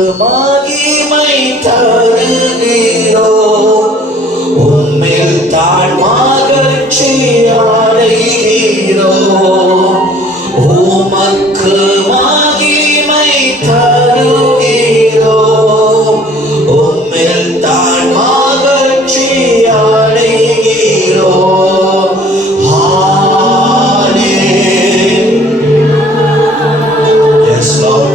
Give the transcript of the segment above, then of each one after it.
மகிமை தருகிறோம், உம்மில் தான் மகிழ்ச்சி அடைகிறோம். உமக்கு மகிமை தருகிறோம், உம்மில் தான் மகிழ்ச்சி அடைகிறோம். Yes, Lord.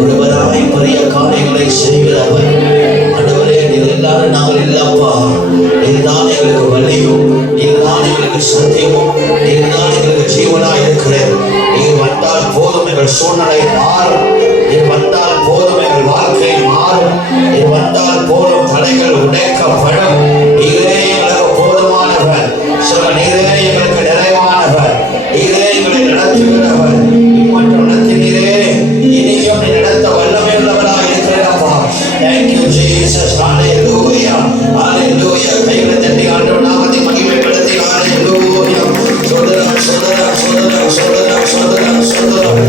ஒருவராய் பெரிய காரியங்களை செய்கிறவர். ஆண்டவரே, நீர் எல்லாரும் நாங்கள் இல்லப்பா. நீர்தான் எங்களுக்கு வழியும், நீர்தான் எங்களுக்கு சத்தியமும், நீர்தான் எங்களுக்கு ஜீவனாய் இருக்கிறேன். நீர் வந்தால் போதும் எங்கள் சூழ்நிலை மாறும். நீர் வந்தால் போதும் எங்கள் வாழ்க்கை மாறும். நீர் வந்தால் போதும் தடைகள் உடைக்கப்படும். நீரே எங்களுக்கு போதுமானவர். நீரே எங்களுக்கு நிறைவானவர். நீரே எங்களை நடத்துகிறவர். மற்றும் நடத்தினீரே, இனியும் நீ நடத்த வல்லமை உள்ளவராக இருக்கிறப்பா. Thank you Jesus. Hallelujah. Hallelujah. கைகளை தட்டி ஆண்டவர் நாமத்தை மகிமைப்படுத்தி hallelujah. சோதரம் சோதரம் சோதரம் சோதரம் சோதரம் சோதரம்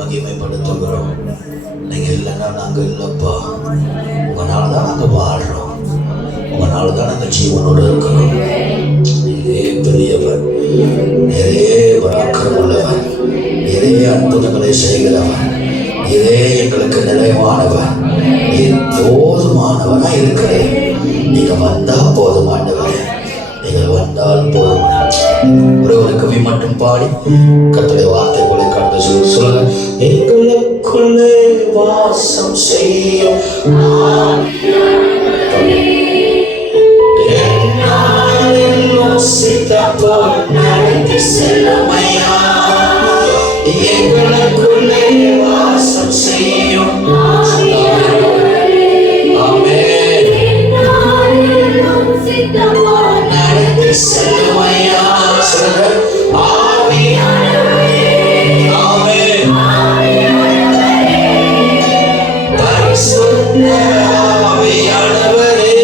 மகிமைப்படுத்துகிறோம். நீங்க இல்லைன்னா நாங்க இல்லப்பா. உங்களாலதான் நாங்க வாழ்றோம், உங்களாலதான் நாங்க ஜீவனோடு இருக்கிறோம். நிறைய பெரியவர், நிறைய பராக்கிரம் உள்ளவர், நிறைய அற்புதங்களை செய்கிறவர், இதே எங்களுக்கு நிறைவானவர், போதுமானவனா இருக்கிறேன். நீங்க வந்தா போதுமானவர், நீங்கள் வந்தால் போதும். ஒரு கவி மட்டும் பாடி கர்த்தருடைய வார்த்தைகளை கடந்து சொல்லுங்க. எங்களுக்குள்ளே வாசம் செய்யும் எங்களுக்குள்ளே வாசம் செய்யும் செல்லுமையா சொல்லுங்க. ஆவியானவரே, ஆமென். பரிசுத்த ஆவியானவரே,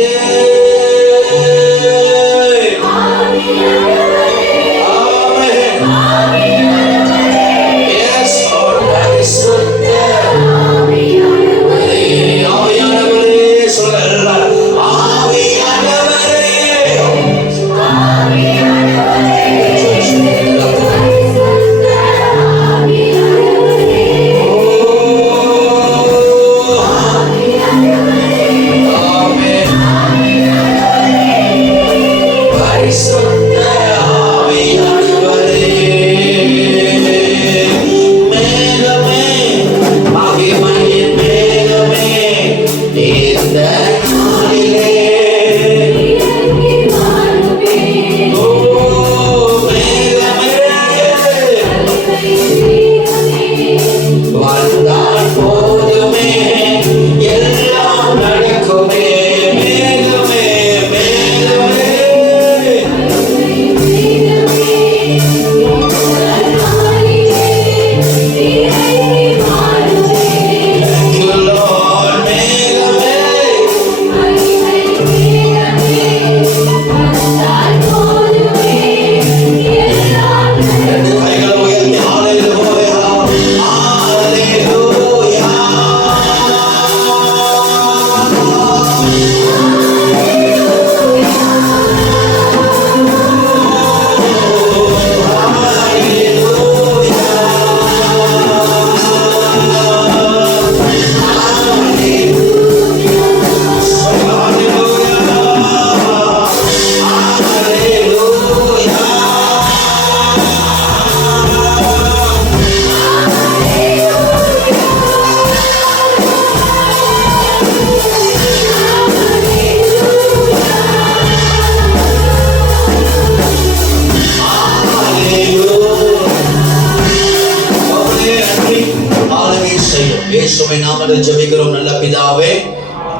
இயேசுவின் நாமத்தில் ஜெபிக்கிறோம் நல்ல பிதாவே.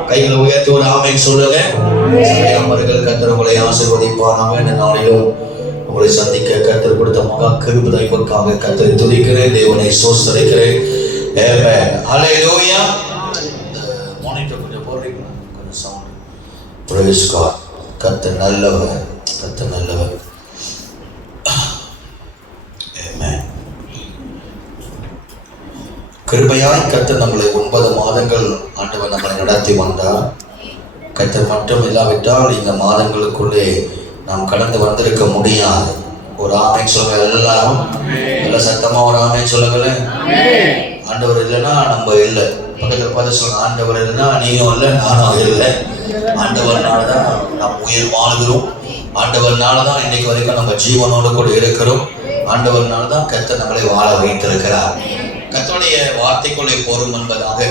கைகளை உயர்த்தி ஒரு ஆமென் சொல்லுங்க. அமர்கள் கர்த்தர் உங்களை ஆசீர்வதிப்பாராக. இந்த நாளிலும் உங்களை சந்திக்க கர்த்தர் கொடுத்த மகா கிருபைக்காக கர்த்தரை துதிக்கிறேன், தேவனை ஸ்தோத்திரிக்கிறேன். ஆமென். ஹல்லேலூயா. மானிட்டர் கொஞ்சம் போடுறீங்களா? கொஞ்சம் சவுண்ட். Price God. கர்த்தர் நல்லவர், கர்த்தர் நல்லவர். ஆமென். கிருபையாய் கர்த்தர் நம்மளை 9 மாதங்கள் ஆண்டவர் நம்மளை நடத்தி வந்தார். கர்த்தர் மட்டும் இல்லாவிட்டால் இந்த மாதங்களுக்குள்ளே நாம் கடந்து வந்திருக்க முடியாது. ஒரு ஆமென் சொல்லுங்க எல்லாரும். எல்லா சத்தமா ஒரு ஆமென் சொல்லுங்களேன். ஆண்டவர் இல்லைன்னா நம்ம இல்லை. பக்கத்தில் பார்த்து சொல்லுங்க, ஆண்டவர் இல்லைன்னா நீயும் இல்லை, நானும் இல்லை. ஆண்டவர்னால தான் நாம் உயிர் வாழ்கிறோம். ஆண்டவர்னால தான் இன்னைக்கு வரைக்கும் நம்ம ஜீவனோடு கூட இருக்கிறோம். ஆண்டவர்னால தான் கர்த்தர் நம்மளை வாழ வைத்திருக்கிறார். கர்த்தருடைய வார்த்தைக்குள்ளே போரும் என்பதாக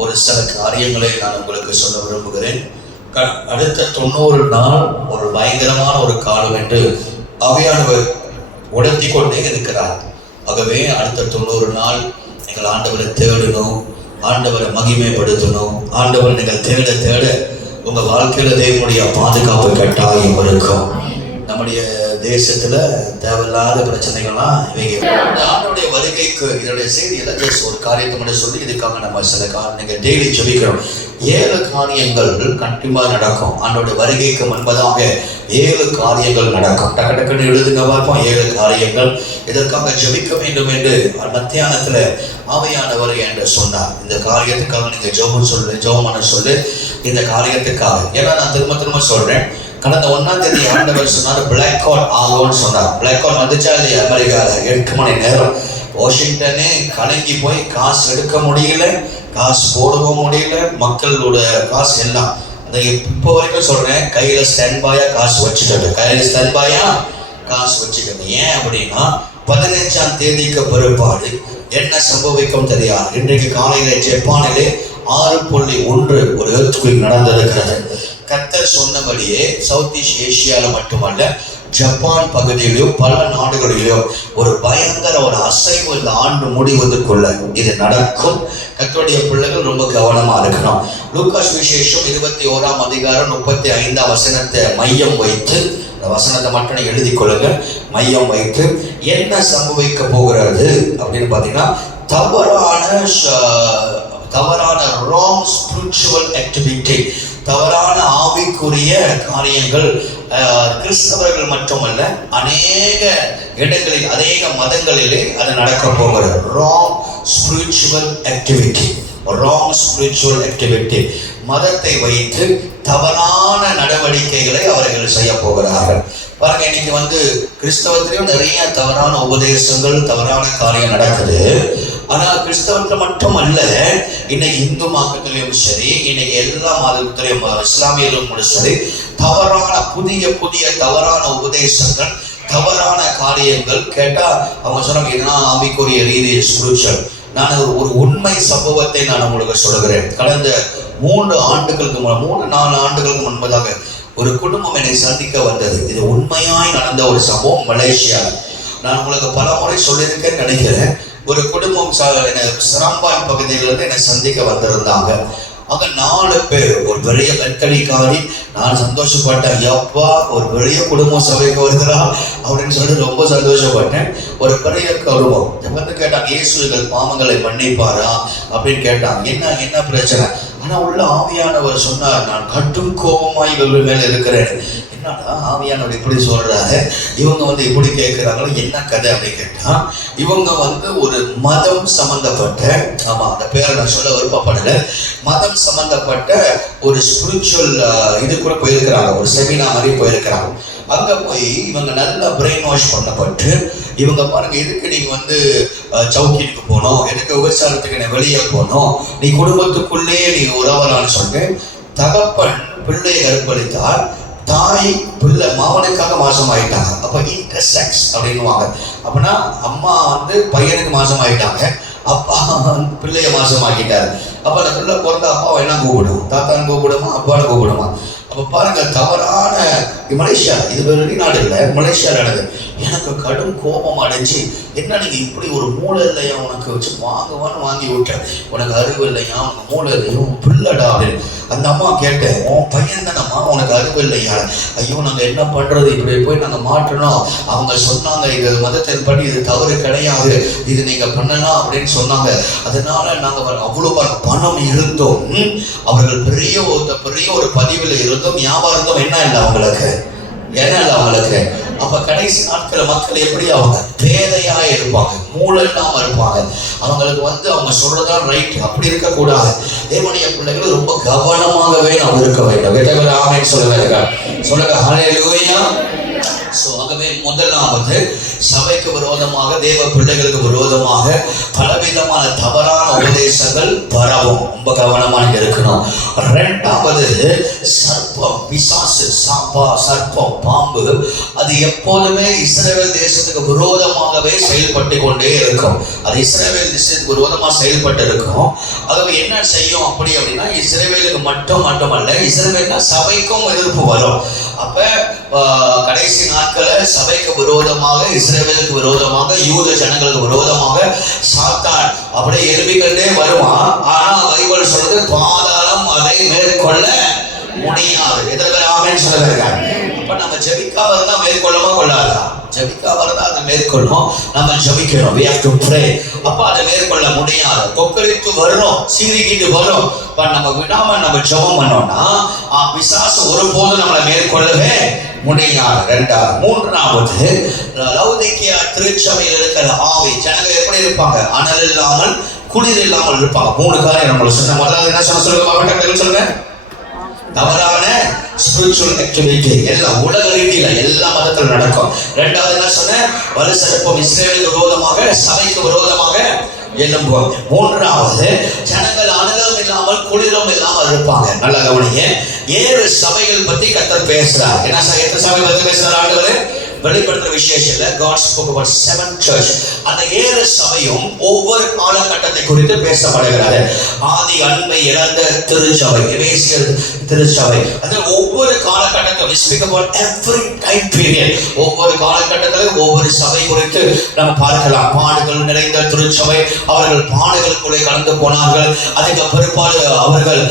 ஒரு சில காரியங்களை நான் உங்களுக்கு சொல்ல விரும்புகிறேன். அடுத்த 90 நாள் ஒரு பயங்கரமான ஒரு காலம் என்று ஆவியானவர் உணர்த்தி கொண்டே இருக்கிறார். ஆகவே அடுத்த 90 நாள் நீங்கள் ஆண்டவரை தேடணும், ஆண்டவரை மகிமைப்படுத்தணும். ஆண்டவரை நீங்கள் தேட தேட உங்கள் வாழ்க்கையில் தேவனுடைய பாதுகாப்பு கட்டாயம் இருக்கும். நம்முடைய தேசத்துல தேவையில்லாத பிரச்சனைகள்லாம் இவைங்க. ஆண்டவருடைய வருகைக்கு இதனுடைய செய்தியில ஜஸ்ட் ஒரு காரியத்தை மட்டும் சொல்லி இதுக்காக நம்ம சில காரணங்கள் டெய்லி ஜெபிக்கிறோம். 7 காரியங்கள் கண்டிப்பா நடக்கும். ஆண்டவருடைய வருகைக்கு முன்பதாக 7 காரியங்கள் நடக்கும். டக்கு டக்குன்னு எழுதுங்க பார்ப்போம். 7 காரியங்கள். இதற்காக ஜெபிக்க வேண்டும் என்று மத்தியானத்துல ஆவியானவர் என்று சொன்னார். இந்த காரியத்துக்காக நீங்க ஜெபம் பண்ண சொல்லு. இந்த காரியத்துக்காக ஏன்னா நான் திரும்ப திரும்ப சொல்றேன். கடந்த 1ஆம் தேதி ஆண்டவர் சொன்னார் பிளாக் அவுட் ஆகும்னு சொன்னார். பிளாக் அவுட் வந்துச்சா இல்லையா? அமெரிக்காவில் 8 மணி நேரம் வாஷிங்டனே கலங்கி போய் காசு எடுக்க முடியல, காசு போடவும் முடியல, மக்களோட காசு எல்லாம் அதை இப்போ வரைக்கும் சொல்றேன், கையில ஸ்டாண்ட் பாயா காசு வச்சுட்டு, கையில ஸ்டாண்ட் பாயா காசு வச்சுக்கணும். ஏன் அப்படின்னா 15ஆம் தேதிக்கு பிற்பாடு என்ன சம்பவிக்கும் தெரியாது. இன்றைக்கு காலையில ஜப்பானிலே 6.1 ஒரு எர்த்குவேக் நடந்திருக்கிறது. கர்த்தர் சொன்னபடியே சவுத் ஈஸ்ட் ஏசியாவில் மட்டுமல்ல, ஜப்பான் பகுதியிலும் பல நாடுகளிலும் ஒரு பயங்கர ஒரு அசைவு இந்த ஆண்டு முடிவதற்குள்ள இது நடக்கும். கர்த்தருடைய பிள்ளைகள் ரொம்ப கவனமா இருக்கணும். லூக்காஸ் விசேஷம் 21ஆம் அதிகாரம் 35ஆம் வசனத்தை மையம் வைத்து, இந்த வசனத்தை மட்டும் எழுதி கொள்ளுங்க. மையம் வைத்து என்ன சம்பவிக்க போகிறது அப்படின்னு பார்த்தீங்கன்னா, தவறான ராங் ஸ்பிரிச்சுவல் ஆக்டிவிட்டி, தவறான ஆவிக்குரிய காரியங்கள் கிறிஸ்தவர்கள் மட்டுமல்ல அநேக இடங்களில் அநேக மதங்களிலே அது நடக்க போகிறது. Wrong spiritual activity, wrong spiritual activity, மதத்தை வைத்து தவறான நடவடிக்கைகளை அவர்கள் செய்ய போகிறார்கள். பாருங்க, இன்னைக்கு கிறிஸ்தவத்திலையும் நிறைய தவறான உபதேசங்கள், தவறான காரியம் நடக்குது. ஆனா கிறிஸ்தவத்துல மட்டும் அல்ல, இன்னைக்கு இந்து மார்க்கத்திலையும் சரி, இன்னைக்கு எல்லா மதத்திலையும் இஸ்லாமியர்களும் கூட சரி, தவறான புதிய தவறான உபதேசங்கள், தவறான காரியங்கள் கேட்டா அவங்க சொன்னாங்க இதுதான் ஆவிக்குரிய ரீதி ஸ்பிரிச்சுவல். நான் ஒரு உண்மை சம்பவத்தை நான் உங்களுக்கு சொல்கிறேன். கடந்த 3 ஆண்டுகளுக்கு 3-4 ஆண்டுகளுக்கு முன்பதாக ஒரு குடும்பம் என்னை சந்திக்க வந்தது. இது உண்மையாய் நடந்த ஒரு சம்பவம் மலேசியாவில். நான் உங்களுக்கு பல முறை சொல்லியிருக்கேன்னு நினைக்கிறேன். ஒரு குடும்பம் சிராம்பான் பகுதியிலிருந்து என்னை சந்திக்க வந்திருந்தாங்க. அங்க 4 பேர், ஒரு பெரிய கற்கடிக்காரி. நான் சந்தோஷப்பட்டேன், எப்பா ஒரு பெரிய குடும்பம் சபைக்கு வருகிறா அப்படின்னு சொல்லிட்டு ரொம்ப சந்தோஷப்பட்டேன். ஒரு பெரிய குடும்பம் கேட்டாங்க, இயேசுகள் பாவங்களை மன்னிப்பாரா அப்படின்னு கேட்டாங்க. என்ன பிரச்சனை? ஆனா உள்ள ஆவியானவர் சொன்னார், நான் கடும் கோபமாய் இவர்கள் மேல இருக்கிறேன். என்னடா ஆவியானவர் இப்படி சொல்றாரு, இவங்க இப்படி கேட்கிறாங்களோ, என்ன கதை அப்படின்னு கேட்டா, இவங்க ஒரு மதம் சம்பந்தப்பட்ட, ஆமா அந்த பேரை நான் சொல்ல விருப்பப்படல, மதம் சம்பந்தப்பட்ட ஒரு ஸ்பிரிச்சுவல் இது கூட போயிருக்கிறாங்க, ஒரு செமினார் மாதிரி போயிருக்கிறாங்க. அங்க போய் இவங்க நல்லா பிரெயின் வாஷ் பண்ணப்பட்டு, இவங்க பாருங்க, எதுக்கு நீங்க சவுக்கிக்கு போனோம், எதுக்கு விபச்சாரத்துக்கு வெளியே போனோம், நீ குடும்பத்துக்குள்ளேயே நீ உறவலான்னு சொல்லிட்டு தகப்பன் பிள்ளையை கற்பழித்தார், தாய் பிள்ளை மாவனுக்காக மாசம் ஆயிட்டாங்க. அப்ப இன்டர்செக்ஸ் அப்படின்னுவாங்க. அப்படின்னா அம்மா பையனுக்கு மாசம் ஆயிட்டாங்க, அப்பா பிள்ளைய மாசம் ஆக்கிட்டாரு. அப்ப அந்த பிள்ளை பிறந்த அப்பாவை என்ன கூப்பிடும்? தாத்தான்னு கூப்பிடுமா, அப்பான்னு கூப்பிடுமா? அப்ப பாருங்க, தவறான மலேசியா, இது வெளிநாடு இல்லை, மலேசியா நடக்குது. எனக்கு கடும் கோபம் அடைஞ்சு, என்ன நீங்க இப்படி ஒரு மூளை இல்லையா உனக்கு வச்சு வாங்குவான்னு வாங்கி விட்டேன், உனக்கு அறிவு இல்லையா, உனக்கு மூளை இல்லையா, உன் பிள்ளடா அப்படின்னு. அந்த அம்மா கேட்டேன், உன் பையன் தானம்மா, உனக்கு அறிவு இல்லையா? ஐயோ நாங்கள் என்ன பண்றது, இப்படி போய் நாங்கள் மாற்றணும், அவங்க சொன்னாங்க இது மதத்தின் படி இது தவறு கிடையாது, இது நீங்க பண்ணலாம் அப்படின்னு சொன்னாங்க. அதனால நாங்கள் அவ்வளோ பணம் இருந்தோம், அவர்கள் பெரிய ஒரு பதிவில் இருந்தும் வியாபாரத்தும் என்ன இல்லை அவங்களுக்கு, என்ன இல்லை அவங்களுக்கு. அப்ப கடைசி நாட்கள் மக்கள் எப்படி அவங்க பேதையா இருப்பாங்க, மூளை இல்லாம இருப்பாங்க. அவங்களுக்கு அவங்க சொல்றதான் ரைட், அப்படி இருக்கக்கூடாது. தேவனுடைய பிள்ளைகள் ரொம்ப கவனமாகவே நாம் இருக்க வேண்டும். ஆமென் சொல்லுங்க ஹல்லேலூயா. ஆகவே முதலாவது சபைக்கு விரோதமாக, தேவ பிள்ளைகளுக்கு விரோதமாக பலவிதமான தவறான உபதேசங்கள் பரவும், ரொம்ப கவனமாக இருக்கணும். இரண்டாவது சர்ப்பம், பிசாசு, சர்ப்பம், பாம்பு, அது எப்போதுமே இஸ்ரவேல் தேசத்துக்கு விரோதமாகவே செயல்பட்டு கொண்டே இருக்கும். அது இஸ்ரவேல் தேசத்துக்கு விரோதமாக செயல்பட்டு இருக்கும். ஆகவே என்ன செய்யும் அப்படி அப்படின்னா, இஸ்ரவேலுக்கு மட்டுமல்ல, இஸ்ரவேல்னா சபைக்கும் எதிர்ப்பு வரும். அப்ப கடைசி நாட்கள சபைக்கு விரோதமாக, இஸ்ரவேலுக்கு விரோதமாக, யூத ஜனங்களுக்கு விரோதமாக சாத்தான் அப்படியே எழுப்பிக்கிட்டே வருவான். ஆனா பைபிள் சொல்றது பாதாளம் அதை மேற்கொள்ள முடியாது. எத்தனை பேர் ஆமென் சொல்லுங்க? அப்ப நம்ம ஜெபிக்காம இருந்தா மேற்கொள்ளமா கொள்ளாதா? ஜெபிக்காம இருந்தா அதை மேற்கொள்ளும். நம்ம ஜெபிக்கணும், we have to pray. அப்ப அதை மேற்கொள்ள முடியாது. கொக்கரித்து வரும், சீறிக்கிட்டு வரும். நம்ம விடாம நம்ம ஜெபம் பண்ணோம்னா பிசாசு ஒருபோதும் நம்மளை மேற்கொள்ளவே முடியாது. இரண்டாவது. மூன்றாவது, லவுதிக்கியா திருச்சபையில் இருக்கிற ஆவி ஜனங்கள் எப்படி இருப்பாங்க? அனல் இல்லாமல் குளிர் இல்லாமல் இருப்பாங்க. 3 காரியம் நம்மள சொன்ன. முதல்ல என்ன சொல்லுங்க? தவறான ஸ்பிரிச்சுவல் ஆக்டிவிட்டி எல்லாம் உலக ரீதியில எல்லா மதத்திலும் நடக்கும். இரண்டாவது என்ன சொன்ன? வலு சர்ப்பம் இஸ்ரவேலுக்கு விரோதமாக, சபைக்கு விரோதமாக எழும்பும். மூன்றாவது, ஜனங்கள் அனலும் இல்லாமல் குளிரும் இல்லாமல் இருப்பாங்க. நல்லா கவனிங்க. 7 சபைகள் பத்தி கர்த்தர் பேசுறார். என்ன எத்தனை சபை பத்தி பேசுறார் ஆண்டவர்? வெளிப்படுத்துற விசேஷத்துல God spoke about 7 church. அந்த 7 சபையும் ஒவ்வொரு காலகட்டத்தை குறித்து பேசப்படுகிறது. ஆதி அன்பை இழந்த திருச்சபை, எபேசியர் திருச்சபை, அது ஒவ்வொரு காலகட்டத்தை we speak about every time period. ஒவ்வொரு காலகட்டத்திலும் ஒவ்வொரு சபை குறித்து நம்ம பார்க்கலாம். பாடுகள் நிறைந்த திருச்சபை, அவர்கள் பாடுகளுக்குள்ளே கலந்து போனார்கள். அதுக்கு பிற்பாடு அவர்கள்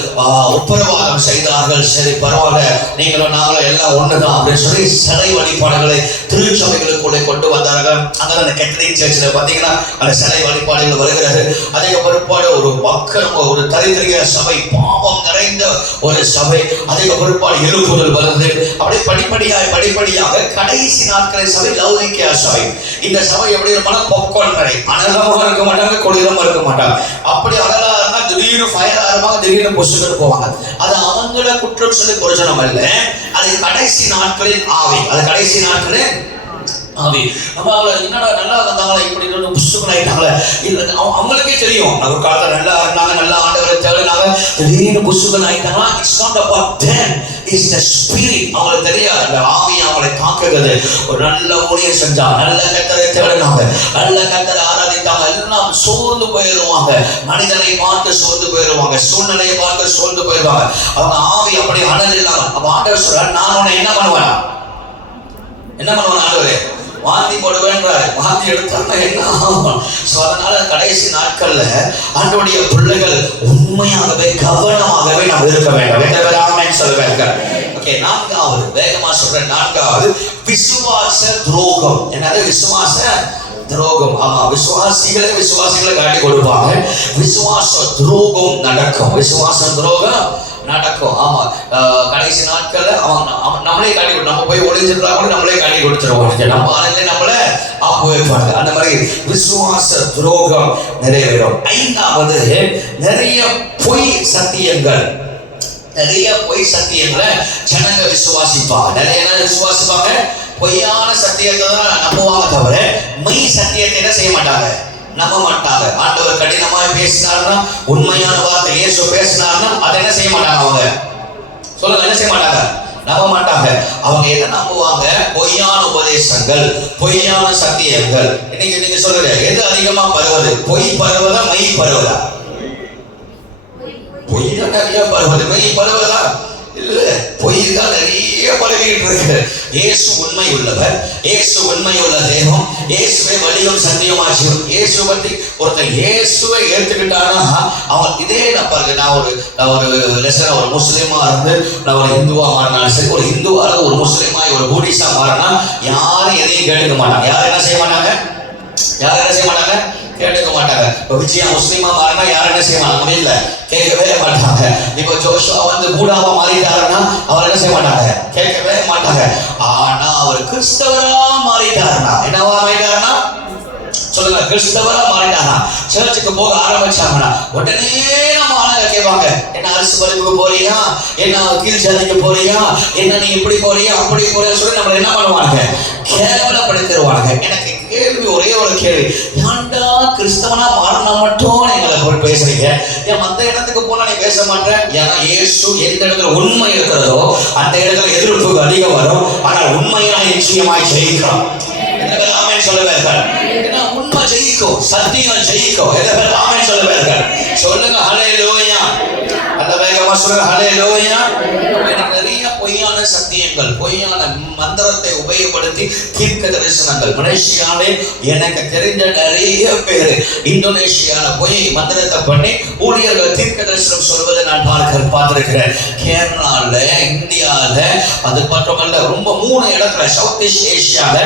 உப்பரவாதம் செய்தார்கள். சரி பரவாயில்ல, நீங்களும் நாங்களும் எல்லாம் ஒண்ணுதான் அப்படின்னு சொல்லி சிலை வழிபாடுகளை திருச்சபைகளுக்குள்ளே கொண்டு வந்தார்கள். அங்கே அந்த கேத்தலிக் சர்ச்சில் பார்த்தீங்கன்னா அந்த சிலை வழிபாடுகள் வருகிறது. அதுக்கு பிற்பாடு ஒரு வக்கரம், ஒரு தரித்திரிய சபை, பாவம் நிறைந்த ஒரு சபை, அதுக்கு பிற்பாடு எழுப்புதல் வருது. அப்படியே படிப்படியாக கடைசி நாட்களில் சபை லவுதிக்கியா சபை. இந்த சபை எப்படி இருப்பாங்க? பாப்கார்ன் மாதிரி அனலமாக இருக்க மாட்டாங்க, குளிரமாக இருக்க மாட்டாங்க. அப்படி அனலா இருந்தா திடீர்னு ஃபயரா இருப்பாங்க, திடீர்னு பொசுக்கிட்டு போவாங்க. அது அவங்கள குற்றம் சொல்லி பிரயோஜனம் இல்லை. அது கடைசி நாட்களில் ஆவி, அது கடைசி நாட்களில் ஆவி. நம்ம அவங்கள என்னடா நல்லா இருந்தாங்களா, இப்படி புஷ்டுகள் ஆயிட்டாங்களே, இல்லை அவங்களுக்கே தெரியும். ஒரு காலத்தில் நல்லா இருந்தாங்க, நல்லா ஆண்டவரை தேடினாங்க, திடீர்னு புஷ்டுகள் ஆயிட்டாங்களா. It's not about them, it's the spirit. அவங்களுக்கு தெரியாது, அந்த ஆவி அவங்களை தாக்குகிறது. ஒரு நல்ல ஊழியம் செஞ்சாங்க, நல்ல கர்த்தரை தேடினாங்க, நல்ல கர்த்தரை ஆராதித்தாங்க, எல்லாம் சோர்ந்து போயிடுவாங்க. மனிதனை பார்த்து சோர்ந்து போயிடுவாங்க, சூழ்நிலையை பார்த்து சோர்ந்து போயிடுவாங்க. அவங்க ஆவி அப்படி அனல் இல்லாம. அப்ப ஆண்டவர் சொல்றார், நான் உன்னை என்ன பண்ணுவேன் ஆண்டவரே? வாந்தி போடுவேன்றாரு. வாந்தி எடுத்தாங்க என்ன ஆகும்? அதனால கடைசி நாட்கள்ல ஆண்டவருடைய பிள்ளைகள் உண்மையாகவே கவனமாகவே நாம் இருக்க வேண்டும். ஆமென் சொல்லுங்க. ஓகே, நான்காவது, வேகமா சொல்றேன். நான்காவது, விசுவாச துரோகம். என்னது விசுவாச துரோகம்? ஆமா, விசுவாசிகளை காட்டி கொடுப்பாங்க. விசுவாச துரோகம் நடக்கும். விசுவாச துரோகம் நடக்கும். ஆமா, கடைசி நாட்கள்ல அவங்க நம்மளே காட்டி, நம்ம போய் ஒளிஞ்சிருந்தா கூட நம்மளே காட்டி கொடுத்துருவோம். நம்ம ஆளுங்களே நம்மள ஆப்பு வைப்பாங்க. அந்த மாதிரி விசுவாச துரோகம் நிறைவேறும். ஐந்தாவது, நிறைய பொய் சத்தியங்கள். நிறைய பொய் சத்தியங்களை ஜனங்க விசுவாசிப்பாங்க. நிறைய விசுவாசிப்பாங்க, பொய்யான சத்தியத்தை தான் நம்புவாங்க, தவிர மெய் சத்தியத்தை என்ன செய்ய மாட்டாங்க, நம்ப மாட்டாங்க. ஆண்டவர் கடினமாக பேசினார்னா, உண்மையான வார்த்தை இயேசு பேசினார்னா அதை என்ன செய்ய மாட்டாங்க? அவங்க சொல்லுங்க, என்ன செய்ய மாட்டாங்க? நம்ப மாட்டாங்க. அவங்க எதை நம்புவாங்க? பொய்யான உபதேசங்கள், பொய்யான சத்தியங்கள். இன்னைக்கு நீங்க சொல்லுங்க, எது அதிகமா பரவுது? பொய் பரவுதா, மெய் பரவுதா? பொய் தான் நிறைய பரவுது, மெய் பரவுதா? இல்ல, பொய் தான் நிறைய பழகிட்டு இருக்கு. இயேசு உண்மை உள்ளவர், இயேசு உண்மை உள்ள தெய்வம், இயேசுவே வழியும் சத்தியமாச்சு. இயேசு பற்றி ஒருத்தர் இயேசுவை ஏற்றுக்கிட்டானா அவன் இதே நப்பாரு. நான் ஒரு லெசன் ஒரு முஸ்லீமா இருந்து நான் ஒரு இந்துவா மாறினாலும் சரி, ஒரு இந்துவா ஒரு முஸ்லீமா ஒரு பூடிஸா மாறினா யாரும் எதையும் கேட்டுக்க மாட்டாங்க. யாரும் என்ன செய்ய மாட்டாங்க? கேட்டுக்க மாட்டாங்க. இப்போ விஜயா முஸ்லீமா மாறினா யாரும் என்ன செய்ய மாட்டாங்க? வீட்டில் கேட்கவே மாட்டாங்க. இப்போ ஜோஷுவா பூடாவா மாறிட்டாருன்னா அவர் என்ன செய்ய மாட்டாங்க? கேட்கவே மாட்டாங்க. ஆனா அவர் கிறிஸ்தவரா மாறிட்டாருன்னா, என்னவா மாறிட்டாருன்னா சொல்லுங்க, கிறிஸ்தவரா மாறிட்டாங்க. சர்ச்சுக்கு போக ஆரம்பிச்சாங்கன்னா உடனே நம்ம ஆளுங்க கேட்பாங்க, என்ன அரசு பள்ளிக்கு போறியா, என்ன கீழ் ஜாதிக்கு போறியா, என்ன நீ இப்படி போறியா அப்படி போறியா சொல்லி நம்மள என்ன பண்ணுவாங்க? கேவலப்படுத்திடுவாங்க. எனக்கு கேள்வி, ஒரே ஒரு கேள்வி, ஏன்டா கிறிஸ்தவனா மாறினா மட்டும் எங்களை பேசுறீங்க, ஏன் மற்ற இடத்துக்கு போனா நீ பேச மாட்டேன்? ஏன்னா இயேசு எந்த இடத்துல உண்மை இருக்கிறதோ அந்த இடத்துல எதிர்ப்புக்கு அதிகம் வரும். ஆனால் உண்மையா நிச்சயமாய் ஜெயிக்கிறோம். ஆமென் சொல்லவே இருக்கார். ஏன்னா உண்மை ஜெயிக்கும், சத்தியம் ஜெயிக்கும். ஆமென் சொல்லவே இருக்கார். சொல்லுங்க ஹல்லேலூயா. அந்த வேகமா சொல்லுங்க ஹல்லேலூயா. நிறைய பொய்யான சத்தியங்கள், பொய்யான மந்திரத்தை உபயோகப்படுத்தி தீர்க்க தரிசனங்கள் மலேசியாவிலே எனக்கு தெரிஞ்ச நிறைய பேர் இந்தோனேஷியால போய் மந்திரத்தை பண்ணி ஊழியர்கள் தீர்க்க தரிசனம் சொல்வதை நான் பார்த்திருக்கிறேன். கேரளால, இந்தியால, அது மட்டுமல்ல ரொம்ப 3 இடத்துல சவுத் ஈஸ்ட் ஏசியால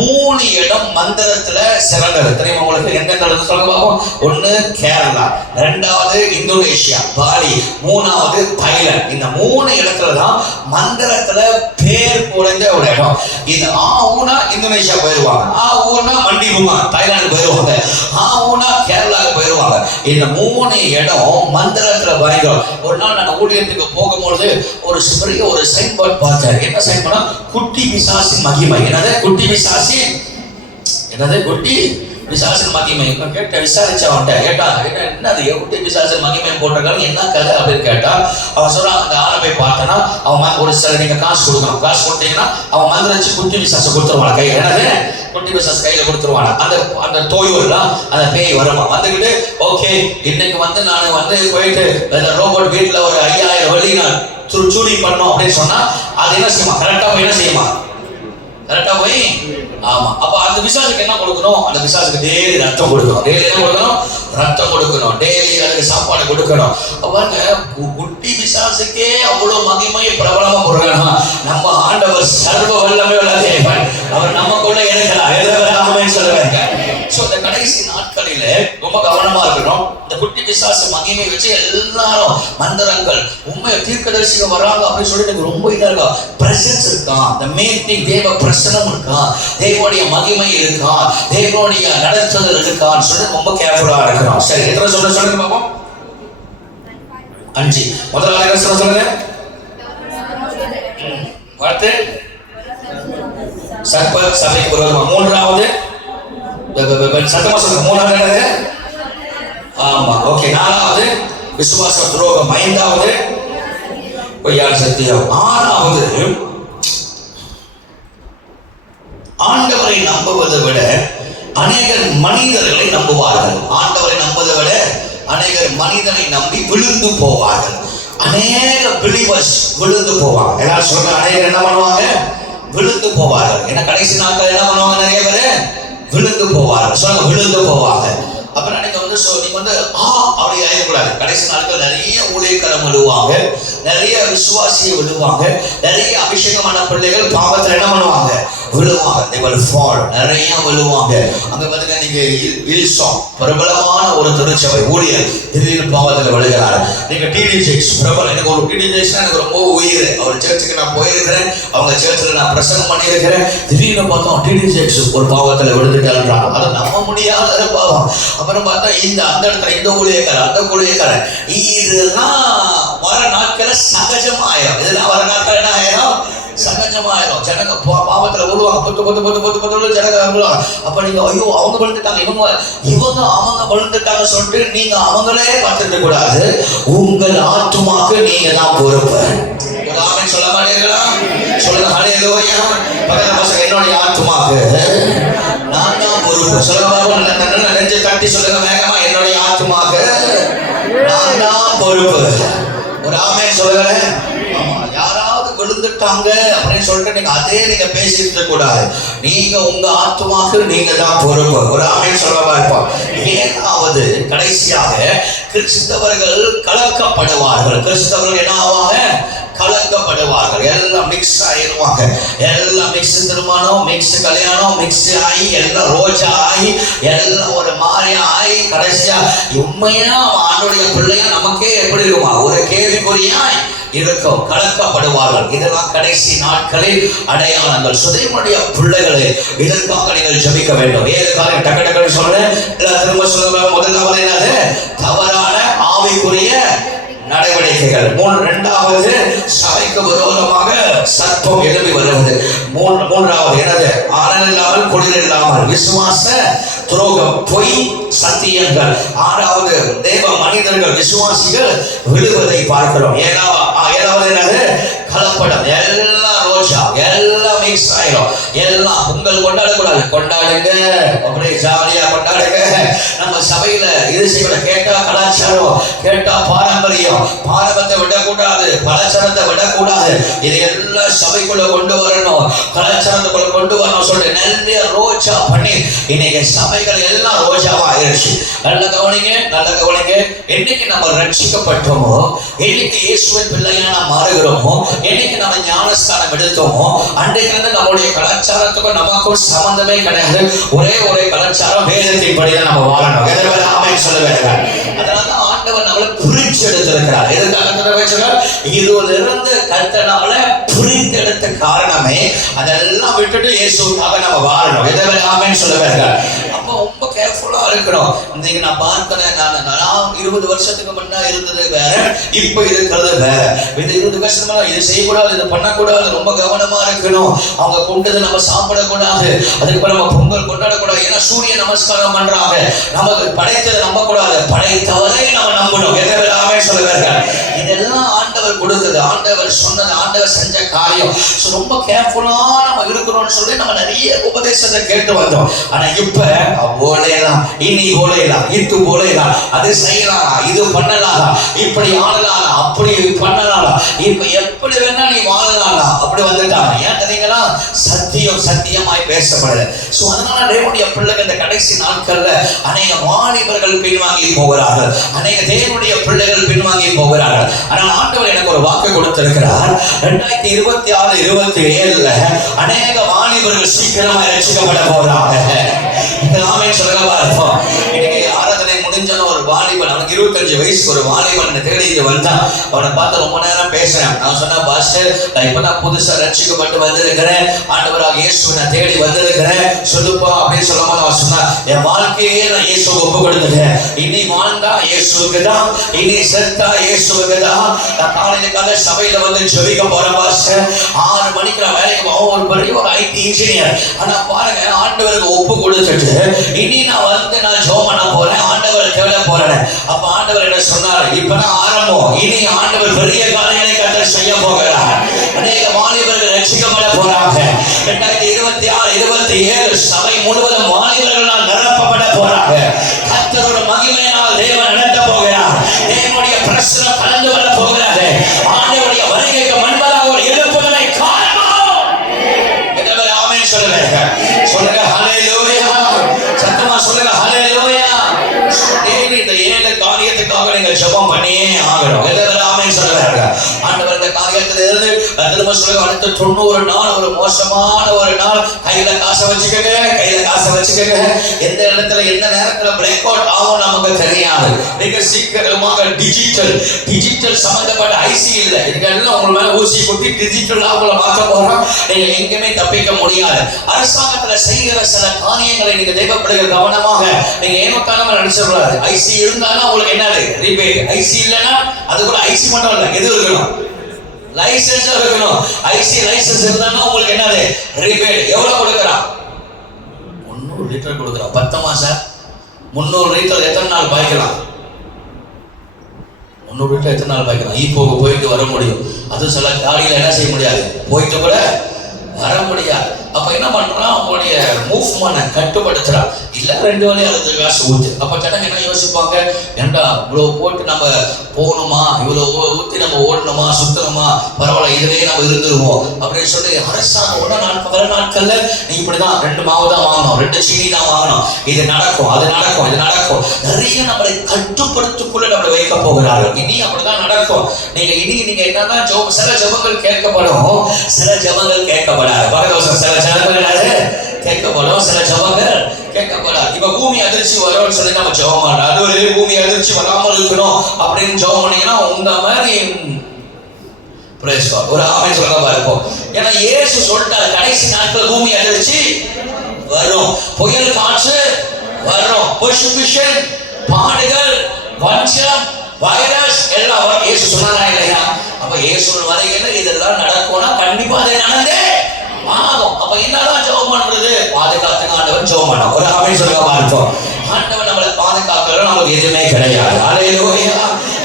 3 இடம் மந்திரத்துல சிறந்தது. தெரியுமா உங்களுக்கு? எந்தெந்த இடத்துல சொல்லுங்க பார்ப்போம். 1 கேரளா, 2வது இந்தோனேஷியா பாலி, 3வது தாய்லாந்து. இந்த 3 இடத்துல தான் மந்திரத்துல பேர் குறைந்த ஒரு இடம். இது ஊனா இந்தோனேஷியா போயிருவாங்க, ஊனா மண்டிபுமா தாய்லாந்து போயிருவாங்க, ஊனா கேரளாவுக்கு போயிருவாங்க. இந்த 3 இடம் மந்திரத்துல பயங்கரம். ஒரு நாள் நான் ஊழியத்துக்கு போகும்பொழுது ஒரு பெரிய ஒரு சைன் போர்டு பார்த்தேன். என்ன சைன் போர்டு? குட்டி பிசாசின் மகிமை. என்னது? குட்டி பிசாசி, என்னது? குட்டி பிசாசின் மகிமை. கேட்ட விசாரிச்சவன்ட்ட கேட்டா, என்னது குட்டி பிசாசின் மகிமை போட்டிருக்காங்க, என்ன கதை அப்படின்னு கேட்டா, அவன் சொல்றான், அந்த ஆளை போய் பார்த்தனா அவன் ஒரு சில நீங்க காசு கொடுக்கணும், காசு கொடுத்தீங்கன்னா அவன் மந்திரிச்சு குட்டி பிசாசை கொடுத்துருவான் கையில். என்னது? குட்டி பிசாஸ் கையில கொடுத்துருவான். அந்த தோயூர்லாம் அந்த பேய் வருமா வந்துக்கிட்டு, ஓகே இன்னைக்கு நான் போயிட்டு ரோபோட் வீட்டுல ஒரு 5000 வெள்ளி நான் சூடி பண்ணோம் அப்படின்னு சொன்னா அது என்ன செய்யுமா? கரெக்டா போய் என்ன செய்யுமா? கரெக்டா போய் ஆமா. அப்ப அந்த பிசாசுக்கு என்ன கொடுக்கணும்? அந்த பிசாசுக்கு டெய்லி ரத்தம் கொடுக்கணும். டெய்லி என்ன கொடுக்கணும்? ரத்தம் கொடுக்கணும். டெய்லி அதுக்கு சாப்பாடு கொடுக்கணும். அவங்க குட்டி பிசாசுக்கே அவ்வளவு மகிமை பிரபலமா கொடுக்கணும். நம்ம ஆண்டவர் சர்வ வல்லமை உள்ள தேவன். அவர் நமக்குள்ள இருக்கிறார். சொல்லுவாங்க. சோ இந்த கடைசி நாட்களில ரொம்ப கவனமா இருக்கணும். இந்த குட்டி பிசாசு மகிமை வச்சு எல்லாரும் மந்திரங்கள் உண்மை தீர்க்கதரிசிக வராங்க அப்படின்னு சொல்லிட்டு ரொம்ப இதா இருக்கா. பிரசன்ஸ் இருக்கான், the main thing, தேவ பிரசனம் இருக்கான், தேவனுடைய மகிமை இருக்கான், தேவனுடைய நடத்துதல் இருக்கான்னு சொல்லி ரொம்ப கேர்ஃபுல்லா இருக்கணும். சரி, எத்தனை சொல்லுங்க பாப்போம்? 5. முதலாவது என்ன சொல்லுங்க? வார்த்தை சர்ப்ப சபைக்கு விரோதமா. 3வது சத்தமா சொல்லுங்க. 3வது என்னது? ஆமா, ஓகே. 4வது விசுவாச துரோகம். 5வது பொய்யான சத்தியம். 6வது ஆண்டவரை நம்புவதை விட அநேகர் மனிதர்களை நம்புவார்கள். ஆண்டவரை நம்புவதை விட அநேகர் மனிதனை நம்பி விழுந்து போவார்கள். அநேக பிலீவர்ஸ் விழுந்து போவாங்க. எல்லாரும் சொல்லுங்க, அநேகர் என்ன பண்ணுவாங்க? விழுந்து போவார்கள். ஏன்னா கடைசி நாட்கள் என்ன பண்ணுவாங்க? நிறைய பேர் விழுந்து போவார்கள். சொல்லுங்க, விழுந்து போவாங்க. அப்புறம் நீங்க நீங்க அப்படி ஆயிடக்கூடாது. கடைசி நாட்கள் நிறைய ஊழியக்காரங்க விழுவாங்க, நிறைய விசுவாசியை விழுவாங்க, நிறைய அபிஷேகமான பிள்ளைகள் பாவத்தில் என்ன பண்ணுவாங்க? விழுவாங்க. they will fall. நிறைய விழுவாங்க. அங்க பாத்தீங்கன்னா நீங்க இல்சோம் பிரபலமான ஒரு திருச்சபை ஊழியர் திடீர்னு பாவத்தில் விழுகிறார். நீங்க டிடிஜெக்ஸ் பிரபலம். எனக்கு ஒரு டிடிஜெக்ஸ்னா எனக்கு ரொம்ப உயிர். அவர் சர்ச்சுக்கு நான் போயிருக்கிறேன், அவங்க சர்ச்சில் நான் பிரசங்கம் பண்ணியிருக்கிறேன். திடீர்னு பார்த்தோம் டிடிஜெக்ஸ் ஒரு பாவத்தில் விழுந்துட்டான்றாங்க. அதை நம்ப முடியாத பாவம். அப்புறம் பார்த்தா அந்த இடத்துல இந்த ஊழியக்காரர், அந்த ஊழியக்காரர், இதெல்லாம் வர நாட்களை சகஜமாயிரும். இதெல்லாம் வர நாட்கள் என்ன ஆயிரும்? சகஜமாயிரும். ஜனங்க பாவத்துல விழுவாங்க, பொத்து ஜனங்க விழுவாங்க. அப்ப நீங்க ஐயோ அவங்க விழுந்துட்டாங்க, இவங்க அவங்க விழுந்துட்டாங்க சொல்லிட்டு நீங்க அவங்களே பார்த்துக்க கூடாது. உங்கள் ஆத்துமாக்கு நீங்க தான் பொறுப்பு. ஆமென் சொல்ல மாட்டீங்களா? சொல்லுங்க ஹல்லேலூயா. பக்கத்துல பசங்க, என்னுடைய ஆத்துமாக்கு நான் தான் பொறுப்பு. சொல்லுங்க, நெஞ்சு தட்டி சொல்லுங்க வேகமா, என்னுடைய ஆத்துமாக்கு நான் தான் பொறுப்பு. ஒரு ஆமென் சொல்லுங்களேன். ஆமா, யாராவது விழுந்துட்டாங்க அப்படின்னு சொல்லிட்டு நீங்க பேசிட்டு இருக்க கூடாது. நீங்க உங்க ஆத்மாக்கு நீங்க தான் பொறுப்பு. ஒரு ஆமென் சொல்லவா இருப்போம். ஏதாவது கடைசியாக கிறிஸ்தவர்கள் கலக்கப்படுவார்கள். கிறிஸ்தவர்கள் என்ன ஆவாங்க? கலக்கப்படுவார்கள். எல்லாம் மிக்ஸ் ஆயிடுவாங்க. எல்லாம் மிக்ஸ் திருமணம், மிக்ஸ் கல்யாணம், மிக்ஸ் ஆகி எல்லாம் ரோஜா ஆகி எல்லாம் ஒரு மாதிரி ஆகி கடைசியா உண்மையா ஆண்டுடைய பிள்ளையா நமக்கே எப்படி இருக்குமா? ஒரு கேள்விக்குறியா இருக்கும். கலக்கப்படுவார்கள். இதெல்லாம் கடைசி நாட்களில் அடையாளங்கள். சுதேவனுடைய பிள்ளைகளே, இதற்காக நீங்கள் ஜெபிக்க வேண்டும். ஏழு காரியம் டக்கு டக்குன்னு சொல்றேன். திரும்ப சொல்ல முதலாவது என்னது? தவறான ஆவிக்குரிய நடவடிக்கைகள். இரண்டாவது சபைக்கு விரோதமாக சர்ப்பம் எழுப்பி வருவது. மூன்றாவது என்னது? ஆனல் இல்லாமல் குளிர் இல்லாமல் விசுவாச துரோகம், பொய் சத்தியங்கள். ஆறாவது தேவ மனிதர்கள் விசுவாசிகள் விழுவதை பார்க்கிறோம். ஏழாவது என்னது? கலப்படம். எல்லாம் ரோஜா, எல்லாம் மிக்ஸ் ஆயிடும். எல்லாம் பொங்கல் கொண்டாடக்கூடாது, கொண்டாடுங்க, அப்படியே ஜாலியா கொண்டாடுங்க. நம்ம சபையில இது செய்ய கேட்டா கலாச்சாரம், கேட்டா பாரம்பரியம், பாரம்பரியத்தை விடக்கூடாது, கலாச்சாரத்தை விடக்கூடாது. இது எல்லாம் சபைக்குள்ள கொண்டு வரணும், கலாச்சாரத்துக்குள்ள கொண்டு வரணும் சொல்லி நிறைய ரோஜா பண்ணி இன்னைக்கு சபைகள் எல்லாம் ரோஜாவா ஆயிடுச்சு. நல்ல கவனிங்க, நல்ல கவனிங்க. என்னைக்கு நம்ம ரட்சிக்கப்பட்டோமோ, என்னைக்கு இயேசுவின் பிள்ளையா நாம் மாறுகிறோமோ, என்னைக்கு நம்ம ஞானஸ்தானம் எடுத்தோமோ, அன்றைக்கு வந்து நம்மளுடைய கலாச்சாரத்துக்கும் நமக்கும் சம்பந்தமே கிடையாது. ஒரே கலாச்சாரம், வேதத்தின் படிதான் நம்ம வாழணும். எதிர்வரை ஆமென் சொல்லுவாங்க. அதனால ஆண்டவர் நம்மளை பிரிச்சு எடுத்திருக்கிறார். எதுக்காக? இதுலிருந்து கர்த்தனால பிரித்தெடுத்த காரணமே அதெல்லாம் விட்டுட்டு இயேசுக்காக நம்ம வாழணும். எதிர்வரை ஆமென் சொல்லுவாங்க. அப்போ ரொம்ப கேர்ஃபுல்லா இருக்கணும். இன்னைக்கு நான் பார்க்கிறேன், நான் 20 வருஷத்துக்கு முன்னா இருந்தது வேற, இப்போ இருக்கிறது வேற. இந்த 20 வருஷமா இது செய்யக்கூடாது, இது பண்ணக்கூடாது, ரொம்ப கவனமா இருக்கணும். அவங்க கொண்டது நம்ம சாப்பிடக்கூடாது, அதுக்கு நம்ம பொங்கல் கொண்டாடக்கூடாது. ஏன்னா சூரிய நமஸ்காரம் பண்றாங்க. நமக்கு படைத்ததை நம்ப கூடாது, படைத்தவரை நம்ம நம்பணும். எதிராக சொல்லுவார்கள். இதெல்லாம் ஆண்டவர் கொடுத்தது, ஆண்டவர் சொன்னது, ஆண்டவர் செஞ்ச காரியம். ரொம்ப கேர்ஃபுல்லா நம்ம இருக்கிறோம்னு சொல்லி நம்ம நிறைய உபதேசத்தை கேட்டு வந்தோம். ஆனா இப்ப போலேலாம், இனி போலேலாம், இது போலேலாம், அது செய்யலாம், இது பண்ணலாம், இப்படி ஆளலாம், அப்படி பண்ணலாம், இப்ப எப்படி வேணா நீ வாழலாம், அப்படி வந்துட்டாங்க. ஏன் தெரியுங்களா? சத்தியம் சத்தியமாய் பேசப்படல. சோ அதனால தேவனுடைய பிள்ளைகள் இந்த கடைசி நாட்கள்ல அநேக வாலிபர்கள் பின்வாங்கி போகிறார்கள், அநேக தேவனுடைய பிள்ளைகள் பின்வாங்கி போகிறார்கள். ஆனால் ஆண்டவர் எனக்கு ஒரு வாக்கு கொடுத்திருக்கிறார். 2026-27 அநேக வாலிபர்கள் சீக்கிரமா ரட்சிக்கப்பட போறாங்க. ஆமென் சொல்லுங்க. இன்னைக்கு ஆராதனை முடிஞ்சன ஒரு வாலிபன், அவனுக்கு 25 வயசு ஒரு வாலிபன் தேடிட்டு வந்தான். அவனை பார்த்து ரொம்ப நேரம் பேசுறேன். நான் சொன்ன பாஸ்டர், நான் இப்பதான் புதுசா ரட்சிக்கப்பட்டு வந்திருக்கிறேன், ஆண்டவராக இயேசுவை நான் தேடி வந்திருக்கிறேன், சொல்லுப்பா அப்படின்னு சொல்லும்போது அவன் சொன்னா, என் வாழ்க்கையே நான் இயேசுவை ஒப்பு கொடுத்துட்டேன். இனி வாழ்ந்தா இயேசுவுக்கு தான், இனி செத்தா இயேசுவுக்கு தான். நான் காலையில சபையில வந்து ஜெபிக்க போறேன் பாஸ்டர். 6 மணிக்கு நான் வேலைக்கு போவோம். ஒரு பெரிய ஒரு IT இன்ஜினியர். ஆனா பாருங்க, ஆண்டவருக்கு ஒப்பு கொடுத்துட்டு இனி நான் வந்து நான் ஜெபம் பண்ண போறேன், ஆண்டவரை தேட போறேன். அப்ப ஆண்டவர் என்ன சொன்னார்? இப்பதான் ஆரம்பம், இனி ஆண்டவர் பெரிய காரியங்களை கர்த்தர் செய்ய போகிறார். அநேக வாலிபர்கள் ரட்சிக்கப்பட போறாங்க. 2026-27 சபை முழுவதும் வாலிபர்களால் நிரப்பப்பட போறாங்க. கர்த்தரோட மகிமையினால் தேவன் நடத்த போகிறார். தேவனுடைய பிரசன்னம் கலந்து வர போகிறாரு. ஆண்டவருடைய வருகைக்கு முன்பதாக ஒரு எழுப்புதலை காண்போம். எத்தனை ஆமென் சொல்லுங்க. சொல்லுங்க ஹல்லேலூயா. சத்தமா சொல்லுங்க ஹல்லேலூயா. இந்த 7 காரியத்துக்காக நீங்க ஜெபம் பண்ணியே ஆகணும். எத்தனை ஆமென் சொல்லுங்க. ஆண்டவர் இந்த காரியத்துல இருந்து திரும்ப சொல்லுங்க. அடுத்த 90 நாள் ஒரு மோசமான ஒரு நாள். கையில காசை வச்சுக்கங்க, கையில காசை வச்சுக்கங்க. எந்த இடத்துல எந்த நேரத்துல பிரேக் அவுட் ஆகும் நமக்கு தெரியாது. மிக சீக்கிரமாக டிஜிட்டல் சம்பந்தப்பட்ட IC இல்ல, இதுக்கெல்லாம் உங்க மேல ஊசி குத்தி டிஜிட்டலா உங்களை மாற்ற போறோம். நீங்க எங்கேயுமே தப்பிக்க முடியாது. அரசாங்கத்துல செய்கிற சில காரியங்களை நீங்க தெய்வ பிள்ளைகள் கவனமாக நீங்க ஏனோக்கானமா நினைச்சக்கூடாது. IC இருந்தாலும் உங்களுக்கு என்னது? ரீபேட். IC இல்லைன்னா அது கூட IC மட்டும் இல்லை, எது இருக்கணும்? லைசன்ஸ் இருக்கணும். IC லைசன்ஸ் இருந்தாலும் உங்களுக்கு என்னது? ரீபேட். எவ்வளவு கொடுக்குறான்? 300 லிட்டர் கொடுக்குறான். 10 மாசம் 300 லிட்டர் எத்தனை நாள் பாய்க்கலாம்? 300 லிட்டர் எத்தனை நாள் பாய்க்கலாம்? போயிட்டு வர முடியும். அது சில காடியில என்ன செய்ய முடியாது, போயிட்டு கூட வர முடியாது. அப்ப என்ன பண்றான், அவங்களுடைய மூவ்மெண்ட்டை கட்டுப்படுத்துறான். இல்ல 2 வேளையும் அது காசு ஊத்து. அப்ப ஜனங்க என்ன யோசிப்பாங்க, ஏண்டா இவ்வளவு போட்டு நம்ம போகணுமா, இவ்வளவு ஊத்தி நம்ம ஓடணுமா, சுத்தணுமா, பரவாயில்ல இதுலயே நம்ம இருந்துருவோம் அப்படின்னு சொல்லி அரசாங்கம் வர நாட்கள்ல நீ இப்படிதான் 2 மாவு தான் வாங்கணும், 2 சீனி தான் வாங்கணும், இது நடக்கும் அது நடக்கும் இது நடக்கும், நிறைய நம்மளை கட்டுப்படுத்துக்குள்ள நம்மளை வைக்க போகிறார்கள். இனி அப்படிதான் நடக்கும். நீங்க என்னன்னா சில ஜெபங்கள் கேட்கப்படும், சில ஜெபங்கள் கேட்கப்படாது. சில ஜெபங்கள் கேட்கப்படும், சில ஜெபங்கள் கேட்கப்படாது. இப்ப பூமி அதிர்ச்சி வரும்னு சொல்லி நம்ம ஜெபம் பண்ணோம், அது ஒரு பூமி அதிர்ச்சி வராமல் இருக்கணும் அப்படின்னு ஜெபம் பண்ணீங்கன்னா உங்க மாதிரி ஒரு ஆமை சொல்றதா இருப்போம். ஏன்னா இயேசு சொல்லிட்டாரு, கடைசி நாட்கள் பூமி அதிர்ச்சி வரும், புயல் காற்று வரும், பெர்சிக்யூஷன், பாடுகள், வஞ்சம், வைரஸ் எல்லாம் வரும். இயேசு சொன்னாரா இல்லையா? அப்ப இயேசு வரையில இதெல்லாம் நடக்கும்னா கண்டிப்பா அதை நடந்தே ஆகும். அப்ப என்னதான் ஜெபம் பண்றது? பாதுகாத்துங்க ஆண்டவன் ஜெபம் பண்ணோம். ஒரு ஆமை சொல்றதா இருப்போம். ஆண்டவன் நம்மளை பாதுகாக்கல நமக்கு எதுவுமே கிடையாது. அல்லேலூயா.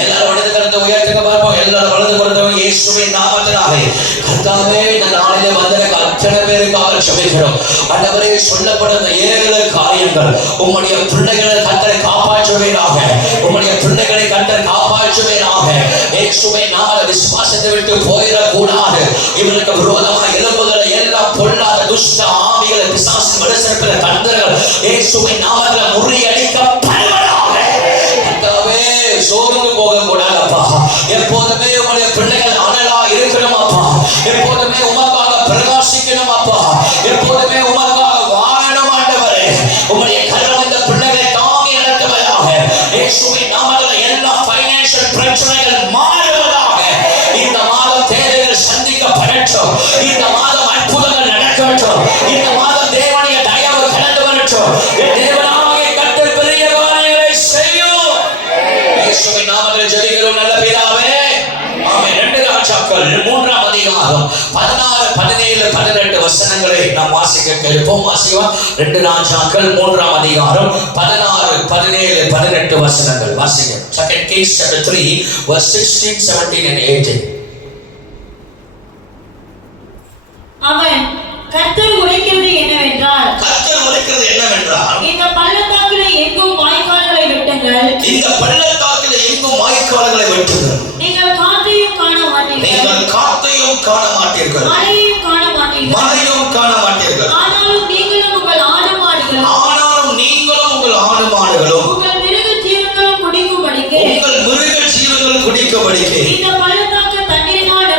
எல்லாரும் வலது கரத்தை உயர்த்துங்க பார்ப்போம். எல்லாரும் வலது கரத்தை இயேசுவின் நாமத்தினாலே கர்த்தாவே இந்த நாளிலே வந்திருக்க அத்தனை பேருக்காக ஜெபிக்கிறோம். ஆண்டவரே சொல்லப்படுற 7 காரியங்கள் உம்முடைய பிள்ளைகளை கர்த்தரை காப்பாற்றுவீராக, உம்முடைய பிள்ளைகளை கர்த்தர் காப்பாற்றுவீராக. இயேசுவின் நாமத்திலே விசுவாசத்தை விட்டு போயிடக்கூடாது. இவருக்கு விரோதமாக எழும்புகிற எல்லா பொல்லாத துஷ்ட ஆவிகளை பிசாசு வலுசற்பட கண்டர்கள் இயேசுவின் நாமத்திலே முறியடிக்கப்படுவதாக. கர்த்தாவே சோர்ந்து போக கூடாதப்பா, எப்போதுமே உங்களுடைய பிள்ளைகள் அனலா இருக்கணும் அப்பா, எப்போதுமே உமக்காக பிரகாசிக்கணும் அப்பா, எப்போதுமே உமக்காக வாழணும் ஆண்டவரே. உங்களுடைய கரம் இந்த பிள்ளைகளை தாங்கி நடத்துவதாக. இயேசுவின் நாமத்தில் எல்லா பைனான்சியல் பிரச்சனைகள் மாறுவதாக. இந்த மாதம் தேவைகள் சந்திக்கப்படட்டும், இந்த மாதம் அற்புதங்கள் நடக்கட்டும், இந்த மாதம் தேவனுடைய தயவு கடந்து வரட்டும். தேவனாகிய கர்த்தர் பெரிய காரியங்களை செய்யும். இயேசுவின் நாமத்தில் ஜெபிக்கிறோம் நல்ல பிதாவே. ஆமென். 2 ராஜாக்கள் 3ஆம் அதிகாரம் 16, 17, 18 வசனங்களை நாம் வாசிக்க கேட்போம். வாசிக்கலாம். 2 ராஜாக்கள் 3ஆம் அதிகாரம் 16, 17, 18 வசனங்கள் வாசிக்க. 2 Kings chapter 3 verse 16, 17 and 18. அவன் கர்த்தர் உரைக்கிறது என்னவென்றால், இந்த பள்ளத்தாக்கிலே எங்கும் வாய்க்கால்களை வெட்டுங்கள், நீங்கள் காற்றையும் காண மாட்டீர்கள், மழையும் காண மாட்டீர்கள். ஆனாலும் நீங்களும் உங்கள் ஆடு மாடுகளும் உங்கள் மிருக ஜீவன்களும் குடிக்கும்படிக்கு இந்த பள்ளத்தாக்கு தண்ணீரினால்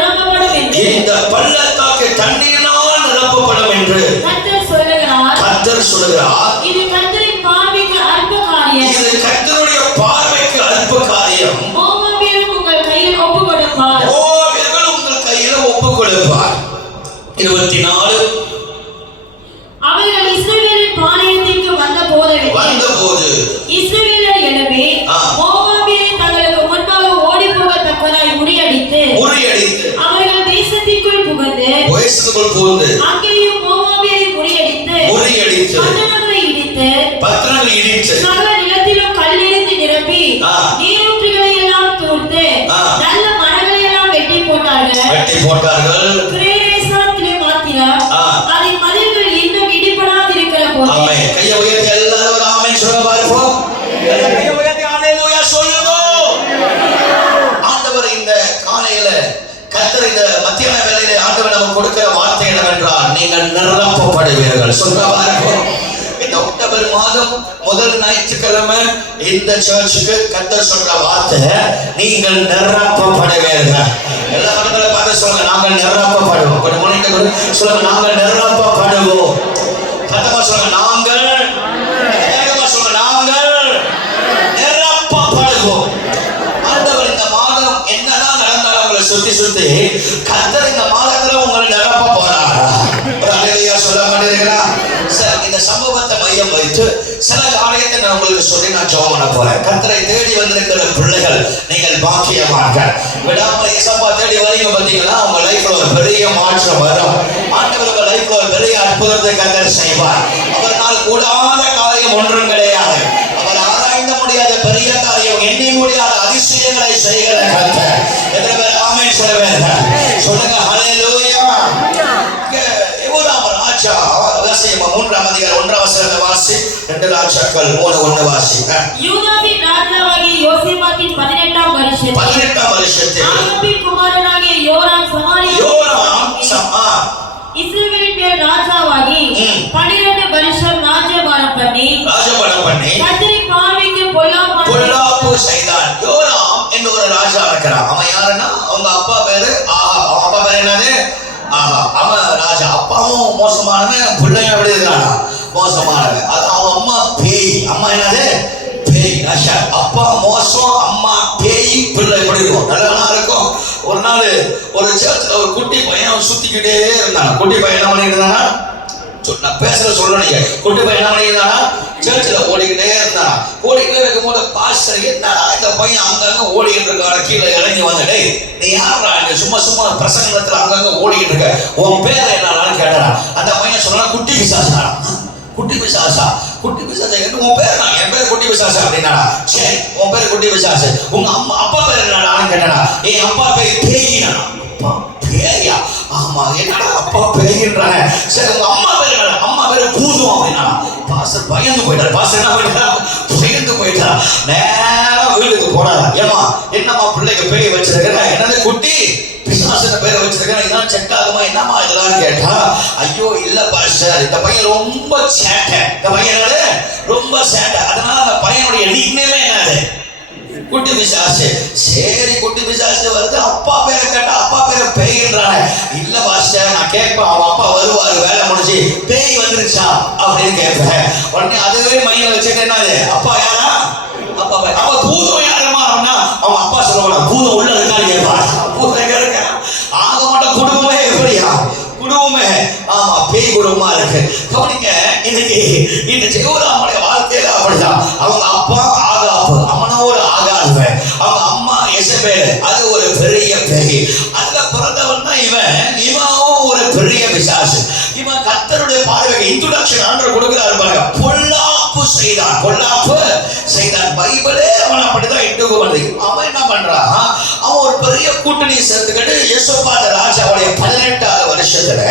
நிரப்பப்படும் என்று கர்த்தர் சொல்லுகிறார். இது கர்த்தரின் பார்வைக்கு அற்ப காரியம், இது கர்த்தருடைய பார்வைக்கு அற்ப காரியம். மோவாபியரும் உங்கள் கையில் ஒப்புக் கொடுப்பார், 24 அவர்கள் இஸ்ரவேலின் பாளையத்திற்கு வந்தபோது இஸ்ரவேலர் எழும்பி மோவாபியரை தங்களுக்கு முன்பாக ஓடி போகத்தக்கதாய் முறியடித்து அவர்கள் தேசத்திற்குள் புகுந்து அங்கேயும் மோவாபியரை முறியடித்து பட்டணங்களை இடித்து சகல நிலத்திலும் கல்லெறிந்து நிரப்பி நீரூற்றுகளை எல்லாம் தூர்த்து நல்ல மரங்களை எல்லாம் வெட்டி போட்டார்கள். கிரேரேசாத்திலே மாத்திரம் அதன் மதில்கள் இன்னும் இடிபடாதிருக்கிற போது. ஆமென். கையை உயர்த்தி எல்லாரும் ஆமென் சொல்ல பார்ப்போம். கையை உயர்த்தி ஹalleluya சொல்லுங்க. ஆண்டவர் இந்த காலையில கர்த்தர் இந்த மத்தியான வேளையிலே ஆண்டவர் நமக்கு கொடுக்கிற வார்த்தை என்னவென்றால், நீங்கள் நிரப்பப்படுவீர்கள். சொல்ல பார்ப்போம். இந்த அக்டோபர் மாதம் முதல் ஞாயிற்றுக்கிழமை இந்த சர்ச்சுக்கு கர்த்தர் சொல்ற வார்த்தை, நீங்கள் நிரப்பப்படுவீர்கள். எல்லா மக்களை பார்த்து சொல்லுங்க, நாங்கள் நிரப்பப்படுவோம். கொஞ்சம் முன்னிட்டு சொல்லுங்க, நாங்கள் நிரப்பப்படுவோம். சத்தமா சொல்லுங்க, நாங்கள் நிரப்பப்படுவோம். ஆண்டவர் இந்த மாதம் என்னதான் நடந்தாலும் உங்களை சுத்தி கர்த்தர் இந்த மாதத்துல உங்களை நிரப்ப போறார். சொல்ல மாட்டீங்களா? சார், இந்த சம்பவத்தை மையம் வைத்து சில காரியத்தை நான் உங்களுக்கு சொல்லி நான் ஜெபம் பண்ண போறேன். கர்த்தரை தேடி வந்திருக்கிற பிள்ளைகள் நீங்கள் பாக்கியவான்கள். விடாமல் இயேசுவை தேடி வரீங்க பாத்தீங்களா, உங்க லைஃப்ல ஒரு பெரிய மாற்றம் வரும். ஆண்டவர் உங்க லைஃப்ல ஒரு பெரிய அற்புதத்தை கர்த்தர் செய்வார். அவரால் கூடாத காரியம் ஒன்றும் கிடையாது. அவர் ஆராய்ந்த முடியாத பெரிய காரியம், எண்ணி முடியாத அதிசயங்களை செய்கிற கர்த்தர். எத்தனை பேர் ஆமென் சொல்லுங்க? சொல்லுங்க ஹalleluya. ராஜா 2 ராஜாக்கள் 3:1 வாசி. யூதாவின் ராஜாவாகிய யோசேபாத்தின் 18ஆம் வருஷத்தில் 18ஆம் வருஷத்தில் ஆகாபின் குமாரனாகிய யோராம் இஸ்ரவேலின் மேல் ராஜாவாகி 12 வருஷம் ராஜ்யபாரம் பண்ணி கர்த்தரின் பார்வைக்கு பொல்லாப்பு செய்தான். யோராம் என்ற ஒரு ராஜா இருக்கிறான். அவன் யாருன்னா அவங்க அப்பா பேரு ஆஹா. அவன் அப்பா பேரு என்னது? ஆஹா. அவன் ராஜா. அப்பாவும் மோசமானவன், பிள்ளைங்க எப்படி இருக்கானா மோசமானவன். அது அவன் அம்மா பேய். அம்மா என்னது? பேய். அப்பா மோசம், அம்மா பேய், பிள்ளை எப்படி இருக்கும்? நல்லா இருக்கும். ஒரு நாள் ஒரு சேர்த்துல ஒரு குட்டி பையன் சுத்திக்கிட்டே இருந்தாங்க. குட்டி பையன் என்ன பண்ணிட்டு இருந்தானா? நான் பேசுற சொல்றீங்க. குட்டி பையன் என்ன பண்ணிருந்தானா? சர்ச்சில் ஓடிக்கிட்டே இருந்தானா. ஓடிக்கிட்டே இருக்கும்போது பாஸ்டர் என்னடா இந்த பையன் அங்கங்க ஓடிக்கிட்டு இருக்கான, கீழே இறங்கி வந்துட்டே நீ யாரா சும்மா சும்மா பிரசங்கத்துல அங்கங்க ஓடிக்கிட்டு இருக்க, உன் பேர் என்னன்னு கேட்டாரா. அந்த பையன் சொன்னா குட்டி பிசாசா. குட்டி பிசாசா? குட்டி பிசாசா கேட்டு உன் பேர் நான், என் பேர் குட்டி பிசாசா அப்படின்னா. சரி உன் பேர் குட்டி பிசாசு, உங்க அப்பா பேர் என்னடான்னு கேட்டானா. என் அப்பா பேர் பேயினா. அப்பா பேயா? ஆமா. என்னடா அப்பா பேயின்றாங்க. சரி உங்க அம்மா பேர் என்னடா? அம்மா பேர் பூதம் அப்படின்னா. பாஸ்டர் பயந்து போயிட்டார். பாஸ்டர் என்ன போயிட்டாரா? பயந்து போயிட்டாரா. நேரா வீட்டுக்கு போனாரா. ஏமா என்னம்மா பிள்ளைக்கு பேய் வச்சிருக்கிற? என்னது குட்டி பிசாசுன்னு பேரை வச்சிருக்கேன், இதெல்லாம் செக் ஆகுமா என்னம்மா இதெல்லாம் கேட்டா, ஐயோ இல்ல பாஸ்டர் இந்த பையன் ரொம்ப சேட்டை. இந்த பையனோட ரொம்ப சேட்டை, அதனால அந்த பையனுடைய நிக்நேமே என்னது? குட்டி பிசாசு. சரி குட்டி பிசாசு வருது, அப்பா பேரை கேட்டா அப்பா பேரை பேய்ன்றானே. இல்ல பாஸ்டர் நான் கேட்பேன், அவன் அப்பா வருவாரு வேலை முடிஞ்சு, பேய் வந்துருச்சா அப்படின்னு கேட்பேன். உடனே அதுவே மையில வச்சுட்டு என்னது? அப்பா யாரா? அப்பா பேர். அப்ப பூதம் யாருமா அப்படின்னா அவன் அப்பா சொல்ல பூதம் உள்ள இருக்கான்னு கேட்பான். பூதம் எங்க இருக்க? ஆக மாட்டோம். குடும்பமே எப்படியா? குடும்பமே ஆமா பேய் குடும்பமா இருக்கு. கவனிங்க, இன்னைக்கு இந்த ஜெயராமுடைய வாழ்க்கையில அப்படிதான். அவங்க அப்பா ஆகாப்பு, அவனோட ஆகாது. அவங்க அம்மா எசபேல், அது ஒரு பெரிய பேய். அதுல பிறந்தவன் தான் இவனும் ஒரு பெரிய பிசாசு. இவன் கர்த்தருடைய பார்வைக்கு இன்ட்ரோடக்ஷன் ஆண்டவர் கொடுக்கிறாரு பாருங்க. பொல்லாப்பு செய்தான், பொல்லாப்பு செய்தான். பைபிளே அவன் அப்படிதான் இட்டுக்கு வருது. அவன் என்ன பண்றான்? அவன் ஒரு பெரிய கூட்டணியை சேர்த்துக்கிட்டு யோசபாத் ராஜாவுடைய 18ஆவது வருஷத்துல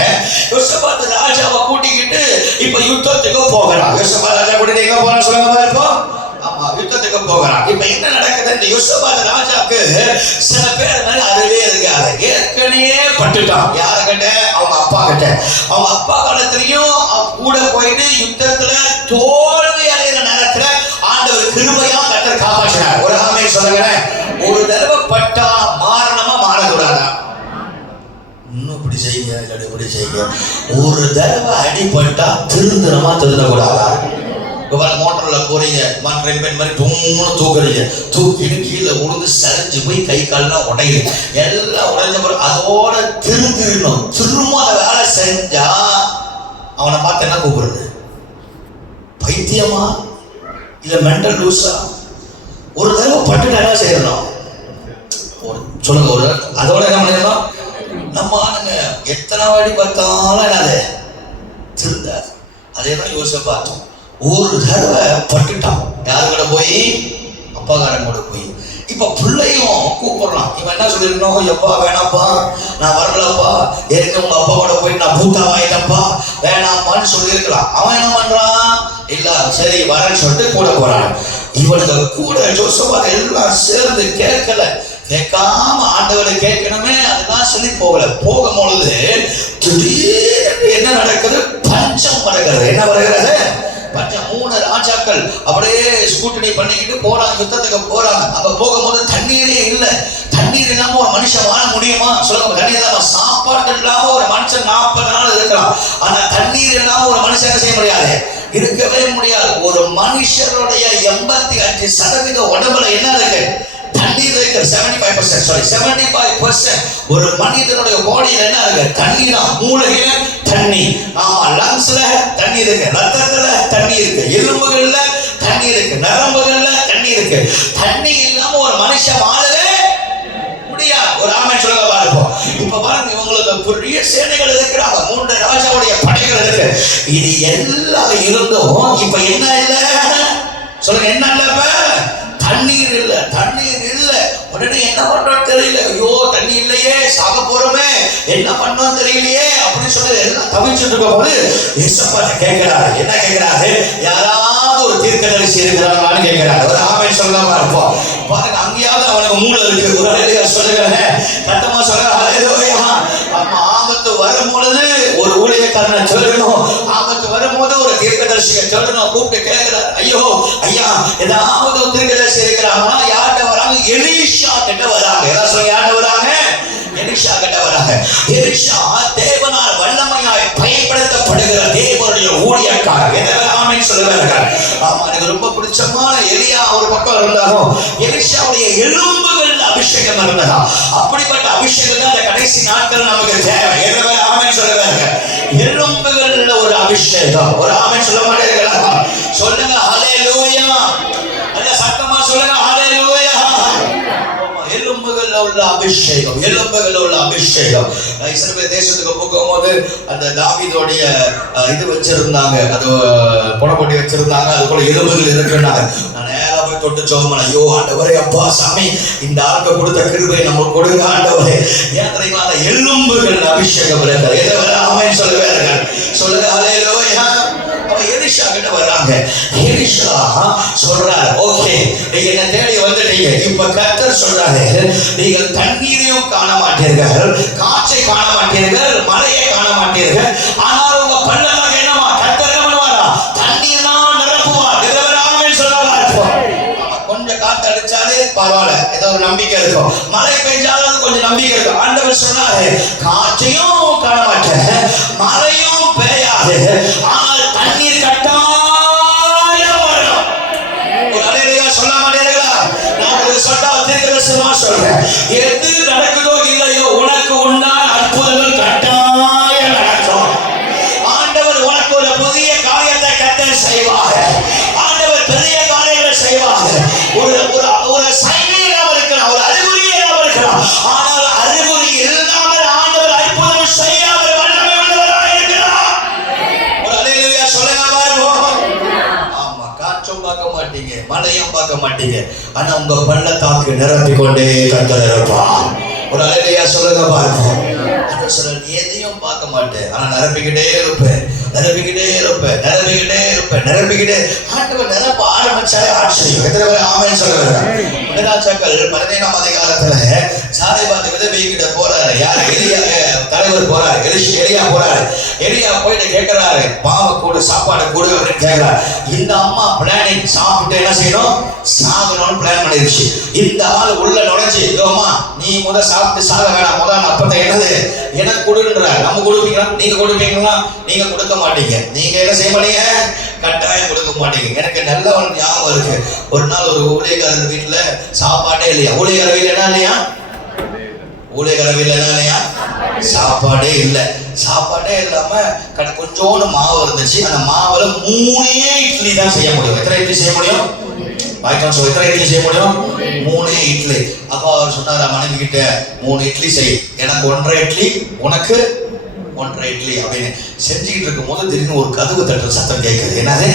யோசபாத் ராஜாவை கூட்டிக்கிட்டு இப்ப யுத்தத்துக்கு போகிறான். யோசபாத் ராஜா கூட்டிட்டு எங்க போறான்னு சொல்லுங்க பாருப்போம். ஆமா யுத்தத்துக்கு போகிறான். இப்ப என்ன நடக்குது? இந்த யோசபாத் ராஜாக்கு சில பேர் மேல அறிவே இருக்காது. ஏற்கனவே பட்டுட்டான். யாருக்கிட்ட? அவங்க அப்பா கிட்ட. அவங்க அப்பா காலத்திலையும் கூட போயிட்டு யுத்தத்துல தோல்வி அடைகிற நேரத்துல ஆண்டவர் கிருபையா கர்த்தர் காப்பாற்றினார். ஒரு ஆமென் சொல்லுங்க. ஒரு தடவை பட்டா மாரணமா மாறக்கூடாதா? இன்னும் இப்படி செய்யுங்க, இல்லாட்டி இப்படி செய்யுங்க. ஒரு தடவை அடிபட்டா திருந்தனமா திருந்தக்கூடாதா? மோட்டர்ல போறீங்க, ட்ரெயின் பெண் மாதிரி தூன்னு தூக்குறீங்க, தூக்கிட்டு கீழே உழுந்து சரிஞ்சு போய் கை கால்லாம் உடையுது. எல்லாம் உடைஞ்ச பிறகு அதோட திருந்திடணும். திரும்ப அதை வேலை செஞ்சா அவனை பார்த்து என்ன கூப்பிடுறது? பைத்தியமா இல்ல மென்டல் லூஸா? ஒரு தடவை பட்டுட்டு என்ன செய்யணும் சொல்லுங்க. ஒரு அதோட என்ன பண்ணிடணும்? நம்ம ஆளுங்க எத்தனை வாடி பார்த்தாலும் என்னது திருந்தாது. அதேதான் யோசிப்பாத்தோம். ஒரு தடவை பட்டுட்டான். யாரு கூட போய்? அப்பாக்காரன் கூட போய். இப்ப பிள்ளையும் கூப்பிடுறான். இவன் என்ன சொல்லிருக்கணும்? எப்பா வேணாப்பா, நான் வரலப்பா, ஏற்கனவே உங்க அப்பா கூட போய் நான் பூத்தா வாங்கிட்டப்பா, வேணாப்பான்னு சொல்லியிருக்கலாம். அவன் என்ன பண்றான்? இல்ல சரி வரேன்னு சொல்லிட்டு கூட போறான். இவனுக்கு கூட ஜோசபாத் எல்லாம் சேர்ந்து கேட்கல. கேட்காம ஆண்டவரை கேட்கணுமே அதெல்லாம் சொல்லி போகல. போகும்பொழுது திடீர்னு என்ன நடக்குது? பஞ்சம் வருகிறது. என்ன வருகிறது? பஞ்சம். 3 ராஜாக்கள் அப்படியே ஸ்கூட்டனி பண்ணிக்கிட்டு போறாங்க, யுத்தத்துக்கு போறாங்க. அங்க போகும்போது தண்ணீரே இல்லை. தண்ணீர் இல்லாம ஒரு மனுஷன் வாழ முடியுமா சொல்லுங்க? தண்ணீர் இல்லாம, சாப்பாடு இல்லாம ஒரு மனுஷன் 40 நாள் இருக்கலாம். ஆனா தண்ணீர் இல்லாம ஒரு மனுஷன் என்ன செய்ய முடியாது? இருக்கவே முடியாது. ஒரு மனுஷனுடைய 85% உடம்புல என்ன இருக்கு? தண்ணீர் இருக்கு. 75% ஒரு மனிதனுடைய பாடியில என்ன இருக்கு? தண்ணீர் தான். மூளையில தண்ணி, ஆமா லங்ஸ்ல தண்ணி இருக்கு, ரத்தத்துல தண்ணி இருக்கு, எலும்புகள்ல தண்ணி இருக்கு, நரம்புகள்ல தண்ணி இருக்கு. தண்ணி இல்லாம ஒரு மனுஷன் வாழவே முடியாது. ஒரு ஆமென் சொல்லுங்க பாருப்போம். இப்ப பாருங்க, இவங்களுக்கு பெரிய சேனைகள் இருக்கிறாங்க, 3 ராஜாவுடைய படைகள் இருக்கு. இது எல்லாம் இருந்தும் இப்ப என்ன இல்ல சொல்லுங்க? என்ன இல்ல? தண்ணீர் இல்ல, தண்ணீர் இல்ல. உடனே என்ன பண்றோம் தெரியல. ஐயோ தண்ணி இல்லையே, சாக போறோமே, என்ன பண்ணோம் தெரியலையே அப்படின்னு சொல்லி எல்லாம் தவிச்சுட்டு இருக்கும் போது யோசபாத் கேட்கிறாரு. என்ன கேட்கிறாரு? யாராவது ஒரு தீர்க்கதரிசி இருக்கிறாங்களான்னு கேட்கிறாங்க. ஒரு ஆமென் சொல்லலாம் இருப்போம். பாருங்க, அங்கேயாவது அவனுக்கு மூளை இருக்கு. ஒரு அலையில சொல்லுகிறேன், சத்தமா சொல்ல ஹல்லேலூயா. அம்மா ஆபத்து வரும்பொழுது ஒரு ஊழியக்காரனை சொல்லணும், ஆபத்து வரும்போது ஒரு தீர்க்கதரிசியை சொல்லணும். கூப்பிட்டு கேட்கிறார், ஐயோ ஐயா, ஏதாவது ஒரு தீர்க்கதரிசி இருக்கிறாங்கன்னா யார்கிட்ட வராங்க? எலிஷா கிட்ட வராங்க. எல்லாம் சொல்ல, யார்கிட்ட வராங்க? எலிஷா கிட்ட வராங்க. எலிஷா தேவனால் வல்லமையாய் பயன்படுத்தப்படுகிற தேவனுடைய ஊழியக்காரர். ஆமென் சொல்லுவார்கள். ஆமா, எனக்கு ரொம்ப பிடிச்சமான எலியா ஒரு பக்கம் இருந்தாலும் எலிஷாவுடைய எலும்புகள் அபிஷேகம் இருந்ததா. அப்படிப்பட்ட அபிஷேகம் தான் அந்த கடைசி நாட்கள் நமக்கு தேவை. ஆமென் சொல்லுவார்கள். எலும்புகள் ஒரு அபிஷேகம். ஒரு ஆமென் சொல்ல மாட்டீர்களா? சொல்லுங்க ஹல்லேலூயா. அல்ல சத்தமா சொல்லுங்க ஹல்லேலூயா. எலும்புகள்ல உள்ள அபிஷேகம், எலும்புகள்ல உள்ள அபிஷேகம். இஸ்ரவேல் தேசத்துக்கு போகும்போது அந்த தாவீதோடைய இது வச்சிருந்தாங்க, அது புடப்பொட்டி வச்சிருந்தாங்க, அதுக்குள்ள எலும்புகள் இருக்குன்னாங்க. நான் நேரா போய் தொட்டு ஜெபம், ஐயோ ஆண்டவரே, அப்பா சாமி, இந்த ஆளுக்கு கொடுத்த கிருபை நம்ம கொடுங்க ஆண்டவரே. ஏன் தெரியுமா? அந்த எலும்புகள் அபிஷேகம் இருக்கிறது. எதை வர ஆமென் சொல்லுவார்கள். சொல்லுங்க ஹல்லேலூயா. எலிஷா கிட்ட வர்றாங்க. எலிஷா சொல்றாரு, ஓகே, நீங்க என்ன தேடி வந்துட்டீங்க. இப்ப கர்த்தர் சொல்றாரு, நீங்கள் தண்ணீரையும் காண மாட்டீர்கள், காற்றை காண மாட்டீர்கள், மழையை காண மாட்டீர்கள். ஆனால் உங்க பள்ளத்தாக்கு என்னமா? கர்த்தர் என்ன பண்ணுவாரா? தண்ணீர் தான் நிரப்புவார். ஆமென் சொல்லுவார். கொஞ்சம் காத்து அடிச்சாலே பரவாயில்ல, ஏதோ ஒரு நம்பிக்கை இருக்கும். மழை பெஞ்சாலும் கொஞ்சம் நம்பிக்கை இருக்கும். ஆண்டவர் சொன்னாரு, காற்றையும் காண மாட்டேன், மழையும் பெய்யாது, ஆனால் தண்ணீர் கட்டாயம் வரும். ஒரு அலையிலையா சொல்ல மாட்டீர்களா? நான் ஒரு சொட்டா தீர்க்கதரிசனமா சொல்றேன். எது நடக்குதோ இல்லையோ, உனக்கு உண்டான அற்புதங்கள் கட்டாயம் நடக்கும். ஆண்டவர் உனக்கு ஒரு புதிய காரியத்தை கர்த்தர் செய்வார். ஆண்டவர் பெரிய காரியங்களை செய்வார். ஒரு சைனியம் இருக்கிறார், ஒரு அறிகுறி இருக்கிறார். ஆனால் அறிகுறி இல்லாமல் ஆண்டவர் அற்புதம் செய்ய அவர் வல்லமை உள்ளவராக இருக்கிறார். ஒரு அல்லேலூயா சொல்லுங்க பாருங்க. ஆமா, காற்றும் பார்க்க மாட்டீங்க, மழையும் பார்க்க மாட்டீங்க, ஆனா உங்க பள்ளத்தாக்கு நிரப்பிக் கொண்டே கர்த்தர் இருப்பார். ஒரு அல்லேலூயா சொல்லுங்க பாருங்க. எதையும் பார்க்க மாட்டேன், ஆனா நிரப்பிக்கிட்டே இருப்பேன், நிரப்பிக்கிட்டே இருப்பேன், நிரப்பிக்கிட்டே இருப்பேன், நிரப்பிக்கிட்டே. ஆண்டவர் நிரப்ப ஆரம்பிச்சாலே ஆச்சரியம். எத்தனை பேர் ஆமென் சொல்லுவாங்க? முதலாச்சாக்கள் 15ஆம் அதிகாரத்துல சாரைபாத் விதவைகிட்ட போறாரு. யார்? எலியா தலைவர் போறாரு. எலியா போறாரு. எலியா போயிட்டு கேட்கிறாரு, பாவ கூடு, சாப்பாடு கூடு அப்படின்னு கேட்கிறாரு. இந்த அம்மா பிளானிங், சாப்பிட்டு என்ன செய்யணும்? சாகணும்னு பிளான் பண்ணிருச்சு. இந்த ஆள் உள்ள நுழைஞ்சு, அம்மா நீ சாப்பிட்டு சாக வேணாம், முதல் அப்பத்தை என்னது எனக்கு கொடுன்றார். நம்ம கொடுப்பீங்களா? நீங்க கொடுப்பீங்களா? நீங்க கொடுக்க மாட்டீங்க. நீங்க என்ன செய்ய மாட்டீங்க? கட்டாயம் கொடுக்க மாட்டீங்க. எனக்கு நல்ல ஒரு ஞாபகம் இருக்கு. ஒரு நாள் ஒரு ஊழியக்காரர் வீட்டுல சாப்பாடே இல்லையா. ஊழியக்கார வீட்டுல என்ன இல்லையா? ஊழியக்கார வீட்டுல என்ன இல்லையா? சாப்பாடே இல்லை. சாப்பாடே இல்லாம கொஞ்சோண்டு மாவு இருந்துச்சு. அந்த மாவுல 3 இட்லி தான் செய்ய முடியும். எத்தனை இட்லி செய்ய முடியும்? எத்தனை இட்லி செய்ய முடியும்? 3 இட்லி. அப்போ அவர் சொன்னார் மனைவி கிட்ட, 3 இட்லி செய், எனக்கு 1.5 இட்லி, உனக்கு 1.5 இட்லி அப்படின்னு செஞ்சுக்கிட்டு இருக்கும் போது திடீர்னு ஒரு கதவு தட்டுற சத்தம் கேட்குது. என்னது?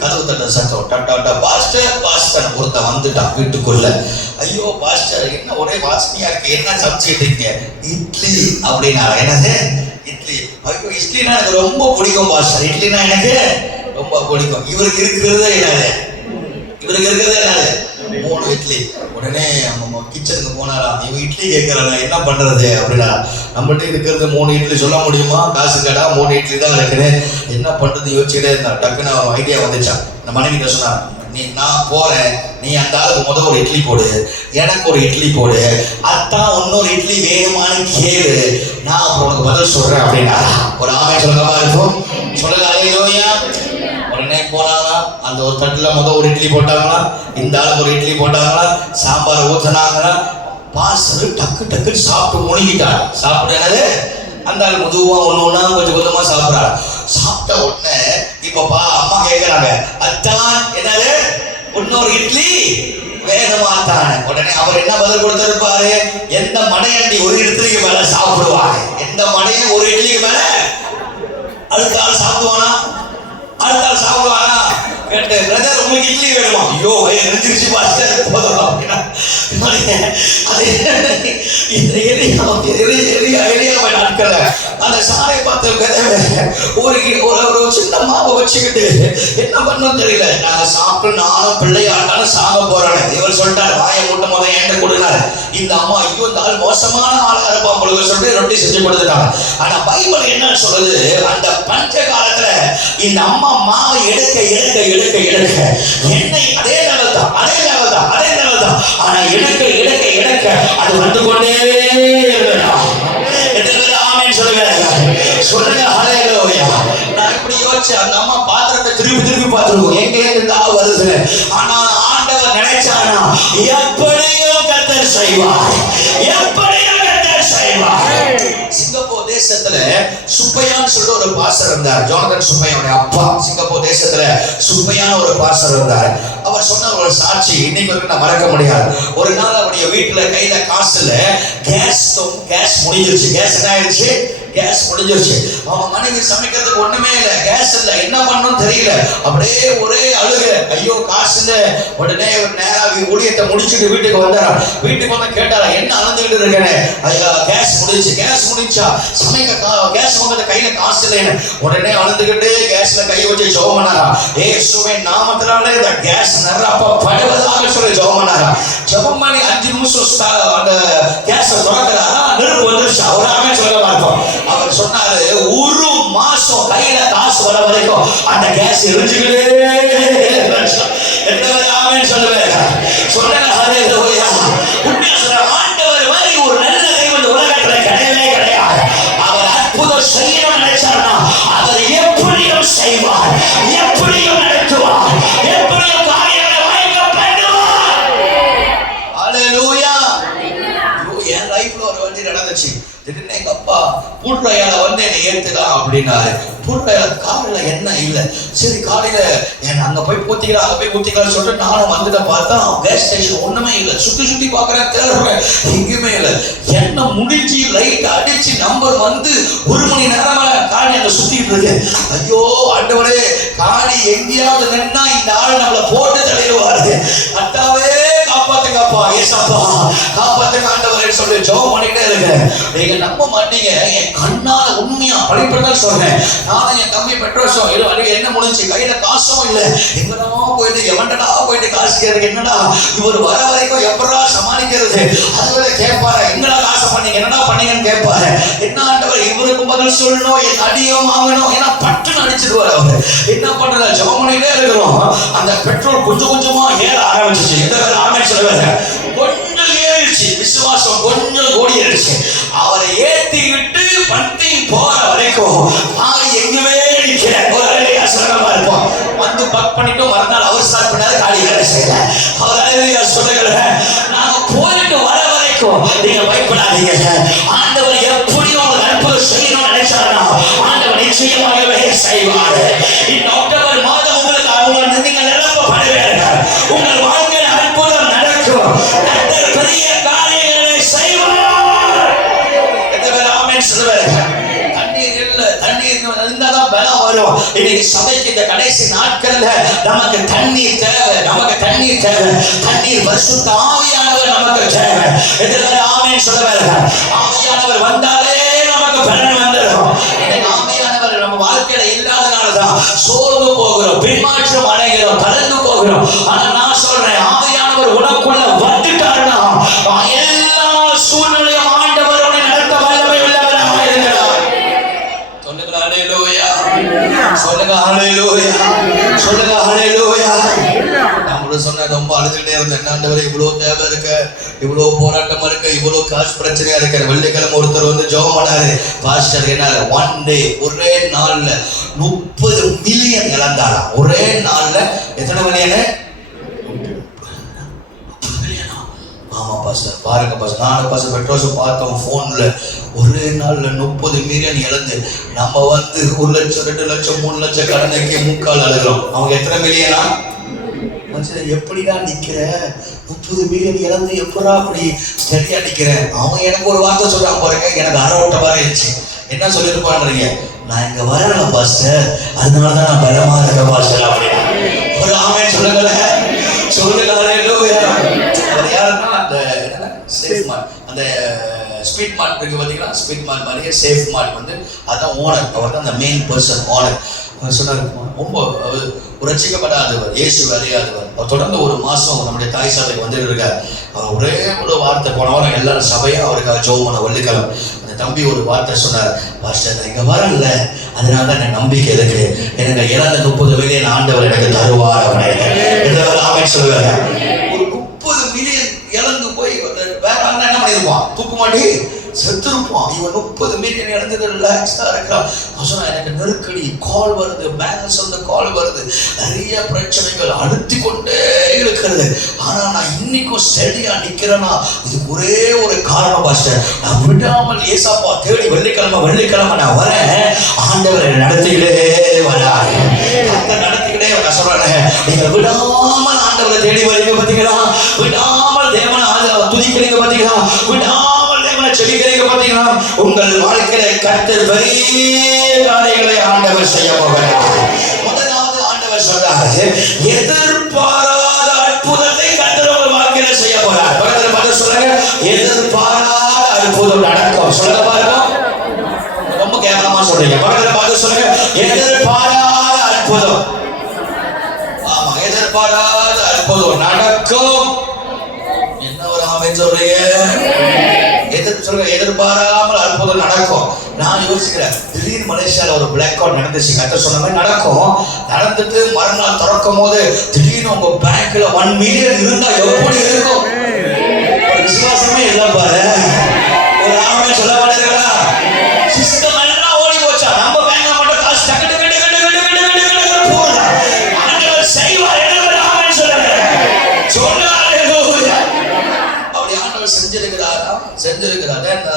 கதவு தட்டுற சத்தம். டட்டா பாஸ்டர் ஒருத்தன் வந்துட்டான் வீட்டுக்குள்ள. ஐயோ பாஸ்டர், என்ன ஒரே வாசனையா இருக்கு, என்ன சமைச்சிட்டு இருக்கீங்க? இட்லி அப்படின்னா. என்னது? இட்லி. ஐயோ, இட்லினா எனக்கு ரொம்ப பிடிக்கும் பாஸ்டர், இட்லினா எனக்கு ரொம்ப பிடிக்கும். இவருக்கு இருக்கிறதே என்னது? 3 இட்லி. உடனே நம்ம கிச்சனுக்கு போனாராம். இவன் இட்லி கேட்கறாங்க, என்ன பண்றது அப்படின்னா. நம்மகிட்ட இருக்கிறது 3 இட்லி சொல்ல முடியுமா? காசு கடா 3 இட்லி தான் இருக்குது, என்ன பண்றது யோசிச்சுட்டே இருந்தான். டக்குன்னு அவன் ஐடியா வந்துச்சான். இந்த மனைவி கிட்ட சொன்னான், நான் போறேன், நீ அந்த ஆளுக்கு முதல் ஒரு இட்லி போடு, எனக்கு ஒரு இட்லி போடு, அத்தான் இன்னொரு இட்லி வேணுமான்னு கேளு, நான் அப்புறம் உனக்கு பதில் சொல்றேன் அப்படின்னா. ஒரு ஆமை சொல்லமா இருக்கும். சொல்லுங்க அல்லேலூயா. உடனே போனாங்களா, அந்த ஒரு தட்டுல ஒரு இட்லி போட்டாங்களா, இந்த ஆளுக்கு ஒரு இட்லி போட்டாங்களா, சாம்பார் ஊத்தினாங்களா. பாஸ்டர் டக்கு டக்குன்னு சாப்பிட்டு முழுங்கிட்டாரு. சாப்பிட்டு என்னது? அந்த ஆள் மெதுவா ஒண்ணு கொஞ்சம் கொஞ்சமா சாப்பிட்றாரு. சாப்பிட்ட உடனே இப்பப்பா அம்மா கேட்கிறாங்க, அத்தான் என்னது இன்னொரு இட்லி வேணுமாத்தான். உடனே அவர் என்ன பதில் கொடுத்திருப்பாரு? எந்த மடையண்டி ஒரு இட்லிக்கு மேல சாப்பிடுவாங்க? எந்த மடையன் ஒரு இட்லிக்கு மேல? அடுத்த ஆள் சாப்பிடுவானா? அடுத்த ஆள் சாப்பிடுவானா? கேட்டேன், பிரதர் உங்களுக்கு இட்லி வேணுமா? ஐயோ எரிஞ்சிருச்சு பாஸ்டர் போதும் அப்படின்னா எளியாவை நாட்கள்ல அந்த சாலை பார்த்து ஒரு சின்ன மாவை வச்சுக்கிட்டு என்ன பண்ணணும் தெரியல. நாங்க சாப்பிட்டு நானும் பிள்ளையாண்டாலும் சாக போறேன். இவர் சொல்லிட்டாரு, வாயை மூட்டை முதல் ஏண்ட கொடுனாரு. இந்த அம்மா ஐயோ இந்த ஆள் மோசமான ஆளா இருப்பான் உங்களுக்கு சொல்லிட்டு ரொட்டி செஞ்சு கொடுத்துட்டாங்க. ஆனா பைபிள் என்ன சொல்லுது, அந்த பஞ்ச காலத்துல இந்த அம்மா மாவை எடுக்க எடுக்க எடுக்க எடுக்க எண்ணெய் அதே லெவல் தான் அதே லெவல் தான் அதே லெவல் தான். ஆனா எடுக்க எடுக்க எடுக்க அது வந்து கொண்டே சொல்லுங்க ஹல்லேலூயா. நான் இப்படி யோசிச்சேன், அந்த அம்மா பாத்திரத்தை திருப்பி திருப்பி பார்த்துருக்கோம், எங்க இருந்தா வருது. ஆனா ஆண்டவர் நினைச்சானா எப்படியும் கர்த்தர் செய்வார், எப்படியும் கர்த்தர் செய்வார். சிங்கப்பூர் தேசத்துல சுப்பையான்னு சொல்லிட்டு ஒரு பாஸ்டர் இருந்தார். ஜோனதன் சுப்பையானுடைய அப்பா சிங்கப்பூர் தேசத்துல சுப்பையான ஒரு பாஸ்டர் இருந்தார். அவர் சொன்ன ஒரு சாட்சி இன்னைக்கு வரைக்கும் நான் மறக்க முடியாது. ஒரு நாள் அவருடைய வீட்டுல கையில காசு இல்ல, கேஸ் முடிஞ்சிருச்சு. கேஸ் என்ன ஆயிடுச்சு? கேஸ் முடிஞ்சிருச்சு. அவன் மனைவி சமைக்கிறதுக்கு ஒண்ணுமே இல்ல, கேஸ் இல்ல, என்ன பண்ணணும் தெரியல. அப்படியே ஒரே அழுக, ஐயோ காசு இல்ல. உடனே நேரா ஊழியத்தை முடிச்சுட்டு வீட்டுக்கு வந்தாரா. வீட்டுக்கு வந்து கேட்டாரா, என்ன அழுந்துகிட்டு இருக்கேன்னு. ஐயா கேஸ் முடிஞ்சு. கேஸ் முடிஞ்சா சமைக்க கேஸ் வாங்க கையில காசு இல்லைன்னு உடனே அழுந்துகிட்டு கேஸ்ல கை வச்சு ஜெபம் பண்ணாரா. இயேசுவே நாமத்தினாலே இந்த கேஸ் நிரப்ப படுவதாக சொல்லி ஜெபம் பண்ணாரா. ஜெபம் பண்ணி 5 நிமிஷம் அந்த கேஸை திறக்கிறாரா, நெருப்பு வந்துருச்சு. அவராமே சொல்ல மாட்டோம். அவர் சொன்னாரு, ஒரு மாசம் கையில காசு வர வரைக்கும் அந்த கேஸ் எரிஞ்சுக்கிட்டே சொல்லுவேன். சொல்லுங்க ஹல்லேலூயா. உண்மையா சொல்ற ஆண்டவர் மாதிரி ஒரு நல்ல தெய்வம் இந்த உலகத்துல கிடையவே கிடையாது. அவர் அற்புதம் செய்யணும் நினைச்சார்னா அவர் எப்படியும் செய்வார், எப்படியும் நடத்துவார், எப்படியும் காரியங்களை வாய்க்க பண்ணுவார். ஹல்லேலூயா. என் லைஃப்ல ஒரு வண்டி நடந்துச்சு. திடீர்னு எங்க அப்பா பூட்டையால வந்து என்னை ஏத்துக்கலாம் அப்படின்னாரு. பூட்டையால காலையில என்ன இல்லை. சரி காலையில அங்க போய் ஊத்திக்கலாம் அங்க போய் ஊத்திக்கலாம்னு சொல்லிட்டு நானும் வந்துட்ட பார்த்தா கேஸ் ஸ்டேஷன் ஒண்ணுமே இல்லை. சுத்தி சுத்தி பாக்குறேன், தேடுறேன், எங்கேயுமே இல்லை. என்ன முடிஞ்சு லைட் அடிச்சு நம்பர் வந்து 1 மணி நேரமா காணி அங்க சுத்திட்டு இருக்கு. ஐயோ ஆண்டவரே, காணி எங்கேயாவது நின்னா இந்த ஆள் நம்மளை போட்டு தள்ளிடுவாரு. அத்தாவே காப்பாத்துங்கப்பா, ஏசப்பா காப்பாத்துங்க ஆண்டவரே சொல்லி ஜெபம் பண்ணிட்டே இருக்கேன். நீங்க நம்ப மாட்டீங்க, என் கண்ணால உண்மையா படிப்பதான் சொல்றேன். நானும் என் தம்பி பெட்ரோஸும் என்ன முடிஞ்சு கையில காசும் இல்லை. எங்கடா போயிட்டு எவன்டா போயிட்டு காசு கேட்க, என்னடா இவர் வர வரைக்கும் எப்படா சமாளிக்கிறது. அதுவரை கேட்பாரு, எங்கடா காசு பண்ணீங்க, என்னடா பண்ணீங்கன்னு கேட்பாரு. என்ன ஆண்டவர் இவருக்கு பதில் சொல்லணும், என் அடியும் வாங்கணும். ஏன்னா பட்டுன்னு அடிச்சிருவாரு அவரு. என்ன பண்றது, ஜெபம் பண்ணிட்டே இருக்கிறோம். அந்த பெட்ரோல் கொஞ்சம் கொஞ்சமா ஏற ஆரம்பிச்சிச்சு. எந்த வேலை ஆரம்பிச்சு கொஞ்சம் ஏறிடுச்சு, விசுவாசம் கொஞ்சம் ஓடிடுச்சு. அவரை ஏத்தி விட்டு பந்தி போற வரைக்கும் காரி எங்குமே நிக்கிற ஒரு அலையா சொல்லமா இருப்போம். வந்து பக் பண்ணிட்டு மறுநாள் அவர் ஸ்டார்ட் பண்ணாரு, காடி வேலை செய்யல. அவர் அலையா சொல்லுகிற நாங்க போயிட்டு வர வரைக்கும் நீங்க பயப்படாதீங்க. ஆண்டவர் எப்படியும் உங்களுக்கு அற்புதம் செய்யணும்னு நினைச்சாருன்னா ஆண்டவர் நிச்சயமாகவே செய்வார். இந்த அக்டோபர் மாதம் உங்களுக்கு அவங்க நீங்க நிரப்பப்படுவீர்கள். உங்கள் வாழ்க்கையில் அற்புதம் நடக்கும். பெரிய காரியங்களை செய்வார். தண்ணீர் இருந்தாதான் பலம் வரும். இன்னைக்கு சபைக்கு இந்த கடைசி நாட்கள்ல நமக்கு தண்ணீர் தேவை, நமக்கு தண்ணீர் தேவை. தண்ணீர் பரிசுத்த ஆவியானவர் நமக்கு தேவை. எதிராக ஆமென் சொல்லுவார்கள். ஆவியானவர் வந்தாலே நமக்கு பலன் வந்துடும். ஆவியானவர் நம்ம வாழ்க்கையில இல்லாதனாலதான் சோர்ந்து போகிறோம், பின்மாற்றம் அடைகிறோம், கலந்து போகிறோம். ஆனா நான் சொல்றேன், ஆவியானவர் உனக்குள்ள வந்துட்டாருன்னா எல்லா சூழ்நிலையும் ஆண்டவரோட நடத்த வல்லமை உள்ளவராக இருக்கிறார். சொல்லுங்க ஹல்லேலூயா, சொல்லுங்க ஹல்லேலூயா, சொல்லுங்க ஹல்லேலூயா. நம்மளும் சொன்ன ரொம்ப அழுதுகிட்டே இருந்தேன். ஆண்டவரே இவ்வளவு தேவை இருக்கு, இவ்வளவு போராட்டமா இருக்கு, இவ்வளவு காசு பிரச்சனையா இருக்கு. வெள்ளிக்கிழமை ஒருத்தர் வந்து ஜெபம் பண்ணாரு. பாஸ்டர் என்ன ஒன் டே ஒரே நாள்ல 30 மில்லியன் இழந்தாரா. ஒரே நாள்ல எத்தனை மில்லியனு? ஆமா பாஸ்டர், பாருங்க பாஸ்டர், நானும் பாஸ்டர் பெட்ரோஸும் பார்த்தோம் போன்ல. ஒரே நாள்ல 30 மில்லியன் இழந்து நம்ம வந்து 1 லட்சம் 2 லட்சம் 3 லட்சம் கடனைக்கு முக்கால் அழுகிறோம். அவங்க எத்தனை மில்லியனா? எப்படிடா நிக்கிற? 30 மில்லியன் இழந்து எப்படா அப்படி சரியா நிக்கிறேன்? அவங்க எனக்கு ஒரு வார்த்தை சொல்றாங்க பாருங்க, எனக்கு அரை ஓட்ட மாதிரி இருந்துச்சு. என்ன சொல்லிருப்பான்றீங்க? நான் இங்க வரல பாஸ்டர், அதனாலதான் நான் பலமா இருக்க பாஸ்டர் அப்படின்னா. ஒரு ஆமென் சொல்லுங்களேன். சொல்லுங்க ஹalleluya. அது யாருன்னா அந்த சேஃப் மார்ட், அந்த ஸ்பீட் மார்ட் இருக்கு பாத்தீங்களா? ஸ்பீட் மார்ட் மாதிரியே சேஃப் மார்ட் வந்து அதான் ஓனர். அவர் தான் அந்த மெயின் பர்சன், ஓனர். அவர் சொன்னார், ரொம்ப ஒரு ரட்சிக்கப்படாதவர், இயேசு அறியாதவர். அவர் தொடர்ந்து ஒரு மாசம் நம்முடைய தாய் சபைக்கு வந்துட்டு இருக்கார். அவர் ஒரே ஒரு வார்த்தை, போன வாரம் எல்லாரும் சபையா அவருக்காக ஜெபம் பண்ண வெள்ளிக்கிழமை. அந்த தம்பி ஒரு வார்த்தை சொன்னார், பாஸ்டர் இங்க வரல, அதனால தான் எனக்கு நம்பிக்கை இருக்கு. எனக்கு இழந்த 30 மில்லியன் ஆண்டவர் எனக்கு தருவார். அவனை ஆமென் சொல்லுவாங்க. ஒரு 30 மில்லியன் இழந்து போய் வேற என்ன பண்ணிருப்பான்? தூக்கு மாட்டி செத்துருப்பான். இவன் 30 மில்லியன் இழந்தது ரிலாக்ஸா இருக்கான். எனக்கு நெருக்கடி, கால் வருது, பேலன்ஸ் வந்து கால் வருது, நிறைய பிரச்சனைகள் அழுத்தி கொண்டே இருக்கிறது. ஆனா நான் இன்னைக்கும் ஸ்டெடியா நிக்கிறேன்னா இதுக்கு ஒரே ஒரு காரணம் பாஸ்டர், நான் விடாமல் ஏசாப்பா தேடி வெள்ளிக்கிழமை நான் வரேன். ஆண்டவரை நடத்திக்கிட்டே வராரு, நடத்திக்கிட்டே வர சொல்றேன். நீங்க விடாமல் ஆண்டவரை தேடி வரீங்க பாத்தீங்களா? விடாமல் தேவனை துதிக்கிறீங்க பாத்தீங்களா? விடாமல் தேவனை செபிக்கிறீங்க பாத்தீங்களா? உங்கள் வாழ்க்கையில கர்த்தர் பெரிய காரியங்களை ஆண்டவர் செய்ய போகிறார். முதலாவது ஆண்டவர் சொல்றாரு, எதிர்பாராத அற்புதத்தை கர்த்தர் உங்கள் வாழ்க்கையில செய்ய போறார். பக்கத்துல பார்த்து சொல்லுங்க, எதிர்பாராத அற்புதம் நடக்கும். சொல்லுங்க பாருங்க, ரொம்ப கேவலமா சொல்றீங்க. பக்கத்துல பார்த்து சொல்லுங்க, எதிர்பாராத அற்புதம். ஆமா, எதிர்பாராத அற்புதம் நடக்கும். என்ன ஒரு ஆமென் சொல்றீங்க? எதிர்பாராமல் அற்புதம் நடக்கும். நான் யோசிக்கிறேன், திடீர்னு மலேசியால ஒரு பிளாக் அவுட் நடந்துச்சு. கத்த சொன்ன மாதிரி நடக்கும். நடந்துட்டு மறுநாள் திறக்கும் போது திடீர்னு உங்க பேங்க்ல 1 மில்லியன் இருந்தா எப்படி இருக்கும்? ஒரு விசுவாசமே இல்ல பாரு. ஒரு ஆமென் சொல்ல மாட்டீங்களா? சிஸ்டம் எல்லாம் ஓடி போச்சா? நம்ம பேங்க்ல மட்டும் காசு டக்கு போகுதா? ஆண்டவர் செய்வார். என்ன ஆமென் சொல்லுங்க. அப்படி ஆண்டவர் செஞ்சிருக்கிறாரு.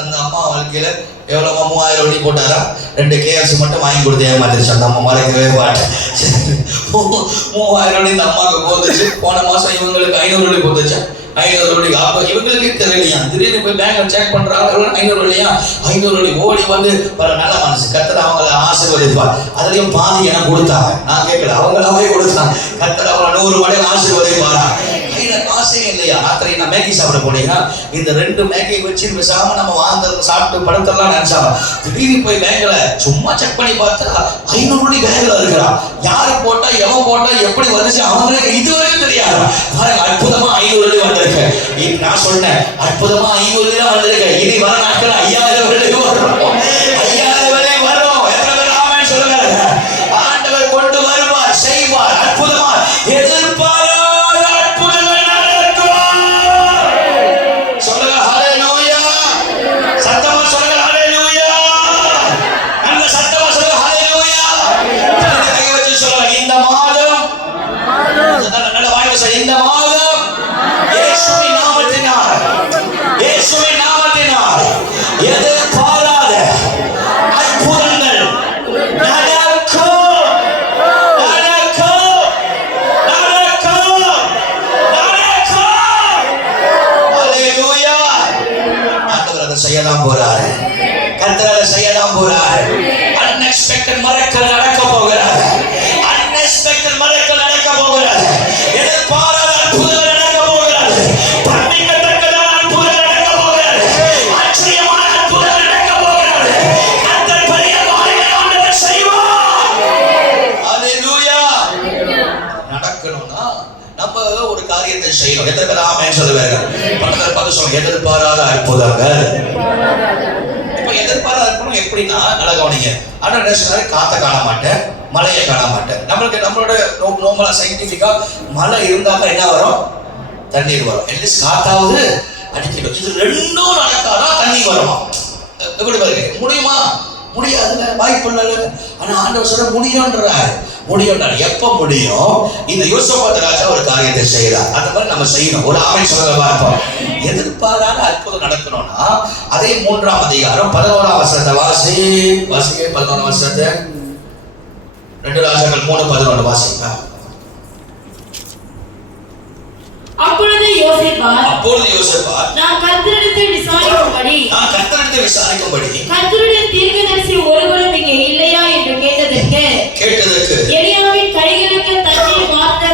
அந்த அம்மா வாழ்க்கையில எவ்வளவு 3000 வெள்ளி போட்டாரா? 2 KFC மட்டும் வாங்கி கொடுத்து ஏமாத்திருச்சு. அந்த அம்மா மறைக்கவே மாட்டேன். 3000 வெள்ளி இந்த அம்மாவுக்கு போந்துச்சு. போன மாசம் இவங்களுக்கு 500 வெள்ளி போந்துச்சு. 500 வெள்ளி. அப்ப இவங்களுக்கே தெரியலையா, திடீர்னு போய் பேங்க்ல செக் பண்றாங்க, 500 வெள்ளியா? 500 வெள்ளி ஓடி வந்து பல நல்ல மனசு கர்த்தர் அவங்களை ஆசீர்வதிப்பார். அதுலயும் பாதி எனக்கு கொடுத்தாங்க, நான் கேட்கல, அவங்களாவே கொடுத்தாங்க. கர்த்தர் அவங்களை 100 மடங்கு ஆசீர்வதிப்பாரா? கையில காசே இல்லையா? ராத்திரி நான் மேகி சாப்பிட போனீங்கன்னா இந்த 2 மேகி வச்சு பேசாம நம்ம வாழ்ந்து சாப்பிட்டு படுத்தலாம் நினைச்சாங்க. திடீர்னு போய் பேங்க்ல சும்மா செக் பண்ணி பார்த்தா 500 வெள்ளி பேங்க்ல இருக்கிறான். யாரு போட்டா, எவன் போட்டா, எப்படி வந்துச்சு அவங்களுக்கு இதுவரைக்கும் தெரியாது. அற்புதமா 500 வெள்ளி வந்திருக்கு. நான் சொன்னேன், அற்புதமா 500 வெள்ளி வந்திருக்கு. இனி வர நாட்கள் 5000 வெள்ளி வரும். 5000 வெள்ளி வரும். எத்தனை ஆமென் சொல்லுங்க. ஆண்டவர் கொண்டு வருவார், செய்வார். அற்புதமா எதிர்பாராத அற்புதங்கள் நடக்கும். சொல்லுங்க ஹalleluya. சத்தமா சொல்லுங்க ஹalleluya. நல்ல சத்தமா சொல்லுங்க ஹalleluya. கை வச்சு சொல்லுங்க, இந்த மாதம் நல்ல வாய்ப்பு சொல்லுங்க, இந்த மாதம் இயேசுவின் நாமத்தினால் எதிர்பாராத அற்புதங்கள் நடக்கும். ஹalleluya. ஆண்டவர் அதை செய்யலாம் போறாரு. கர்த்தர் அதை செய்யலாம் போறாரு. அன்எக்ஸ்பெக்டட் மரங்கள் நடக்க போகிறார். அன்எக்ஸ்பெக்டட் மரங்கள் நடக்க போகிறார். எதிர்பாராத அற்புதங்கள் நடக்க போகிறார். பன்னிக்கத்தக்கதான அற்புதங்கள் நடக்க போகிறார். ஆச்சரியமான அற்புதங்கள் நடக்க போகிறார். கர்த்தர் பெரிய காரியங்களை ஆண்டவர் செய்வார். ஹalleluya. நடக்கணும்னா நம்ம ஒரு காரியத்தை செய்யணும். எத்தனை ஆமென் சொல்லுவாங்க? பக்கத்துல பார்த்து சொல்லுங்க, எதிர்பாராத அற்புதங்கள். இப்ப எதிர்பாராத அற்புதம் எப்படின்னா, நல்லா கவனிங்க. ஆனா என்ன சொன்னாரு? காத்த காண மாட்டேன், மழையை காண மாட்டேன். நம்மளோட நோமலா சயின்டிபிக்கா மழை இருந்தாக்க என்ன வரும்? தண்ணீர் வரும். அட்லீஸ்ட் காத்தாவது அடிக்கணும். இது ரெண்டும் நடக்காதான் தண்ணி வருமா? எப்படி பாருங்க, முடியுமா? முடியாதுல, வாய்ப்பு இல்ல. ஆனா ஆண்டவர் சொல்ற முடியும்ன்றாரு. முடியும்ன்றாரு. எப்ப முடியும்? இந்த யோசபாத் ராஜா ஒரு காரியத்தை செய்யறார். அந்த மாதிரி நம்ம செய்யணும். ஒரு ஆமென் சொல்ல பார்ப்போம். எதிர்பாராத அற்புதம் நடக்கணும்னா அதே 3ஆம் அதிகாரம் 11ஆம் வசனத்தை வாசிங்க. 11ஆம் வசனத்தை 2 ராஜாக்கள் 3:11 வாசிங்க. அப்பொழுது யோசேப்பாத் நான் கர்த்தரிடத்தில் விசாரிக்கும்படி கர்த்தருடைய தீர்க்கதரிசி ஒருவரும் இங்கே இல்லையா என்று கேட்டதற்கு எலியாவின் கைகளுக்கு தண்ணீர் வார்த்த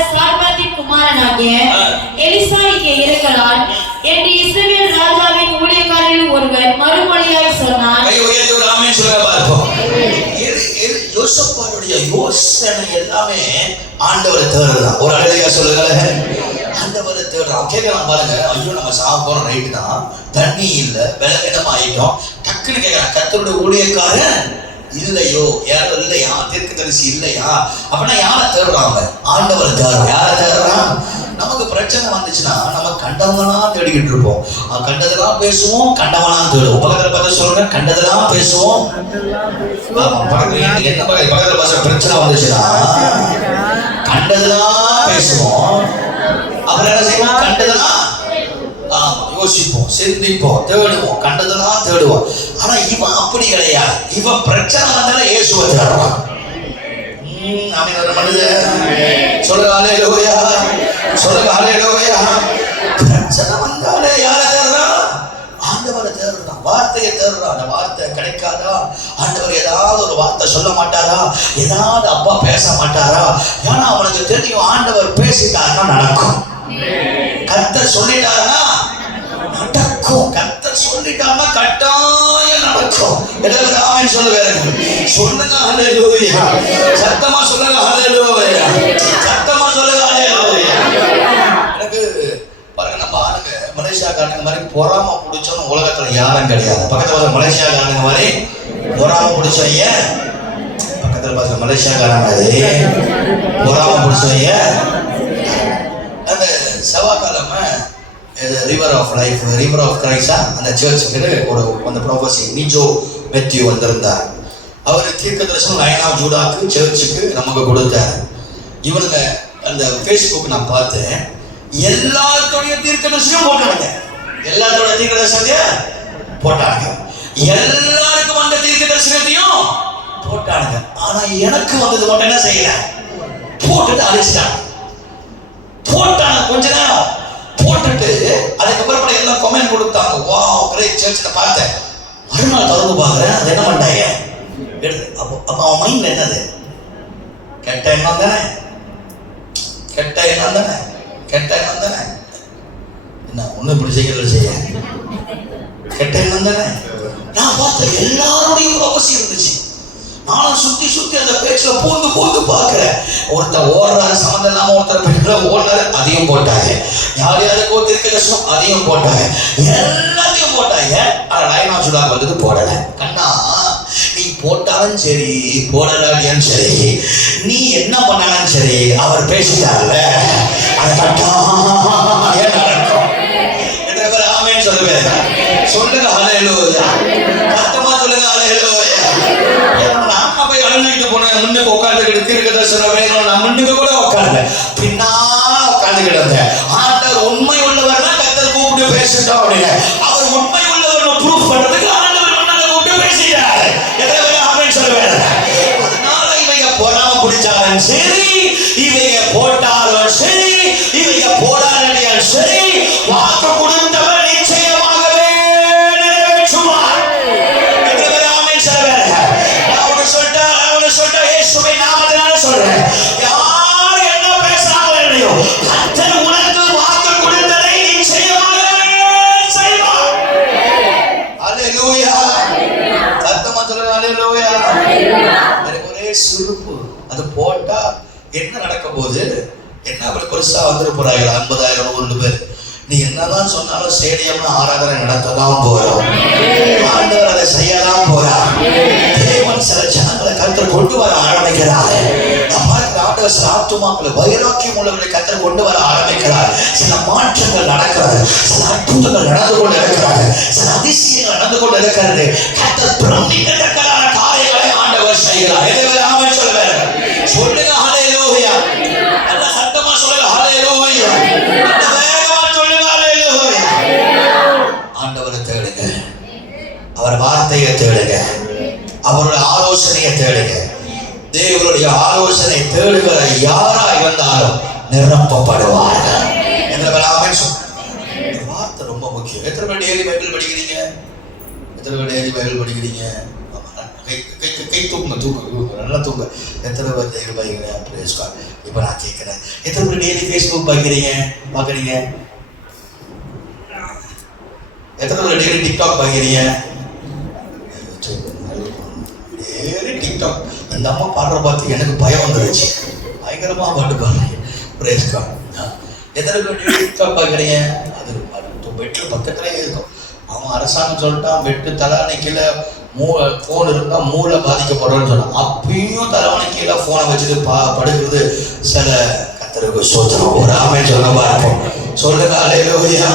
நம்முடைய யோசனை எல்லாமே ஆண்டவரை தேடுறதான். ஒரு அழகையா சொல்லுங்களேன், ஆண்டவரை தேடுறோம். கேட்கலாம் பாருங்க, ஐயோ நம்ம சாக போறோம், ரைட்டு தான், தண்ணி இல்லை, விலகிடம் ஆயிட்டோம். டக்குன்னு கேட்கலாம், கர்த்தருடைய ஊழியக்காரன் இல்லையோ, யாரும் இல்லையா, தீர்க்கதரிசி இல்லையா? அப்படின்னா யாரை தேடுறாங்க? ஆண்டவரை தேடுறோம். யாரை தேடுறான்? நமக்கு பிரச்சனை வந்துச்சுன்னா நம்ம கண்டவங்களாம் தேடிக்கிட்டு இருப்போம். கண்டதெல்லாம் பேசுவோம், கண்டவனா தேடுவோம். பக்கத்துல பார்த்து சொல்லுங்க, கண்டதெல்லாம் பேசுவோம். பக்கத்துல பிரச்சனை வந்துச்சுன்னா கண்டதெல்லாம் பேசுவோம். அப்புறம் என்ன செய்வோம்? கண்டதெல்லாம் யோசிப்போம், சிந்திப்போம், தேடுவோம், கண்டதெல்லாம் தேடுவோம். ஆனா இவன் அப்படி கிடையாது. இவன் பிரச்சனை வந்தாலும் இயேசுவை தேடுறான். சொல்லுங்க ஹல்லேலூயா, சொல்லுங்க ஹல்லேலூயா. பிரச்சனை வந்தாலே யாரை தேடுறான்? ஆண்டவரை தேடுறான், வார்த்தையை தேடுறான். அந்த வார்த்தை கிடைக்காதா? ஆண்டவர் ஏதாவது ஒரு வார்த்தை சொல்ல மாட்டாரா? ஏதாவது அப்பா பேச மாட்டாரா? ஏன்னா அவனுக்கு தெரியும், ஆண்டவர் பேசிட்டாருன்னா நடக்கும். கர்த்தர் சொல்லிட்டாருன்னா நடக்கும். கர்த்தர் சொல்லிட்டாருன்னா கட்டாயம் நடக்கும். எல்லாரும் சொல்லுவாரு. சொல்லுங்க ஹல்லேலூயா, சத்தமா சொல்லுங்க ஹல்லேலூயா, சத்தமா சொல்லுங்க ஹல்லேலூயா. எனக்கு பாருங்க, நம்ம ஆளுங்க மலேசியாக்காரங்க மாதிரி பொறாம பிடிச்சோன்னு உலகத்துல யாரும் கிடையாது. பக்கத்துல மலேசியாக்காரங்க மாதிரி பொறாம பிடிச்சவங்க, பக்கத்துல பாருங்க மலேசியாக்காரங்க மாதிரி பொறாம பிடிச்சவங்க. அந்த செவ்வாய்க்கிழமை river of life, river of கிரைஸ்டா அந்த சர்ச்சுக்கு ஒரு அந்த ப்ரொஃபஸி நிஜோ மெத்யூ வந்திருந்தார். அவர் தீர்க்க தரிசனம் 9 ஜூடாக்கு சர்ச்சுக்கு நமக்கு கொடுத்தார். இவனுங்க அந்த ஃபேஸ்புக் நான் பார்த்தேன், எல்லாத்தோடைய தீர்க்க தரிசனம் போட்டானுங்க. எல்லாத்தோட தீர்க்க தரிசனத்தையும் போட்டானுங்க, எல்லாருக்கும் வந்த தீர்க்க தரிசனத்தையும் போட்டானுங்க. ஆனா எனக்கு வந்தது மட்டும் என்ன செய்யல, போட்டுட்டு அழிச்சிட்டாங்க. போட்டாங்க கொஞ்ச நேரம் போட்டுட்டு அதுக்கப்புறம் எல்லாம் கமெண்ட் கொடுத்தாங்க. வாவ் கிரேட் சர்ச் பார்த்தேன். மறுநாள் திறந்து பார்க்குறேன், அது என்ன பண்ணாங்க எடுத்து. அப்போ அவன் மைண்ட்ல என்னது? கெட்ட எண்ணம் தானே, கெட்ட எண்ணம் தானே, கெட்ட எண்ணம் தானே. என்ன ஒண்ணு இப்படி செய்யறது செய்ய கெட்ட எண்ணம் தானே. நான் பார்த்தேன் எல்லாரோடையும் அவசியம் இருந்துச்சு. நானும் சுத்தி சுத்தி அந்த பேச்சுல பூந்து பூந்து பாக்குறேன். ஒருத்தர் ஓடுறாரு சம்மந்தம் இல்லாம, ஒருத்தர் பெற்ற ஓடுறாரு, அதையும் போட்டாங்க. யார் யாருக்கோ தீர்க்க தரிசனம் அதையும் போட்டாங்க, எல்லாத்தையும் போட்டாங்க. ஆனா லைனா சுடாக்கு வந்தது போடல. கண்ணா, நீ போட்டாலும் சரி போடலாடியும் சரி, நீ என்ன பண்ணாலும் சரி, அவர் பேசிட்டார்ல, அதை கட்டாயம் நடக்கும். எத்தனை பேர் ஆமென் சொல்லுவேன்? சொல்லுங்க ஹல்லேலூயா, சத்தமா சொல்லுங்க ஹல்லேலூயா. போய் அழுதுகிட்டு போனேன், முன்னுக்கு உட்காந்துக்கிட்டு தீர்க்க தரிசனம் வேணும். நான் முன்னுக்கு கூட உட்கார்ந்தேன், பின்னால உட்காந்துக்கிட்டு இருந்தேன். ஆண்டவர் உண்மை உள்ளவர்னா கர்த்தர் கூப்பிட்டு பேசிட்டோம் அப்படின்னு. அவர் உண்மை உள்ளவர் ப்ரூஃப் பண்றதுக்கு ஆண்டவர் முன்னால கூப்பிட்டு பேசிட்டாரு. எதாவது ஆமென் சொல்லுவேன். அதனால இவங்க பொறாம பிடிச்சாலும் சரி, இவங்க போட்டாலும் சரி, இவங்க போடாலும் சரி, வாக்கு கொடுத்தவர் நிச்சயமாகவே நிறைவேற்றுவார். எதாவது ஆமென் சொல்லுவேன். சொல்லிட்டா இயேசுவை நாமத்தினால சொல்றேன், யார் என்ன பேசுறாங்களோ இல்லையோ, கர்த்தர் உனக்கு வாக்கு கொடுத்ததை நிச்சயமாக செய்வார். ஹல்லேலூயா, சத்தமா சொல்லுங்க ஹல்லேலூயா. எனக்கு ஒரே சுருப்பு. அது போட்டா என்ன நடக்க போகுது? என்ன அப்படி பெருசா வந்துட போறாங்க? 50,000 100 பேர். நீ என்னதான் சொன்னாலும் ஸ்டேடியம்ல ஆராதனை நடத்ததான் போறோம். ஆண்டவர் அதை செய்யலாம் போறார். தேவன் சில ஜனங்களை கர்த்தர் கொண்டு வர ஆரம்பிக்கிறார். ஆண்டவர் சில ஆத்துமாக்களை வைராக்கியம் உள்ளவர்களை கர்த்தர் கொண்டு வர ஆரம்பிக்கிறார். சில மாற்றங்கள் நடக்கிறது, சில அற்புதங்கள் நடந்து கொண்டு இருக்கிறார், சில அதிசயங்கள் நடந்து கொண்டு இருக்கிறது. கர்த்தர் பிரமிக்கத்தக்கதான காரியங்களை ஆண்டவர் செய்கிறார். எதை ஆமென் சொல்லுவார்? சொல்லுங்க ஹல்லேலூயா. நல்ல சத்தமா சொல்லுங்க ஹல்லேலூயா. ஆண்டவரை தேடுங்க, அவர் வார்த்தையை தேடுங்க, அவருடைய ஆலோசனையை தேடுங்க. தேவனுடைய ஆலோசனை தேடுகிற யாராய் வந்தாலும் நிரப்பப்படுவார்கள். வார்த்தை ரொம்ப முக்கியம். எத்தனை பேர் டெய்லி பைபிள் படிக்கிறீங்க? எத்தனை பேர் டெய்லி பைபிள் படிக்கிறீங்க? கை தூக்குங்க, தூக்குங்க, நல்லா தூங்க. எத்தனை பேர் டெய்லி படிக்கிறேன்? இப்போ நான் கேட்கிறேன், எத்தனை பேர் டெய்லி ஃபேஸ்புக் பார்க்குறீங்க? எத்தனை பேர் டெய்லி டிக்டாக் பார்க்குறீங்க? டெய்லி டிக்டாக் அந்த அம்மா பாடுற பார்த்து எனக்கு பயம் வந்துருச்சு. பயங்கரமாக பாட்டு பாடுறீங்க. Praise God. எத்தனை பேர் பார்க்குறீங்க? அது பெட்டில் பக்கத்துலேயே இருக்கும். அவன் அரசாங்கம் சொல்லிட்டான் பெட்டு தலைவணைக்கில் ஃபோன் இருந்தால் மூளை பாதிக்கப்படுறோன்னு சொன்னான். அப்பயும் தலைவணைக்கில ஃபோனை வச்சுட்டு படுக்கிறது சில கத்தருக்கு சோத்திரம். ஒரு ஆமை சொல்ல பார்ப்போம். சொல்லுங்க அல்லேலூயா.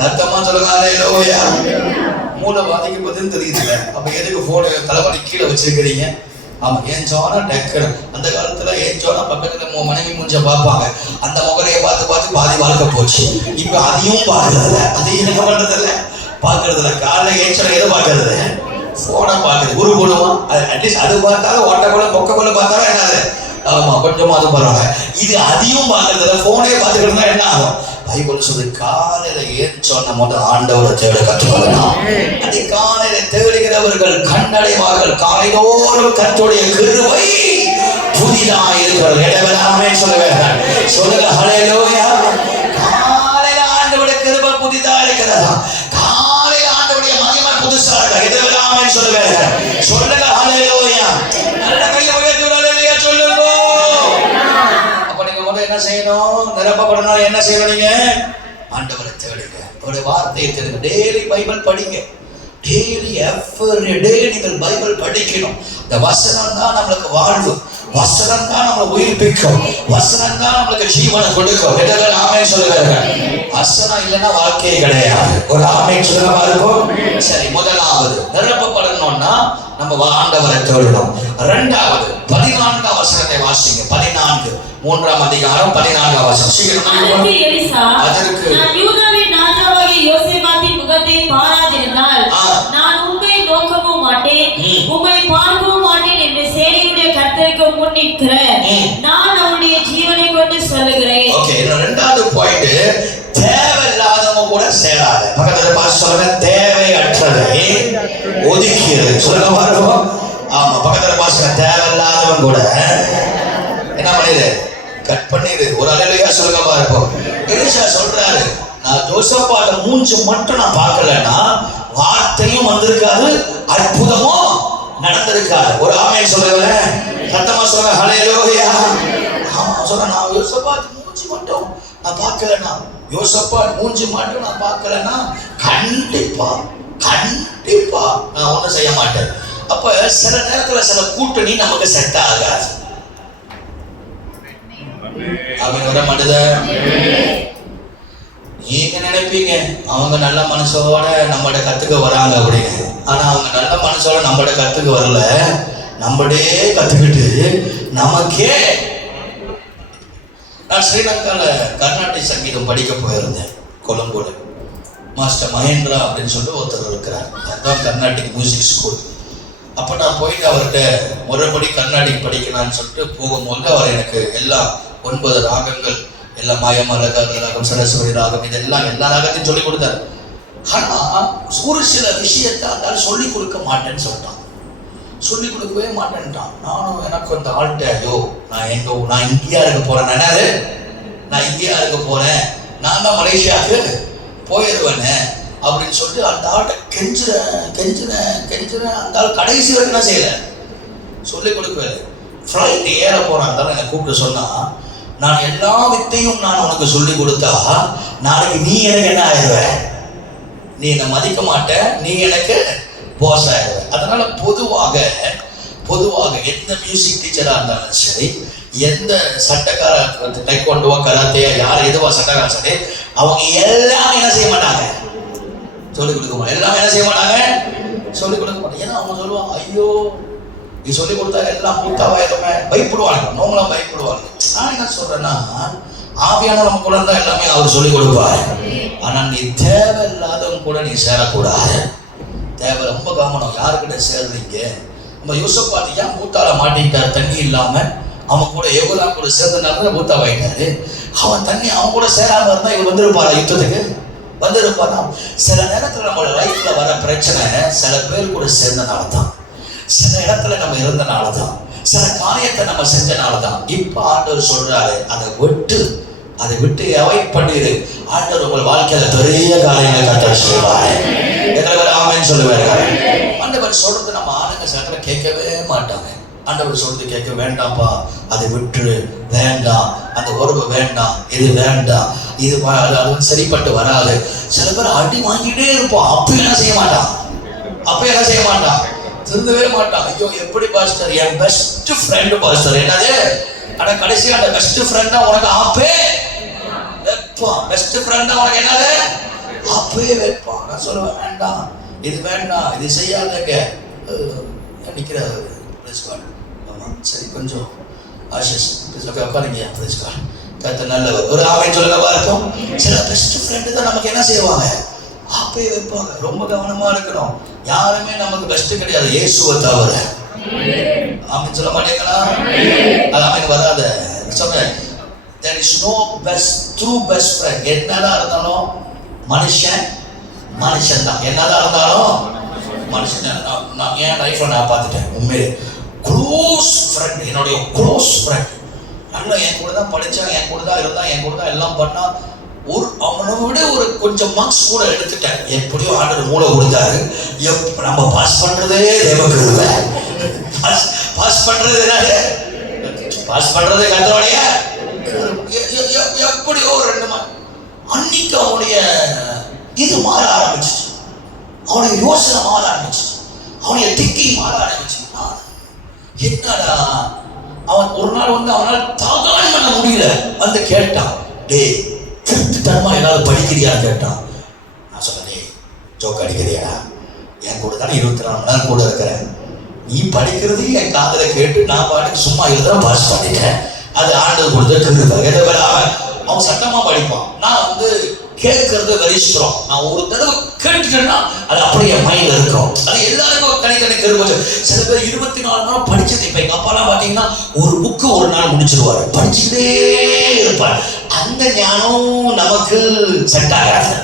சத்தமா சொல்லுங்க அல்லேலூயா. மூளை பாதிக்கப்படுதுன்னு தெரியுதுல்ல, அப்போ எதுக்கு ஃபோனு தலைவணி கீழே வச்சிருக்கிறீங்க? ஆமாம், ஏன் சோனா டக்குன்னு அந்த காலத்தில் ஏன் சோனா பக்கத்தில் மனைவி மூஞ்ச பார்ப்பாங்க. அந்த முகரையை பார்த்து பார்த்து பாதி வாழ்க்கை போச்சு. இப்போ அதையும் பார்க்கறதில்ல, அதையும் என்ன பண்ணுறதில்ல, பார்க்கறதில்ல. காலையில் ஏன் சோனா எதை பார்க்கறது? ஃபோனை பார்க்குறது. குரு போடுவான். அட்லீஸ்ட் அது பார்த்தாலும் ஒட்டக்குள்ள பொக்கக்குள்ள பார்த்தாலும் என்னது? ஆமாம், கொஞ்சமாக அது பரவாயில்ல. இது அதையும் பார்க்கறதில்ல, ஃபோனே பார்த்துக்கிட்டு தான் என்ன ஆகும்? பைபிள் சொல்லி காலையில ஏன் சொன்ன முதல் ஆண்டவரை தேட கற்றுக்கொள்ளலாம். அதை காலையில தேடுகிறவர்கள் கண்டடைவார்கள். காலைதோறும் கர்த்தருடைய கிருபை புதிதாக இருக்கிறது. இடவெல்லாமே சொல்லுவார்கள். சொல்லுங்க ஹல்லேலூயா. காலையில ஆண்டவருடைய கிருபை புதிதாக இருக்கிறதா? காலையில ஆண்டவருடைய மகிமை புதுசா இருக்கிறது. இடவெல்லாமே சொல்லுவார்கள். சொல்லுங்க ஹல்லேலூயா. நல்ல கையை உயர்த்தி ஹல்லேலூயா சொல்லுங்க. என்ன செய்யணும்? நிரப்பப்படணும். என்ன செய்யணும்? நீங்க ஆண்டவரை தேடுங்க, அவருடைய வார்த்தையை தேடுங்க, டெய்லி பைபிள் படிங்க. டெய்லி எவ்ரி டே நீங்கள் பைபிள் படிக்கணும். இந்த வசனம் தான் நம்மளுக்கு வாழ்வு, வசனம் தான் நம்மளை உயிர்ப்பிக்கும், வசனம் தான் நம்மளுக்கு ஜீவனை கொடுக்கும். எதாவது ஆமென் சொல்லுவாங்க. வசனம் இல்லைன்னா வாழ்க்கையே கிடையாது. ஒரு ஆமென் சொல்லுமா இருக்கும். சரி, முதலாவது நிரப்பப்படணும்னா நம்ம ஆண்டவரை தேடணும். இரண்டாவது 14ஆம் வசனத்தை வாசிங்க. 14 3ஆம் அதிகாரம் 14ஆம் வசனம். அதற்கு நான் யூதாவின் ராஜாவாகிய யோசேபாத்தின் முகத்தை பாராதிருந்தால் நான் உம்மை நோக்கவும் மாட்டேன், உம்மை பார்க்கவும் மாட்டேன் என்று சேனையுடைய கர்த்தருக்கு முன் நிற்கிற நான் அவருடைய ஜீவனை கொண்டு சொல்லுகிறேன். ஓகே, இரண்டாவது பாயிண்ட், தேவையில்லாதவங்க கூட சேராத. பக்கத்துல பார்த்து சொல்லுங்க, தேவையற்றதை ஒதுக்கிறது. சொல்லுங்க பாருங்க. ஆமா, பக்கத்துல பாசுங்க, தேவையில்லாதவன் கூட என்ன பண்ணிடு? கட் பண்ணிடு. ஒரு அல்லேலூயா சொல்லுங்க பாருங்க. எலிசா சொல்றாரு, நான் யோசபாத்த மூஞ்சி மட்டும் நான் பார்க்கலன்னா வார்த்தையும் வந்திருக்காது, அற்புதமும் நடந்திருக்காது. ஒரு ஆமென் சொல்லுங்க. சத்தமா சொல்லுங்க ஹல்லேலூயா. ஆமா சொல்ற, நான் யோசபாத் மூஞ்சி மட்டும் நான் பார்க்கலன்னா, யோசபாத் மூஞ்சி மட்டும் நான் பார்க்கலன்னா கண்டிப்பா கண்டிப்பா நான் ஒன்றும் செய்ய மாட்டேன். அப்ப சில நேரத்துல சில கூட்டணி நமக்கு செட் ஆகாது. அவன் வர மாட்டேத. நீங்க நினைப்பீங்க அவங்க நல்ல மனசோட நம்மட கத்துக்க வராங்க அப்படின்னு. ஆனா அவங்க நல்ல மனசோட நம்மட கத்துக்க வரல, நம்மளே கத்துக்கிட்டு நமக்கே. நான் ஸ்ரீலங்கால கர்நாடிக் சங்கீதம் படிக்க போயிருந்தேன். கொலம்போல மாஸ்டர் மகேந்திரா அப்படின்னு சொல்லிட்டு ஒருத்தர் இருக்கிறார். அதுதான் கர்நாடிக் மியூசிக் ஸ்கூல். அப்போ நான் போயிட்டு அவர்கிட்ட முறைப்படி கர்நாடிக் படிக்கலான்னு சொல்லிட்டு போகும்போது அவர் எனக்கு எல்லா 9 ராகங்கள், எல்லாம் மாயமர ராகம், சரஸ்வதி ராகம், இதெல்லாம் எல்லா ராகத்தையும் சொல்லி கொடுத்தாரு. ஆனால் ஒரு சில விஷயத்தை அதால் சொல்லி கொடுக்க மாட்டேன்னு சொல்லிட்டான். சொல்லி கொடுக்கவே மாட்டேன்ட்டான். நானும் எனக்கு அந்த ஆள்கிட்ட, ஐயோ நான் இந்தியா இருக்க போறேன், நான் இந்தியா இருக்க போறேன், நான் தான் மலேசியாவுக்கு போயிடுவேன்னு அப்படின்னு சொல்லிட்டு அந்த ஆள்கிட்ட கெஞ்சுறேன். அந்த ஆள் கடைசி வரைக்கும் நான் செய்யலை, சொல்லிக் கொடுக்கவே. ஃப்ளைட் ஏற போறான், அதெல்லாம் என்னை கூப்பிட்டு சொன்னா, நான் எல்லா வித்தையும் நான் உனக்கு சொல்லி கொடுத்தா நாளைக்கு நீ எனக்கு என்ன ஆயிடுவ? நீ என்னை மதிக்க மாட்ட, நீ எனக்கு பாஸ் ஆயிடுவ. அதனால பொதுவாக எந்த மியூசிக் டீச்சரா இருந்தாலும் சரி, எந்த சட்டக்கார டைக்கோண்டோவா கராத்தையா யார் எதுவா சட்டக்கார சரி, அவங்க எல்லாம் என்ன செய்ய மாட்டாங்க? சொல்லிக் கொடுக்க மாட்டாங்க. எல்லாமே என்ன செய்ய மாட்டாங்க? சொல்லிக் கொடுக்க மாட்டாங்க. ஏன்னா அவங்க சொல்லுவாங்க, ஐயோ நீ சொல்லிக் கொடுத்தா எல்லாம் பூத்தாவாயிருமே, பயப்படுவாங்க, நோங்களாம் பயப்படுவாங்க. நான் என்ன சொல்றேன்னா, ஆவியான நம்ம கூட இருந்தா எல்லாமே அவர் சொல்லிக் கொடுப்பாரு. ஆனா நீ தேவையில்லாதவங்க கூட நீ சேரக்கூடாது. தேவை ரொம்ப கவனம். யாருக்கிட்ட சேர்றீங்க? நம்ம யோசபாத் ஏன் பூத்தால மாட்டிக்கிட்டார்? தண்ணி இல்லாம அவன் கூட எவ்வளோ கூட சேர்ந்தனால பூத்தாவாயிட்டாரு. அவன் தண்ணி அவன் கூட சேராம இருந்தா இவர் வந்திருப்பாரா? யுத்தத்துக்கு வந்திருப்பாரா? சில நேரத்துல நம்ம லைஃப்ல வர பிரச்சனை சில பேர் கூட சேர்ந்தனால தான், சில இடத்துல நம்ம இருந்தனால தான், சில காரியத்தை நம்ம செஞ்சனால தான். இப்ப ஆண்டவர் சொல்றாரு, அதை விட்டு அவாய்ட் பண்ணிடு. ஆண்டவர் உங்கள் வாழ்க்கையில பெரிய காரியங்களை கர்த்தர் செய்வாரு. எத்தனை பேர் ஆமென் சொல்லுவாரு? ஆண்டவர் சொல்றது நம்ம ஆளுங்க சில கேட்கவே மாட்டாங்க. ஆண்டவர் சொல்றது கேட்க வேண்டாம்ப்பா, அதை விட்டு வேண்டாம், அந்த உறவு வேண்டாம், இது வேண்டாம், இது அது சரிப்பட்டு வராது. சில பேர் அடி வாங்கிட்டே இருப்போம், அப்ப என்ன செய்ய மாட்டான், திருந்தவே மாட்டான். ஐயோ எப்படி பாஸ்டர், என் பெஸ்ட் ஃப்ரெண்டு பாஸ்டர், என்னது ஆனா கடைசியா அந்த பெஸ்ட் ஃப்ரெண்டா உனக்கு ஆப்பே வைப்பான். பெஸ்ட் ஃப்ரெண்டா உனக்கு என்னது ஆப்பே வைப்பான். நான் சொல்லுவேன் வேண்டாம், இது வேண்டாம், இது செய்யாதங்க நிற்கிறாரு. சரி கொஞ்சம் ஆஷஸ் உட்காருங்க. கத்த நல்லவர், ஒரு ஆமை சொல்லுங்க பார்ப்போம். சில பெஸ்ட் ஃப்ரெண்டு தான் நமக்கு என்ன செய்வாங்க, ஆப்பே வைப்பாங்க. ரொம்ப கவனமா இருக்கணும். யாருமே நமக்கு பெஸ்ட் கிடையாது, இயேசுவை தவிர. ஆமென் சொல்ல மாட்டீங்களா? அது ஆமென் வராத. சொன்னேன், there is no best true best friend. என்னதான் இருந்தாலும் மனுஷன் தான். என்னதான் இருந்தாலும் மனுஷன். நான் என் லைஃப்ல நான் பார்த்துட்டேன், உண்மையிலே க்ளோஸ் ஃப்ரெண்ட், என்னுடைய க்ளோஸ் ஃப்ரெண்ட், நல்லா என் கூட தான் படித்தான், என் கூட தான் இருந்தான், என் கூட தான் எல்லாம் பண்ணா. அவனை விட ஒரு கொஞ்சம் மார்க்ஸ் கூட எடுத்துட்டேன். எப்படியோ ஆண்டவர் மூளை கொடுத்தாரு. நம்ம பாஸ் பண்றதே தேவகிருபை. பாஸ் பண்றது கத்தோடைய எப்படியோ 2 அன்னைக்கு அவனுடைய இது மாற ஆரம்பிச்சு, அவனுடைய யோசனை மாற ஆரம்பிச்சு, அவனுடைய திங்கிங் மாற ஆரம்பிச்சு. என்னடா அவன் ஒரு நாள் வந்து அவனால் தாகான் பண்ண முடியல, வந்து கேட்டான், டே திருட்டுத்தனமா ஏதாவது படிக்கிறியான்னு கேட்டான். நான் சொன்னேன், ஜோக் அடிக்கிறியா, என் கூட தானே 24 மணி நேரம் கூட இருக்கிறேன், நீ படிக்கிறது என் காதலை கேட்டு நான் பாட்டுக்கு சும்மா எழுத பாஸ் பண்ணிட்டேன். அது ஆண்டவர் கொடுத்த கிருபை. அவன் சட்டமா படிப்பான், நான் வந்து கேட்கறது வெரி ஸ்ட்ராங். நான் ஒரு தடவை கேட்டுட்டேன்னா அது அப்படியே மைண்ட்ல இருக்கும். அது எல்லாருக்கும் தனித்தனி கிருபை. சில பேர் 24 மணி நேரம் படிச்சது. இப்ப எங்க அப்பாலாம் பாத்தீங்கன்னா ஒரு புக்கு ஒரு நாள் முடிச்சிருவாரு, படிச்சுக்கிட்டே இருப்பார். அந்த ஞானம் நமக்கு செட் ஆகாது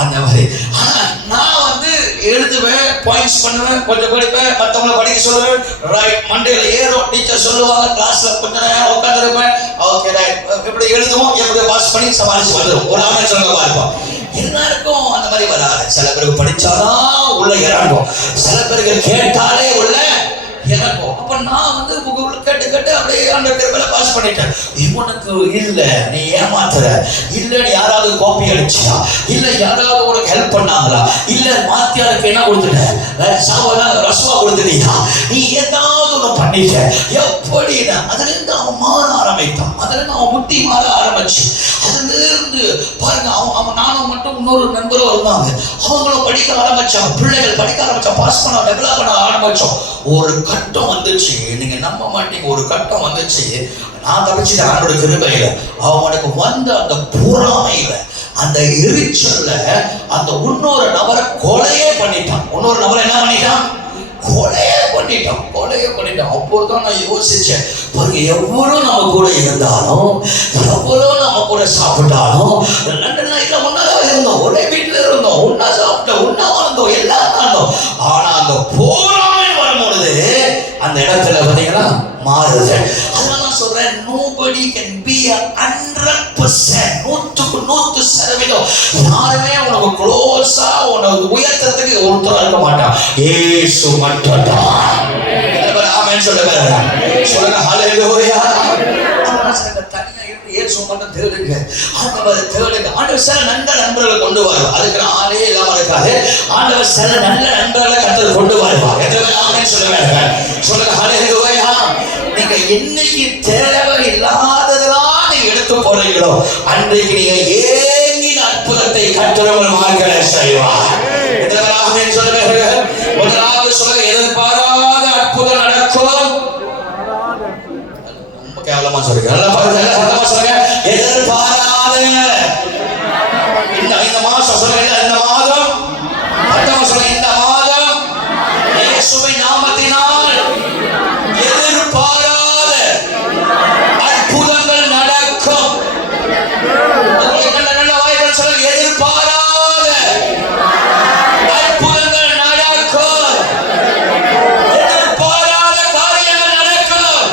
அந்த மாதிரி. ஆனா நான் வந்து எழுதுவேன், பாயிண்ட்ஸ் பண்ணுவேன், கொஞ்சம் படிப்பேன், மற்றவங்களை படிக்க சொல்லுவேன். ரைட், மண்டேல ஏறும், டீச்சர் சொல்லுவாங்க, கிளாஸ்ல கொஞ்ச நேரம் உட்காந்துருப்பேன். ஓகே ரைட், எப்படி எழுதுவோம், எப்படி பாஸ் பண்ணி சமாளிச்சு வந்துடும். ஒரு ஆமென் சொல்லுங்க பார்ப்போம். எல்லாருக்கும் அந்த மாதிரி வராது. சில பேருக்கு படிச்சாதான் உள்ள இறங்கும், சில பேருக்கு கேட்டாலே உள்ள இறங்கும். அப்ப நான் வந்து கேட்டு அப்படியே அந்த கிருபையில பாஸ் பண்ணிட்டேன். இவனுக்கு இல்ல, நீ ஏமாத்துற, இல்ல நீ யாராவது காப்பி அடிச்சியா, இல்ல யாராவது உனக்கு ஹெல்ப் பண்ணாங்களா, இல்ல மாத்தியாருக்கு என்ன கொடுத்துட்ட, ரசுவா கொடுத்துட்டீங்க, நீ ஏதாவது ஒண்ணு பண்ணிட்ட எப்படின்னா, அதுல இருந்து அவன் மாற ஆரம்பித்தான். அதுல இருந்து அவன் புத்தி மாற ஆரம்பிச்சு. அதுல இருந்து பாருங்க, அவன் நானும் மட்டும் இன்னொரு நண்பரும் இருந்தாங்க, அவங்களும் படிக்க ஆரம்பிச்சாங்க, பிள்ளைகள் படிக்க ஆரம்பிச்சோம், பாஸ் பண்ண டெவலப் பண்ண ஆரம்பிச்சோம். ஒரு கட்டம் வந்துச்சு, நீங்க நம்ப மாட்டீங்க, ஒரு கட்டம் வந்துச்சு. நான் தப்பிச்சுட்டேன் ஆண்டோட கிருபையில. அவனுக்கு வந்த அந்த பொறாமையில, அந்த எரிச்சல்ல அந்த இன்னொரு நபரை கொலையே பண்ணிட்டான். இன்னொரு நபரை என்ன பண்ணிட்டான், கொலையே பண்ணிட்டான். அப்போதான் நான் யோசிச்சேன், பாருங்க, எவ்வளவு நம்ம கூட இருந்தாலும், எவ்வளவு நம்ம கூட சாப்பிட்டாலும், இல்ல ஒன்னாதான் இருந்தோம், ஒரே வீட்டுல இருந்தோம், ஒன்னா சாப்பிட்டோம், ஒன்னா வாழ்ந்தோம், எல்லாம் இருந்தோம். ஆனா அந்த போராமை வரும்பொழுது அந்த இடத்துல பாத்தீங்கன்னா மாறுது. அதனால நான் சொல்றேன், nobody can be 100%, 100% யாருமே உனக்கு க்ளோஸா உனக்கு உயர்த்தறதுக்கு ஒருத்தர் இருக்க மாட்டான், இயேசு மட்டும்தான். ஆமென் சொல்லுங்க, ஹல்லேலூயா. தனியா இருந்து இயேசு மட்டும் தேடுங்க, ஆண்டவரை தேடுங்க. ஆண்டவர் சில நல்ல நண்பர்களை கொண்டு வருவார், அதுக்கு ஆளே இல்லாம இருக்காது. ஆண்டவர் சில நல்ல நண்பர்களை கர்த்தர் கொண்டு வருவார். ஆமென் சொல்லுங்க, ஹல்லேலூயா. நீங்க என்னைக்கு தேவையில்லாததெல்லாம் நீங்க எடுத்து போறீங்களோ, அன்றைக்கு நீங்க ஏங்கின அற்புதத்தை கர்த்தர் உங்கள் வாழ்க்கையில செய்வார். ஆமென் சொல்லுங்க. முதலாவது சொல்லுங்க, எதிர்பாராத அற்புதம் நடக்கும். ரொம்ப கேவலமா சொல்லுங்க, நல்லா பாருங்க, சத்தமா சொல்லுங்க, எதிர்பாராத. இந்த மாசம் சொல்லுங்க, இந்த மாதம், சத்தமா சொல்லுங்க, இந்த மாதம் இயேசுவின் நாமத்தினால் எதிர்பாராத அற்புதங்கள் நடக்கும். நல்ல வாய்ப்பு சொல்லுங்க, எதிர்பாராத அற்புதங்கள் நடக்கும், எதிர்பாராத காரியங்கள் நடக்கும்.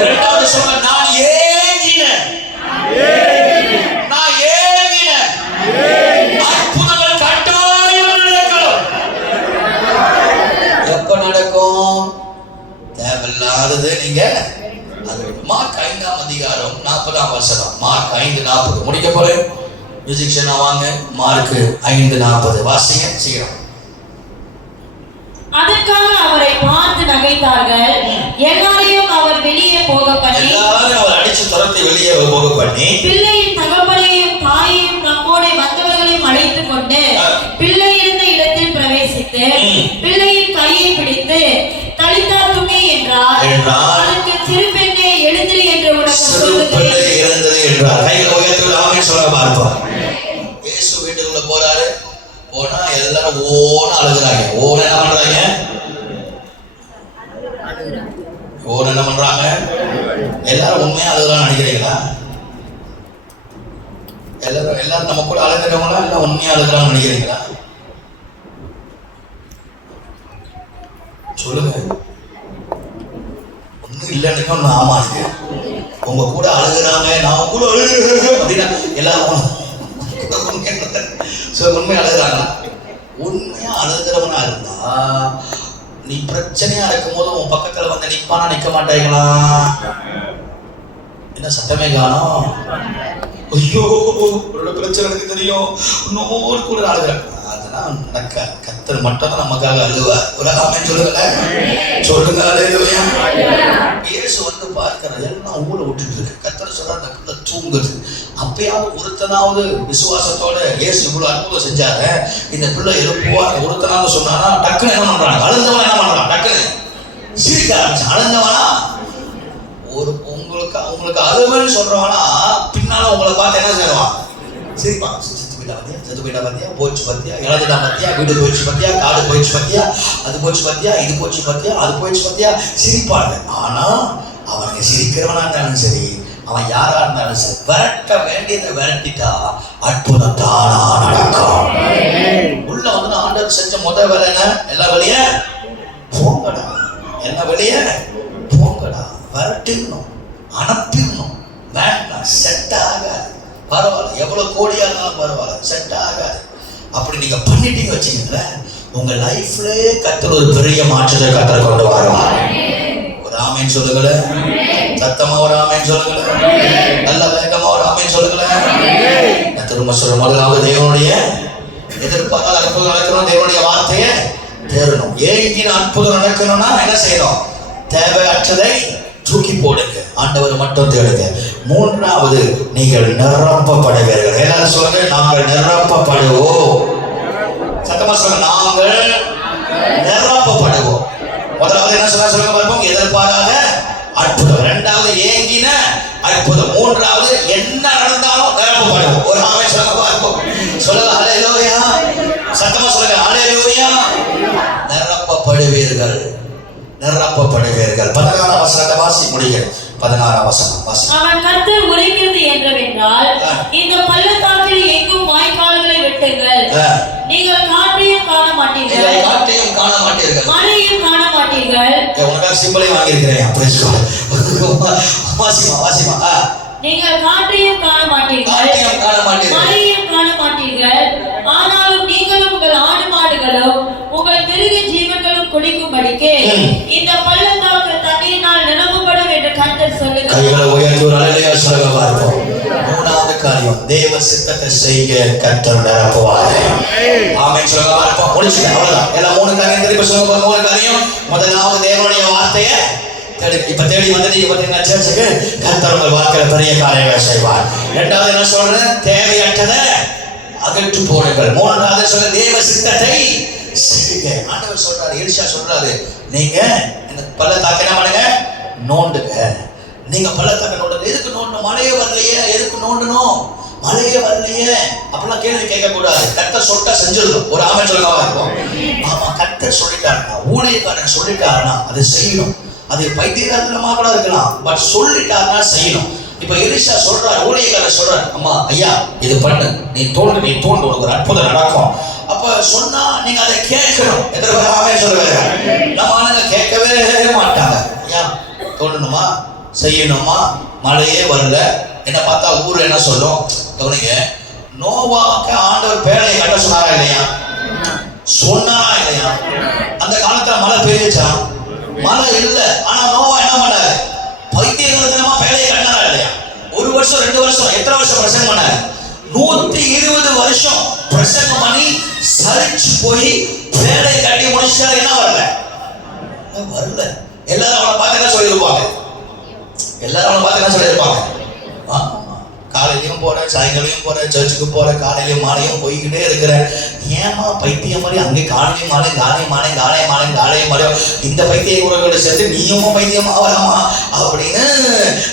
இரண்டாவது சொல்லுங்க, நான் ஏங்கினேன், அற்புதங்கள் கட்டாயம் நடக்கும். மார்க் 5ஆம் அதிகாரம் 40ஆம் வசனம். மார்க் 5:40 முடிக்க போறேன். மியூசிஷியனா வாங்க. மார்க் 5:40 வாசிங்க சீக்கிரம். அதற்காக அவரை பார்த்து நகைத்தார்கள். எல்லாரையும் அவர் வெளியே போக பண்ணி, எல்லாரும் அவர் அடிச்சு துரத்தி வெளியே போக பண்ணி, பிள்ளையின் தகப்பனையும் தாயையும் நம்மோடு வந்தவர்களையும் அழைத்துக் கொண்டு பிள்ளை இருந்த இடத்தில் பிரவேசித்து பிள்ளையின் கையை பிடித்து தலித்தா துணி என்றார். அதற்கு சிறு பெண்ணே எழுந்திரு என்று உனக்கு சொல்லுகிறேன் என்றார். கைகளை உயர்த்தி ஆமென் சொல்ல பார்ப்போம். இயேசு வீட்டுக்குள்ள போறாரு. போனா எல்லாரும் ஓன அழுகுறாங்க. ஓன என்ன பண்றாங்க? ஓன என்ன பண்றாங்க? எல்லாரும் உண்மையா அழுகுறான்னு நினைக்கிறீங்களா? எல்லாரும் நம்ம கூட அழுகிறவங்களா இல்ல உண்மையா அழுகுறான்னு நினைக்கிறீங்களா? சொல்லுங்க. ஒன்னும் இல்லைன்னு ஒண்ணு ஆமா இருக்கு. உங்க கூட அழுகுறாங்க, நான் கூட அழுகுறேன் அப்படின்னா எல்லாரும் உண்மையா அழுகுறாங்களா? உண்மையா அழுகிறவனா இருந்தா நீ பிரச்சனையா இருக்கும் போது உன் பக்கத்துல வந்து நிப்பானா நிக்க மாட்டேங்களா? என்ன சத்தமே காணோம்? ஐயோ பிரச்சனை எனக்கு தெரியும், இன்னொரு கூட அழுகிறேன். அதெல்லாம் நடக்க கர்த்தர் மட்டும் தான் நமக்காக அழுவார். ஒரு ஆமென் சொல்லுங்க. சொல்லுங்க அல்லேலூயா. இயேசு வந்து பார்க்கிறார், எல்லாம் ஊரை விட்டுட்டு இருக்கு. கர்த்தர் சொல்றார் அந்த பிள்ளை தூங்குது. அப்பயாவது ஒருத்தனாவது விசுவாசத்தோட இயேசு இவ்வளவு அற்புதம் செஞ்சாரு, இந்த பிள்ளை எழுப்புவார் ஒருத்தனாவது சொன்னானா டக்குன்னு என்ன பண்றாங்க? அழுந்தவன் என்ன பண்றான்? டக்குன்னு சிரிக்க ஆரம்பிச்சான். அழுந்தவனா உங்களுக்கு அழுவன்னு சொல்றவனா பின்னால உங்களை பார்த்து என்ன செய்வான்? சிரிப்பான். செத்து போயிட்டா பார்த்தியா, போச்சு பார்த்தியா, இழந்துட்டா பார்த்தியா, வீடு போயிடுச்சு பார்த்தியா, காடு போயிடுச்சு பார்த்தியா, அது போச்சு பார்த்தியா, இது போச்சு பார்த்தியா, அது போயிடுச்சு பார்த்தியா, சிரிப்பாங்க. ஆனா அவனுக்கு சிரிக்கிறவனா இருந்தாலும் சரி, அவன் யாரா இருந்தாலும் சரி, விரட்ட வேண்டியதை விரட்டிட்டா அற்புதம் தானா நடக்கும். உள்ள வந்து ஆண்டவர் செஞ்ச முதல் வேலை என்ன? எல்லா வெளியே போங்கடா, என்ன வெளியே போங்கடா, விரட்டிடணும், அனுப்பிடணும். வேண்டாம், செட் ஆகாது, பரவாயில்ல, எவ்வளவு கோடியா இருந்தாலும் பரவாயில்ல, செட் ஆகாது. அப்படி நீங்க பண்ணிட்டீங்க வச்சுக்கீங்கள, உங்க லைஃப்ல கர்த்தர் ஒரு பெரிய மாற்றத்தை கர்த்தர் கொண்டு வருவார். ஒரு ஆமென் சொல்லுங்களேன். சத்தமா ஒரு ஆமென் சொல்லுங்களேன். நல்ல வேகமா ஒரு ஆமென் சொல்லுங்களேன். நான் திரும்ப சொல்ற, முதலாவது தேவனுடைய எதிர்பார்க்காத அற்புதம் நடக்கணும். தேவனுடைய வார்த்தையை தேடணும். ஏங்கின அற்புதம் நடக்கணும்னா என்ன செய்யணும்? தேவையற்றதை தூக்கி போடுங்க, ஆண்டவர் மட்டும் தேடுங்க. மூன்றாவது, நீங்கள் நிரப்பப்படுவீர்கள். எல்லாரும் சொல்லுங்க, நாங்கள் நிரப்பப்படுவோம். சத்தமா சொல்லுங்க, நாங்கள் நிரப்பப்படுவோம். முதலாவது என்ன சொல்லுங்க பார்ப்போம்? எதிர்பாராத அற்புதம். இரண்டாவது ஏங்கின அற்புதம். மூன்றாவது என்ன நடந்தாலும் நிரப்பப்படுவோம். ஒரு ஆமென் சொல்லுங்க பார்ப்போம். சொல்லுங்க ஹல்லேலூயா. சத்தமா சொல்லுங்க ஹல்லேலூயா. நிரப்பப்படுவீர்கள், நிரப்பப்படுவீர்கள். 16ஆம் வசனத்தை வாசி முடிங்க. 16ஆம் வசனம் வாசி. அவன் கர்த்தர் உரைக்கிறது என்றால், இந்த பள்ளத்தாக்கில் எங்கும் வாய்க்கால்களை வெட்டுங்கள், நீங்கள் காற்றையும் காண மாட்டீர்கள், காற்றையும் காண மாட்டீர்கள், மழையும் காண மாட்டீர்கள். உனக்காக சிம்பிளை வாங்கியிருக்கிறேன். அப்படி சொல்ல வாசிமா வாசிமா. நீங்கள் காற்றையும் காண மாட்டீர்கள், காற்றையும் காண மாட்டீர்கள், மழையும் காண மாட்டீர்கள். ஆனாலும் நீங்களும் உங்கள் ஆடு மாடுகளும் உங்கள் மிருக ஜீவன்களும் குடிக்கும்படிக்கு இந்த பள்ளத்தாக்கு தண்ணீரினால் நிரப்பப்படும் என்று கர்த்தர் சொல்லுகிறார். கைகளை உயர்த்தி ஒரு அல்லேலூயா சொல்லுங்க பார்ப்போம். மூணாவது காரியம், தேவ சித்தத்தை செய்ய கர்த்தர் நிரப்புவார். ஆமென் சொல்லுங்க பார்ப்போம். முடிச்சுங்க, அவ்வளவுதான். எல்லாம் மூணு காரியம் திருப்பி சொல்லுங்க. மூணு காரியம். முதலாவது தேவனுடைய வார்த்தையை இப்ப தேடி வந்துட்டீங்க பார்த்தீங்கன்னா சர்ச்சுக்கு, கர்த்தர் உங்கள் வாழ்க்கையில பெரிய காரியங்களை செய்வார். இரண்டாவது என்ன சொல்றேன்? தேவையற்றதை அகற்று போடுங்கள். மூன்றாவது சொல்ற தேவ சித்தத்தை செய்யுங்க. ஆண்டவர் சொல்றாரு, எலிஷா சொல்றாரு, நீங்க இந்த பள்ளத்தாக்க என்ன பண்ணுங்க? நோண்டுங்க. நீங்க பள்ளத்தாக்க நோண்டுங்க. எதுக்கு நோண்டணும்? மழையே வரலையே, எதுக்கு நோண்டணும்? மழையே வரலையே அப்படிலாம் கேள்வி கேட்க கூடாது. கர்த்தர் சொல்லிட்டா செஞ்சிடணும். ஒரு ஆமென் சொல்லுங்க இருக்கும். ஆமா, கர்த்தர் சொல்லிட்டாருன்னா, ஊழியக்காரன் சொல்லிட்டாருன்னா அதை செய்யணும். அது பைத்தியக்காரத்தனமா கூட இருக்கலாம், பட் சொல்லிட்டாருன்னா செய்யணும். இப்ப எலிஷா சொல்றாரு, ஊழியக்காரர் சொல்றாரு, அம்மா ஐயா இது பண்ணு, நீ தோண்டு, நீ தோண்டு, உனக்கு ஒரு அற்புதம் நடக்கும். அப்ப சொன்னா நீங்க அதை கேட்கணும். எதிர்பாராமே சொல்லுவாங்க. நம்ம ஆளுங்க கேட்கவே மாட்டாங்க. ஐயா தோண்டணுமா, செய்யணுமா, மழையே வரல, என்ன பார்த்தா ஊர் என்ன சொல்லும்? கவனிங்க, நோவாக்கு ஆண்டவர் பேழையை கட்ட சொன்னாரா இல்லையா? சொன்னாரா இல்லையா? அந்த காலத்துல மழை பெய்யுச்சா? மழை இல்லை. ஆனா நோவா என்ன பண்ணாரு? பைத்தியங்களை வருஷம் பிரசங்கம் பண்ணாரு. 120 வருஷம் பிரசங்கம் பண்ணி சரிச்சு போய் வேலை கட்டி முடிச்சாரு. என்ன வரல? எல்லாரும் அவனை பார்த்து என்ன சொல்லியிருப்பாங்க? காலையிலையும் போறேன், சாயங்காலையும் போறேன், சர்ச்சுக்கு போறேன், காலையிலையும் மாலையும் போய்கிட்டே இருக்கிறேன். ஏமா பைத்தியம் மாதிரி அங்கே காலையும் மாலையும் இந்த பைத்திய குரல்களை சேர்த்து நீயும் பைத்தியம் ஆகலாமா அப்படின்னு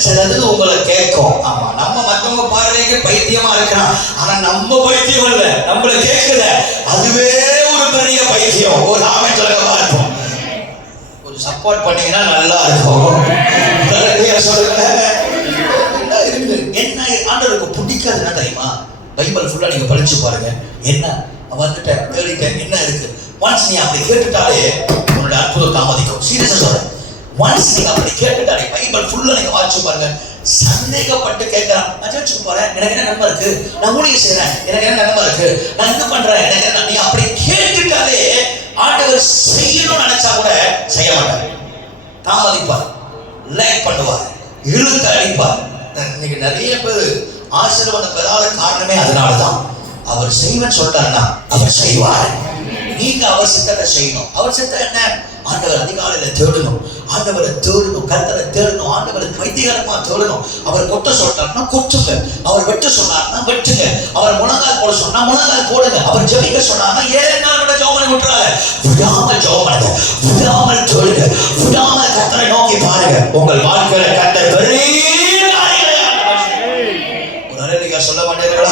சிலது உங்களை கேட்கும். ஆமா, நம்ம மற்றவங்க பார்வைக்கு பைத்தியமா இருக்கலாம், ஆனா நம்ம பைத்தியம் இல்லை, நம்மள கேட்கல, அதுவே ஒரு பெரிய பைத்தியம். ஒரு ஆமை சொல்ல இருக்கும், கொஞ்சம் சப்போர்ட் பண்ணீங்கன்னா நல்லா இருக்கும். சொல்லுங்க, என்ன ஆண்டவருக்கு பிடிக்காது என்ன தெரியுமா? பைபிள் ஃபுல்லா நீங்க படிச்சு பாருங்க. என்ன வந்துட்டேன் தேடிட்டேன் என்ன இருக்கு? ஒன்ஸ் நீ அப்படி கேட்டுட்டாலே உன்னோட அற்புதம் தாமதிக்கும். சீரியஸா சொல்றேன், ஒன்ஸ் நீங்க அப்படி கேட்டுட்டாலே பைபிள் ஃபுல்லா நீங்க வாசிச்சு பாருங்க. சந்தேகப்பட்டு கேட்கறான், நான் சர்ச்சுக்கு போறேன், எனக்கு என்ன நன்மை இருக்கு, நான் ஊழியம் செய்யறேன், எனக்கு என்ன நன்மை இருக்கு, நான் என்ன பண்றேன், எனக்கு என்ன, நீ அப்படி கேட்டுட்டாலே ஆண்டவர் செய்யணும்னு நினைச்சா கூட செய்ய மாட்டார், தாமதிப்பார், லேக் பண்ணுவார், இழுத்து அடிப்பார். இன்னைக்கு நிறைய பேர் ஆசீர்வாதம் பெறாத காரணமே அதனாலதான். அவர் செய்வன் சொல்றாருன்னா அவர் செய்வார். நீங்க அவர் சித்தத்தை செய்யணும். அவர் சித்தம் என்ன? ஆண்டவர் அதிகாலையில தேடணும், ஆண்டவரை தேடணும், கர்த்தரை தேடணும், ஆண்டவரை வைத்தியகரமா தேடணும். அவர் கொட்ட சொல்றாருன்னா கொட்டுங்க, அவர் வெட்ட சொன்னார்னா வெட்டுங்க, அவர் முழங்கால் போட சொன்னா முழங்கால் போடுங்க, அவர் ஜெபிக்க சொன்னார்னா 7 நாள் கூட ஜெபம் பண்ணி விட்டுறாங்க. விடாமல் ஜெபம் பண்ணுங்க, விடாமல் தேடுங்க, விடாமல் கர்த்தரை நோக்கி பாருங்க. உங்கள் வாழ்க்கையில கர்த்தர் பெரிய சொல்ல மாட்டீர்களா?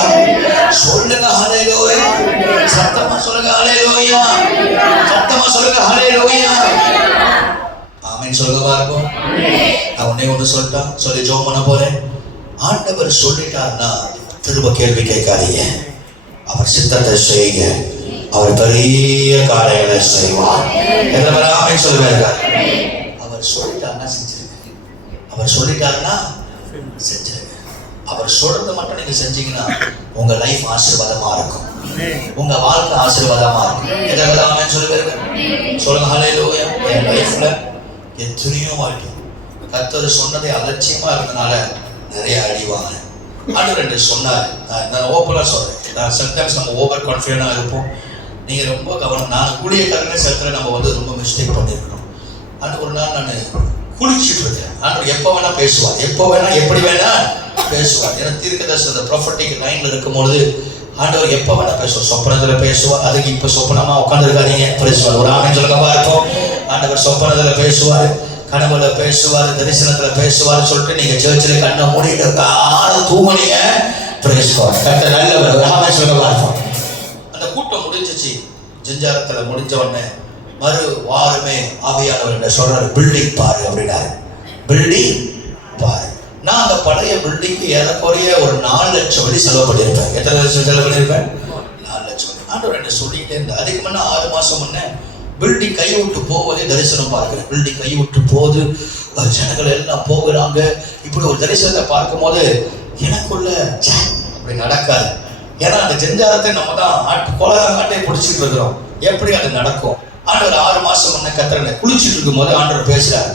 சொல்லுங்க ஹல்லேலூயா, சத்தமா சொல்லுங்க ஹல்லேலூயா, சத்தமா சொல்லுங்க ஹல்லேலூயா, ஆமென் சொல்லுங்க பாருங்க. நான் ஒண்ணு சொல்லிட்டா சொல்லி ஜெபம் பண்ண போறேன். ஆண்டவர் சொல்லிட்டார்னா திரும்ப கேள்வி கேட்காதீங்க, அவர் சித்தத்தை செய்யுங்க, அவர் பெரிய காரியங்களை செய்வார். ஆமென் சொல்லுங்க. அவர் சொல்லிட்டார்னா செஞ்சிருங்க, அவர் சொல்லிட்டார்னா செஞ்சிருங்க. அவர் சொல்றது மட்டும் நீங்க செஞ்சீங்கன்னா உங்க லைஃப் ஆசீர்வாதமா இருக்கும், உங்க வாழ்க்கை ஆசீர்வாதமா இருக்கும். எதாவது சொல்லுங்க, சொல்லுங்க ஹல்லேலூயா. என் லைஃப்ல எத்தனையோ வாட்டி கர்த்தர் சொன்னதை அலட்சியமா இருந்தனால நிறைய அடிவாங்க. ஆண்டவர் என்று சொன்னார். நான் ஓப்பனா சொல்றேன், நான் சம்டைம்ஸ் நம்ம ஓவர் கான்ஃபிடண்டா இருப்போம். நீங்க ரொம்ப கவனம், நான் ஊழியக்காரனே சேர்த்துல நம்ம ரொம்ப மிஸ்டேக் பண்ணிருக்கோம். அந்த ஒரு நாள் நான் குளிச்சுட்டு இருக்கேன். ஆண்டவர் எப்போ வேணா பேசுவார், எப்போ வேணா எப்படி வேணா பேசுவார். ஏன்னா தீர்க்கதரிசன ப்ராஃபட்டிக் லைன்ல இருக்கும்பொழுது ஆண்டவர் எப்போ வேணா பேசுவார். சொப்பனத்துல பேசுவார். அதுக்கு இப்ப சொப்பனமா உட்காந்துருக்காதீங்க, பேசுவார். ஒரு ஆமென் சொல்லுங்க இருக்கும். ஆண்டவர் சொப்பனத்துல பேசுவார், கனவுல பேசுவார், தரிசனத்துல பேசுவார் சொல்லிட்டு நீங்க சர்ச்சில் கண்ணை மூடிட்டு தூங்குனீங்க. நல்லவர். ஆமென் சொல்லுங்க இருக்கும். அந்த கூட்டம் முடிஞ்சிச்சு, ஜெஞ்சாரத்துல முடிஞ்ச உடனே மறு வாரமே ஆவியானவர் சொல்றாரு, பில்டிங் பாரு அப்படின்னாரு. பில்டிங் பாரு. நான் அந்த பழைய பில்டிங்க்கு ஏறக்குறைய ஒரு 4 லட்சம் வழி செலவு பண்ணியிருப்பேன். எத்தனை லட்சம் செலவு பண்ணியிருப்பேன்? 4 லட்சம். ஆண்டவர் என்ன சொல்லிட்டே இருந்தேன். அதுக்கு முன்னே 6 மாசம் முன்னே பில்டிங் கை விட்டு போவதே தரிசனம் பார்க்கிறேன். பில்டிங் கை விட்டு போகுது, ஜனங்கள் எல்லாம் போகிறாங்க. இப்படி ஒரு தரிசனத்தை பார்க்கும் போது எனக்குள்ள அப்படி நடக்காது. ஏன்னா அந்த ஜெஞ்சாரத்தை நம்ம தான் கொலகாட்டை பிடிச்சிட்டு இருக்கிறோம். எப்படி அது நடக்கும்? ஆண்டவர் 6 மாசம் முன்ன கத்திரனை குளிச்சுட்டு இருக்கும் போது ஆண்டவர் பேசுறாரு.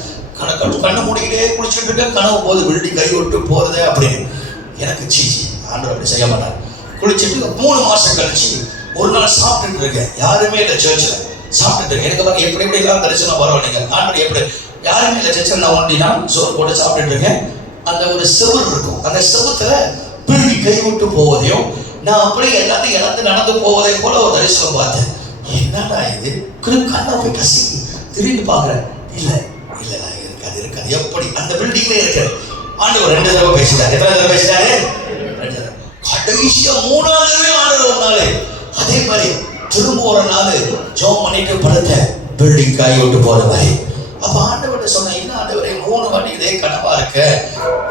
கண்ணை மூடிக்கிட்டே குளிச்சுட்டு இருக்க, கனவு போது பில்டிங் கை விட்டு போறது அப்படின்னு. எனக்கு சீச்சி, ஆண்டவர் அப்படி செய்ய மாட்டார். குளிச்சுட்டு 3 மாசம் கழிச்சு ஒரு நாள் சாப்பிட்டுட்டு இருக்கேன், யாருமே இல்லை சர்ச்சில். சாப்பிட்டுட்டு இருக்கேன், எனக்கு எப்படி எப்படி எல்லாம் தரிசனம் வரும். நீங்க ஆண்டவர் எப்படி யாருமே இல்லை சர்ச்சில். நான் ஒண்டினா சோறு போட்டு சாப்பிட்டுட்டு இருக்கேன். அந்த ஒரு செவுர் இருக்கும், அந்த செவுத்துல பில்டிங் கை விட்டு போவதையும் நான் அப்படியே எல்லாத்தையும் இழந்து நடந்து போவதை போல ஒரு தரிசனம் பார்த்தேன். என்னடா இது? கண்ணை போய் கசி திரும்பி பார்க்குறேன். இல்லை இல்லை இருக்காது. எப்படி அந்த பில்டிங்ல இருக்கிற ஆண்டவர் 2 தடவை பேசிட்டாரு. எத்தனை தடவை பேசிட்டாரு? 2 தடவை. கடைசியா 3ஆவது தடவை ஆண்டவர் ஒரு நாள் அதே மாதிரி திரும்ப ஒரு நாள் ஜெபம் பண்ணிட்டு படுத்த பில்டிங் காய் விட்டு போற மாதிரி. அப்ப ஆண்டவர்கிட்ட சொன்னேன், என்ன ஆண்டவரே 3 வாட்டி இதே கனவா இருக்க?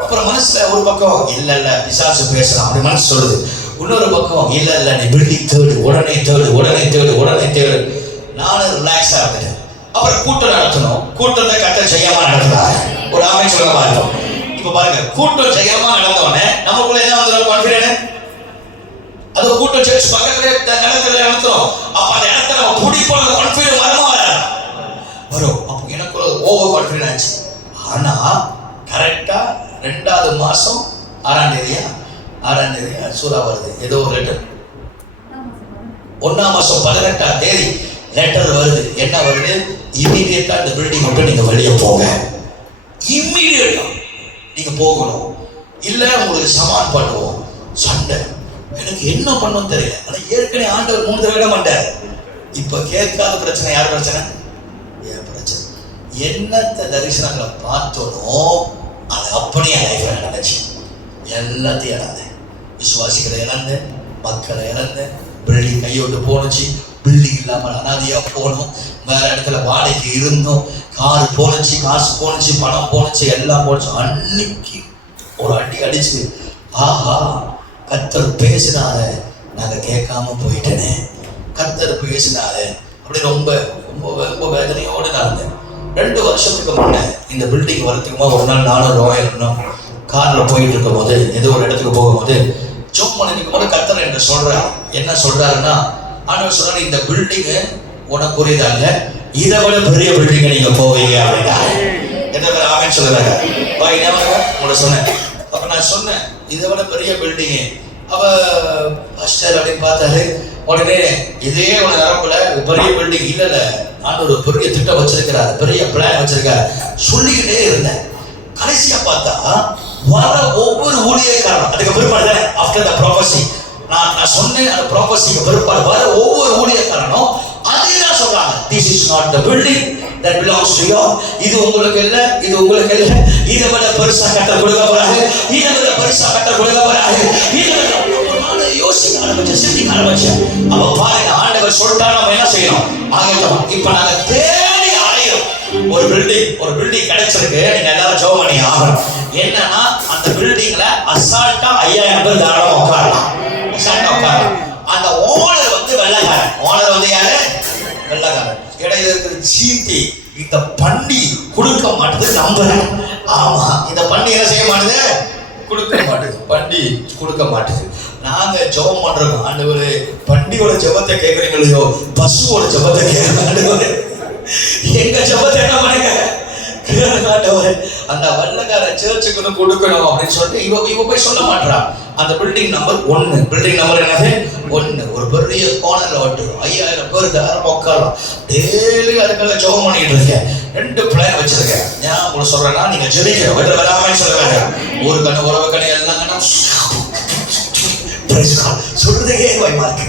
அப்புறம் மனசுல ஒரு பக்கம் இல்ல பிசாசு பேசலாம் அப்படி மனசு சொல்லுது. இன்னொரு பக்கம் இல்ல நீ பில்டிங் தேடு, உடனே தேடு. நானும் ரிலாக்ஸா இருந்தேன். அப்புறம் கூட்டம் நடத்தணும், கூட்டத்தை கட்ட செய்யாம நடத்துறாங்க. ஒரு ஆமென் சொல்ல பார்த்தோம். இப்ப பாருங்க, கூட்டம் செய்யாம நடந்தவனே நமக்குள்ள என்ன வந்துடும்? கான்ஃபிடன்ஸ். அது கூட்டம் சர்ச் பக்கத்துல நடத்துறோம். அப்ப அந்த இடத்துல நம்ம பிடிப்போம், கான்ஃபிடன்ஸ் வரும். அப்போ எனக்குள்ள ஓவர் கான்ஃபிடன்ஸ் ஆச்சு. ஆனா கரெக்டா 2வது மாசம் 6ஆம் தேதியா 6ஆம் தேதி சூறா வருது, ஏதோ ஒரு லெட்டர் 1ஆம் மாசம் 18ஆம் தேதி லெட்டர் வருது. என்ன வருது? இமீடியட்டா இந்த பில்டிங் விட்டு நீங்க வெளியே போங்க. இம்மீடியட்டா நீங்க போகணும், இல்ல உங்களுக்கு சமான் பண்ணுவோம். சண்டை. எனக்கு என்ன பண்ணணும் தெரியல. ஆனா ஏற்கனவே ஆண்டவர் 3 தடவை மாட்டார். இப்ப கேட்காத பிரச்சனை யார் பிரச்சனை? ஏன் பிரச்சனை? என்னத்த தரிசனங்களை பார்த்தோனோ அது அப்படியே லைஃப்ல நடந்துச்சு. எல்லாத்தையும் இழந்தேன், விசுவாசிகளை இழந்தேன், மக்களை இழந்தேன், பில்டிங் கையோட்டு போனுச்சு, பில்டிங் இல்லாமல் அனாதையா போனோம், வேற இடத்துல வாடகைக்கு இருந்தோம், கார் போனுச்சு, காசு போனுச்சு, பணம் போனுச்சு, எல்லாம் போனுச்சு. அன்னைக்கு ஒரு அடி அடிச்சு, ஆஹா கர்த்தர் பேசினார நாங்க கேட்காம போயிட்டேனே, கர்த்தர் பேசினார அப்படி ரொம்ப ரொம்ப ரொம்ப வேதனையோடு நடந்தேன். 2 வருஷத்துக்கு முன்னே இந்த பில்டிங் வரத்துக்குமா ஒரு நாள் நானும் ரோயலும் கார்ல போயிட்டு இருக்கும் போது ஏதோ ஒரு இடத்துக்கு போகும்போது ஜோம் பண்ணிக்கும் போது கர்த்தர் என்று சொல்றாரு. என்ன சொல்றாருன்னா, ஆண்டவர் சொல்றாரு, இந்த பில்டிங் உனக்குரியதா இல்ல, இதை விட பெரிய பில்டிங் நீங்க போவீங்க அப்படின்னா. என்ன பேர் ஆமென் சொல்லுறாங்க. உங்களை சொன்னேன். அப்ப நான் சொன்னேன், இதை விட பெரிய பில்டிங். அவ பாஸ்டர் அப்படின்னு பார்த்தாரு. உடனே இதே ஒரு நிரப்புல பெரிய பில்டிங் இல்ல, நான் ஒரு பெரிய திட்டம் வச்சிருக்கிறாரு, பெரிய பிளான் வச்சிருக்காரு சொல்லிக்கிட்டே இருந்தேன். கடைசியா பார்த்தா வர ஒவ்வொரு ஊழியக்காரன் அதுக்கு பிற்பாடு ஆஃப்டர் த ப்ராபசி நான் சொன்னேன், அந்த ப்ராபசிக்கு பிற்பாடு வர ஒவ்வொரு ஊழியக்காரனும் அதேதான் சொல்றாங்க. This is not the building that belongs to you. இது உங்களுக்கு இல்ல, இது உங்களுக்கு இல்ல, இதை விட பெருசா கட்ட கொடுக்க போறாங்க, இதை விட பெருசா கட்ட கொடுக்க போறாங்க. யோசிக்க ஆரம்பிச்சேன், சிந்திக்க ஆரம்பிச்சேன். அவ பாருங்க, ஆண்டவர் சொல்லிட்டா நம்ம என்ன செய்யணும்? ஆகட்டும். இப்ப நாங்க தேடி அலையோம் ஒரு பில்டிங் கிடைச்சிருக்கு. நீங்க எல்லாரும் ஜெபம் பண்ணி ஆகணும். என்னன்னா, அந்த பில்டிங்ல அசால்ட்டா 5000 பேர் தாராளமா உட்காரலாம். அசால்ட்டா உட்காரலாம். அந்த ஓனர் வந்து வெள்ளைக்காரன். ஓனர் வந்து யாரு? வெள்ளைக்காரன். இடையில இருக்கிற சீட்டி இந்த பண்டி கொடுக்க மாட்டேது நம்புறேன். ஆமா, இந்த பண்டி என்ன செய்ய மாட்டேது? கொடுக்க மாட்டேது. பண்டி கொடுக்க மாட்டேது. நாங்க ஜெபம் பண்றோம், ஆண்டவரே பண்டியோட ஜெபத்தை கேட்கறீங்க இல்லையோ, பசுவோட ஜெபத்தை கேட்கறீங்க. எங்க ஜெபத்தை என்ன பண்ணுங்க? அந்த வல்லக்கார சர்ச்சுக்கு கொடுக்கணும் அப்படின்னு சொல்லிட்டு இவ போய் சொல்ல மாட்டான். அந்த பில்டிங் நம்பர் 1. பில்டிங் நம்பர் என்னது? 1. ஒரு பெரிய கோணர்ல விட்டு 5000 பேர் தாராளமா உட்காரலாம். டெய்லி அதுக்காக ஜெபம் பண்ணிட்டு இருக்கேன். 2 பிளான் வச்சிருக்கேன். ஏன் உங்களுக்கு சொல்றேன்னா, நீங்க ஜெபிக்கணும், வெளில வராமன்னு சொல்லுவாங்க. ஒரு கண்ணு உறவு கண்ணு எல்லாம் சொல்றதே பயமா இருக்கு.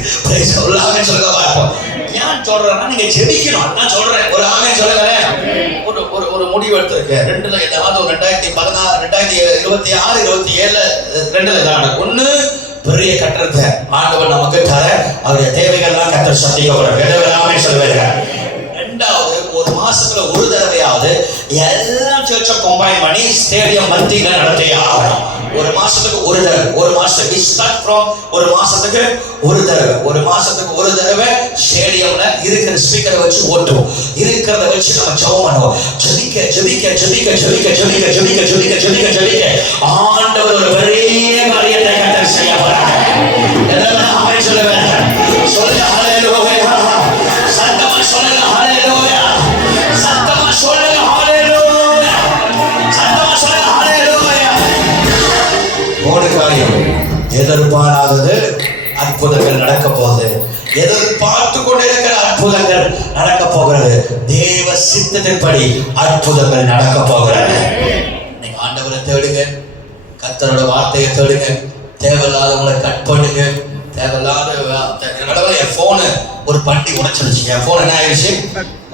ஆமென் சொல்லுங்க பார்ப்போம். ஏன் சொல்றேன்னா, நீங்க ஜெபிக்கணும். நான் சொல்றேன், ஒரு ஆமென் சொல்லுங்க. ஒரு முடிவு எடுத்திருக்கேன். 2ல ஏதாவது 2016 2026 27 2ல ஏதாவது ஒண்ணு பெரிய கட்டறத ஆண்டவர் நமக்கு தர, அவருடைய தேவைகள்லாம் கர்த்தர் சந்திக்கப்படுற ஆமென் சொல்லுவாங்க. 2வது, ஒரு மாசத்துல ஒரு தடவையாவது எல்லா சர்ச்சும் கம்பைன் பண்ணி ஸ்டேடியம் மத்தியில நடத்தியே ஆகணும். ஒரு மாசத்துக்கு ஒரு தடவை, ஒரு மாசத்துக்கு ஸ்டார்ட் ஃப்ரம் ஒரு மாசத்துக்கு ஒரு தடவை, ஒரு மாசத்துக்கு ஒரு தடவை ஸ்டேடியம்ல இருக்கிற ஸ்பீக்கரை வச்சு ஓட்டுவோம். இருக்கிறத வச்சு நம்ம ஜெபம் பண்ணுவோம். ஜெபிக்க ஜெபிக்க ஜெபிக்க ஜெபிக்க ஜெபிக்க ஜெபிக்க ஜெபிக்க ஜெபிக்க ஜெபிக்க ஆண்டவர் ஒரு பெரிய காரியத்தை கர்த்தர் செய்ய போறார். எல்லாரும் ஆமென் சொல்லுங்க. சொல்லுங்க ஹalleluya. சத்தமா சொல்லுங்க ஹalleluya. சத்தமா சொல்லுங்க ஹalleluya. சத்தமா சொல்லுங்க ஹalleluya. ஒரு காரியம், எதிர்பாராதது அற்புதங்கள் நடக்க போகுது. எதிர்பார்த்து கொண்டிருக்கிற அற்புதங்கள் நடக்க போகிறது. தேவ சித்தத்தின்படி அற்புதங்கள் நடக்க போகிறது. நீங்க ஆண்டவரை தேடுங்க, கர்த்தரோட வார்த்தையை தேடுங்க. தேவையில்லாதவங்களை கட் பண்ணுங்க. தேவையில்லாத என் போனு ஒரு பண்டி உடைச்சிருச்சு. என் போன் என்ன ஆயிடுச்சு?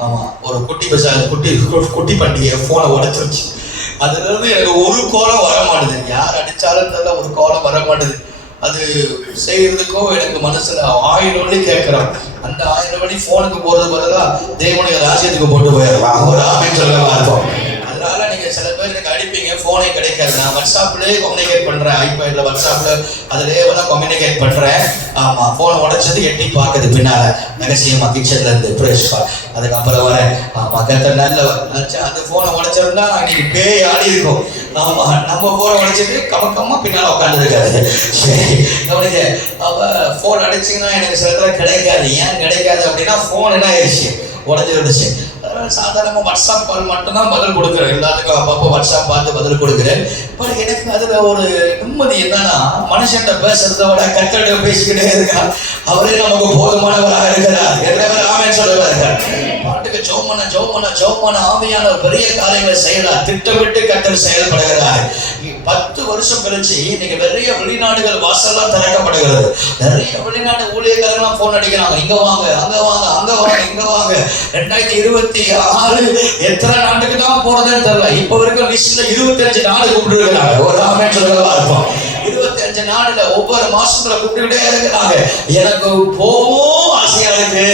ஆமா, ஒரு குட்டி பண்டி என் போனை உடைச்சிருச்சு. அதுல இருந்து எனக்கு ஒரு கோலம் வர மாட்டுது. யார் அடிச்சாலும் ஒரு கோலம் வர மாட்டுது. அது செய்யறதுக்கும் எனக்கு மனசுல 1000 வழி கேட்கிறோம். அந்த 1000 வழி போனுக்கு போறது பதிலா தேவனுடைய ராஜ்யத்துக்கு போட்டு போயிடலாம். ஒரு ஆமென் சொல்லலாம் இருக்கும். அதனால நீங்க சில பேர் எனக்கு அடிப்பீங்க, போனே கிடைக்காது. நான் வாட்ஸ்அப்லயே கம்யூனிகேட் பண்றேன். ஐபேட்ல வாட்ஸ்அப்ல அதுலயே தான் கம்யூனிகேட் பண்றேன். ஆமா, போன் உடைச்சது எட்டி பார்க்குது பின்னால ரகசியமா கிச்சன்ல இருந்து பிரேஷ். அதுக்கப்புறம் வர ஆமா கர்த்தர் நல்லவர். அந்த போனை உடைச்சிருந்தா இன்னைக்கு பேய் ஆடி இருக்கும். ஆமா, நம்ம போனை உடைச்சிட்டு கமக்கமா பின்னால உட்காந்துருக்காரு. சரி, கவனிக்க. அவ போன் அடிச்சிங்கன்னா எனக்கு சில இடத்துல கிடைக்காது. ஏன் கிடைக்காது அப்படின்னா, போன் என்ன ஆயிடுச்சு? உடஞ்சி விடுச்சு. சாதாரணமா வாட்ஸ்அப் கால் மட்டும் தான் பதில் கொடுக்குறேன், எல்லாத்துக்கும் அப்பப்போ வாட்ஸ்அப் பார்த்து பதில் கொடுக்குறேன். பட் எனக்கு அதுல ஒரு நிம்மதி என்னன்னா, மனுஷன் பேசுறதை விட கர்த்தர்கிட்ட பேசிக்கிட்டே இருக்கா. அவரே நமக்கு போதுமானவராக இருக்கிறார். எவ்வளவு ஆமென் சொல்லுவாங்க. பாட்டுக்கு ஜெபம் பண்ண ஆவியான பெரிய காரியங்களை செய்யறார். திட்டமிட்டு கர்த்தர் செயல்படுகிறார். 10 வருஷம் கழிச்சு இன்னைக்கு நிறைய வெளிநாடுகள் வாசல்லாம் திறக்கப்படுகிறது. நிறைய வெளிநாட்டு ஊழியர்கள்லாம் போன் அடிக்கிறாங்க, இங்க வாங்க, அங்க வாங்க, அங்க வாங்க, இங்க வாங்க. 2026 எத்தனை நாட்டுக்கு தான் போறதுன்னு தெரியல. இப்ப வரைக்கும் லிஸ்ட்ல 25 நாடு கூப்பிட்டு இருக்கிறாங்க. ஒரு ஆமென் சொல்றதா இருக்கும். 25 நாடுல ஒவ்வொரு மாசத்துல கூப்பிட்டுக்கிட்டே இருக்கிறாங்க. எனக்கு போகவும் ஆசையா இருக்கு,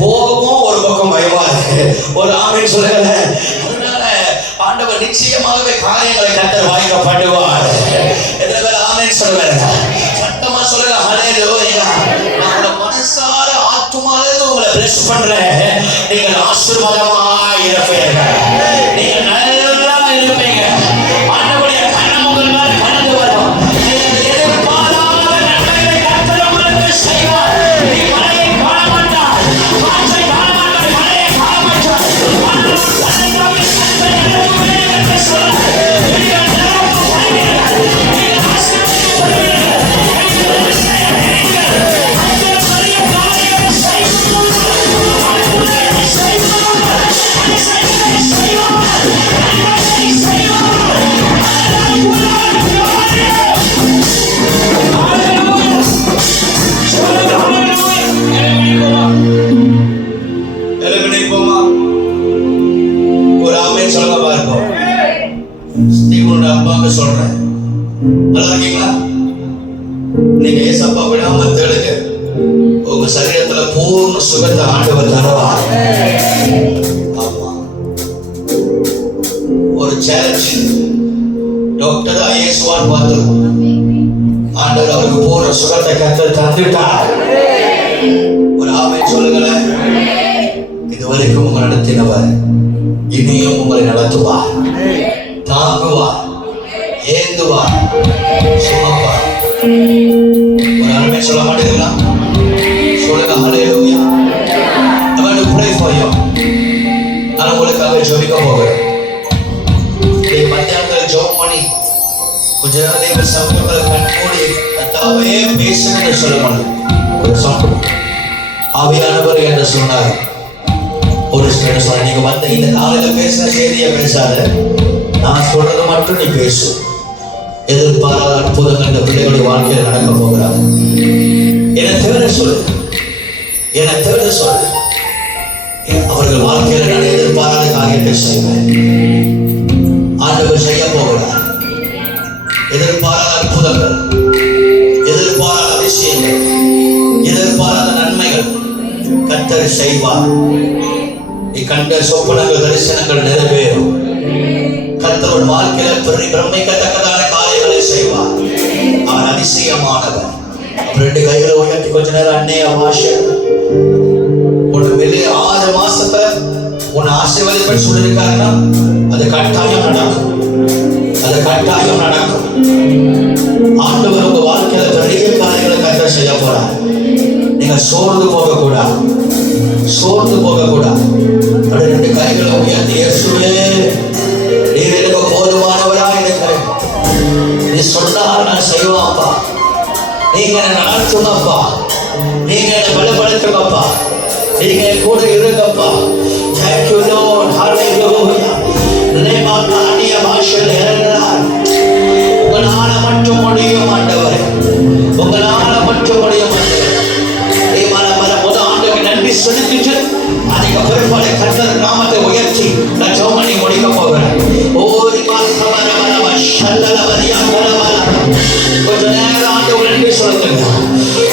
போகவும் ஒரு பக்கம் பயமா இருக்கு. ஒரு ஆமென் சொல்லுங்க. அதனால ஆண்டவர் நிச்சயமாகவே காரியங்களை கர்த்தர் வாய்க்க பண்ணுவார். எத்தனை பேர் ஆமென் சொல்லுவாங்க? சத்தமா சொல்லுங்க ஹல்லேலூயா. நான் மனசார ஆத்துமால உங்களை bless பண்றேன். நீங்கள் ஆசீர்வாதமாய் இருப்பீங்க, நீங்க நல்லா இருப்பீங்க. ஆண்டவருடைய கரம் உங்கள் மேல கடந்து வரும். நீங்கள் எதிர்பாராத நன்மைகளை கர்த்தர் உங்களுக்கு செய்வார். நீ மழையை காண மாட்டாய், காற்றை காண மாட்டாய், மழையை காண மாட்டாய். ஒரு ஆமென் சொல்லுங்க பார்ப்போம். ஸ்டீவனோட அப்பாவுக்கு சொல்றேன், நல்லா இருக்கீங்களா? நீங்க ஏசப்பா விடாம தேடுங்க, உங்க சரீரத்துல பூர்ண சுகத்தை ஆண்டவர் தருவார். ஆமா, ஒரு சேலஞ்ச். டாக்டரா இயேசுவான் பார்த்து ஆண்டவர் அவருக்கு பூர்ண சுகத்தை கர்த்தர் தந்துட்டார். ஒரு ஆமென் சொல்லுங்களேன். இதுவரைக்கும் உங்களை நடத்தினவர் இனியும் உங்களை நடத்துவார், தாங்குவார், ஏந்துவார், சுமப்பார். ஒரு ஆமென் சொல்ல மாட்டீங்களா? சொல்லுங்க ஹல்லேலூயா. I want to pray for you. நான் உங்களுக்காக ஜெபிக்க போகிறேன். நீங்க மத்தியானத்தில் ஜெபம் பண்ணி கொஞ்ச நேரம் தேவ சமூகத்துல கண்மூடி கர்த்தாவே பேசுங்கன்னு சொல்லுவாங்க. ஒரு சாப்பிடும் ஆவியானவர் என்று சொன்னார். ஒரு சிலர் சொன்ன, நீங்க வந்த இந்த காலையில பேசுற செய்தியை பேசாத, நான் சொல்றது மட்டும் நீ பேசு. எதிர்பாராத அற்புதங்கள் இந்த பிள்ளைகளுடைய வாழ்க்கையில் நடக்க போகிறார். என்னை தேட சொல்லு, என்னை தேட சொல்லு. அவர்கள் வாழ்க்கையில் நான் எதிர்பாராத காரியத்தை செய்வேன். ஆண்டவர் செய்ய போகிறார். எதிர்பாராத அற்புதங்கள், எதிர்பாராத விஷயங்கள், எதிர்பாராத நன்மைகள் கர்த்தர் செய்வார். நீ கண்ட சொப்பனங்கள், தரிசனங்கள் நிறைவேறும். கர்த்தர் வாழ்க்கையில பிரமிக்கத்தக்கதான காரியங்களை செய்வார். அவர் அதிசயமானவர். 2 கைகளை உயர்த்தி கொஞ்ச நேரம் அன்னைய பாஷை உன்னை வெளியே 6 மாசத்துல உன்னை ஆசீர்வதிப்பேன்னு சொல்லியிருக்காருன்னா அது கட்டாயம் நடக்கும், அது கட்டாயம் நடக்கும். ஆண்டவர் உங்க வாழ்க்கையில பெரிய காரியங்களை கர்த்தர் செய்ய போறார். நீங்க சோர்ந்து போகக்கூடாது, சோர்ந்து போகக்கூடாது. 2 கைகளை உயர்த்தி இயேசுவே நீர் எனக்கு போதுமானவரா இருக்கிறேன், நீ சொன்னால் நான் செய்வாப்பா, நீங்க என்னை நடத்துங்கப்பா, நீங்க என்னை பலப்படுத்துங்கப்பா, நீங்க என் கூட இருங்கப்பா. Thank you Lord. Hallelujah. லேமாக்கா அந்நிய பாஷையில் இறங்குகிறார். உங்களால மட்டும் முடியும் ஆண்டவரே, உங்களால மட்டும் முடியும் ஆண்டவரே. நன்றி செலுத்திட்டு அதிக பிற்பாடு கர்த்தர் நாமத்தை உயர்த்தி நான் ஜெபம் பண்ணி முடிக்க போகிறேன். கொஞ்ச நேரம் ஆண்டவருக்கு நன்றி சொல்லுங்க.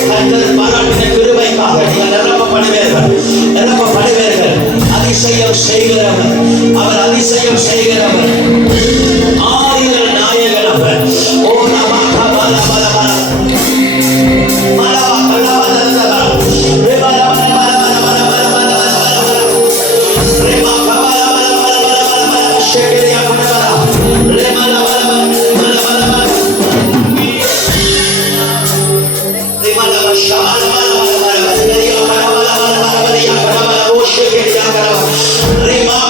கர்த்தர் பாராட்டின கிருபைக்காக நீங்கள் நிரப்பப்படுவீர்கள், நிரப்பப்படுவீர்கள். அதிசயம் செய்கிறவர், அவர் அதிசயம் செய்கிறவர், ஆதிகள் நாயகன் அவர். ஓ நமக்கா பல பல பல Rima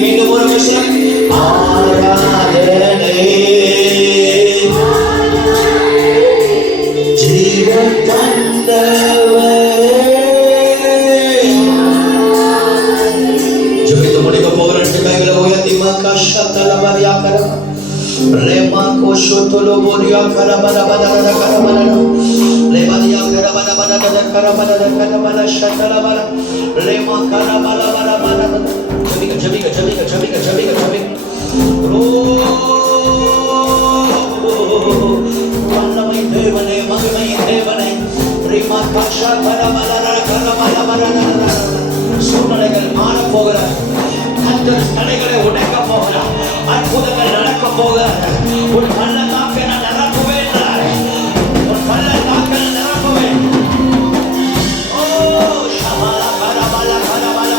மீண்டும் ஒரு விஷயம் ஆராதனை ஜீவன் தந்தவரே. ஜெபித்து முடிக்க போகிற ரெண்டு கைகளை உயர்த்தி மகாஷா தலபரியா கரம ரேமா கோஷோத்தலோ போரியா கரபர பதர கரபர லேபரியா கரபர பதர கரபர கரபர ஷதலபர ரேமா கரபர பர ஜெபிக்க ஜெபிக்க ஜெபிக்க ஜெபிக்க ஜெபிக்க ஜெபிக்க வல்லமை தேவனே மகிமை தேவனே ரேமா காஷா கரபர கரபர பர சூழ்நிலைகள் மாற போகிறார். கர்த்தர் தடைகளை உடைக்க போகிறார். அற்புதங்கள் நடக்க போகிறார். உன் பள்ளத்தாக்கை நான் நிரப்புவேன். உன் பள்ளத்தாக்கை நான் நிரப்புவேன். ஓ ஷமல கரபல கரபல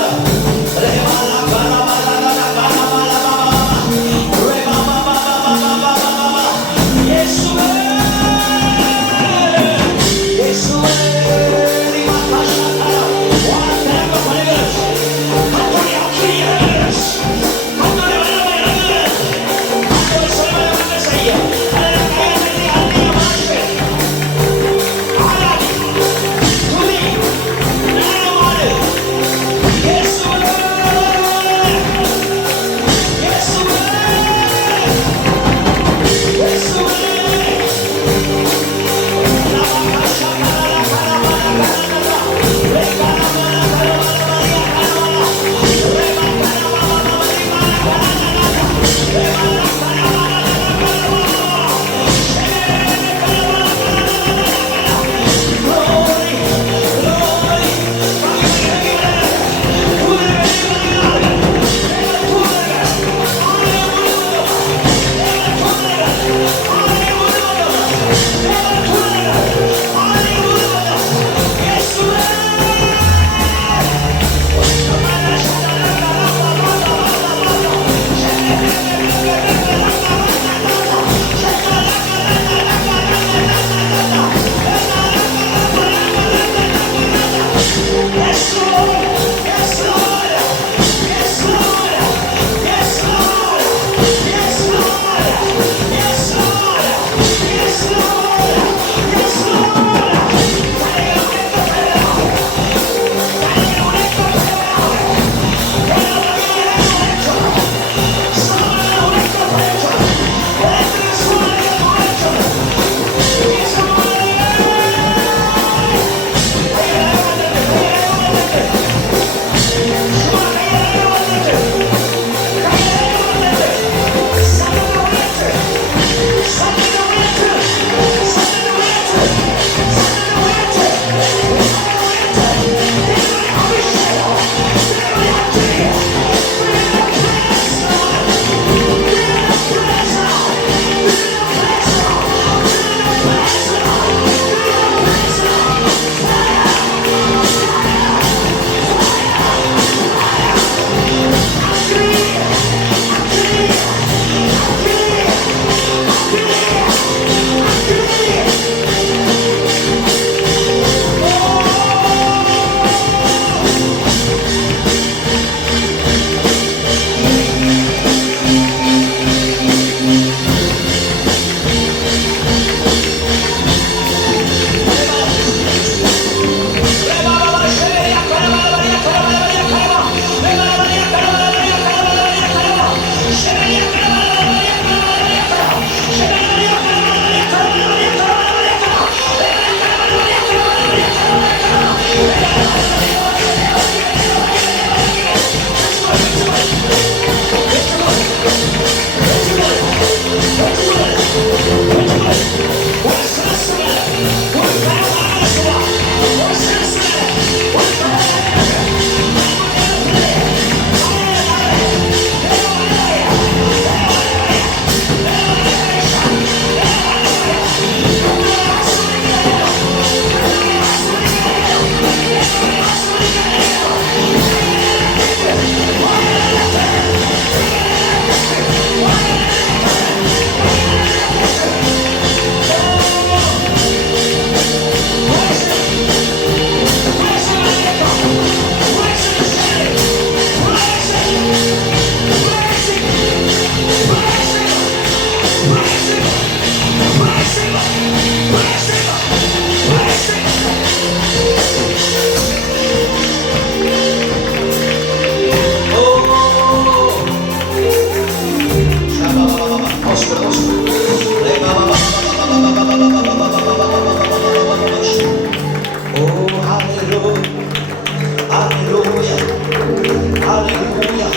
Hallelujah.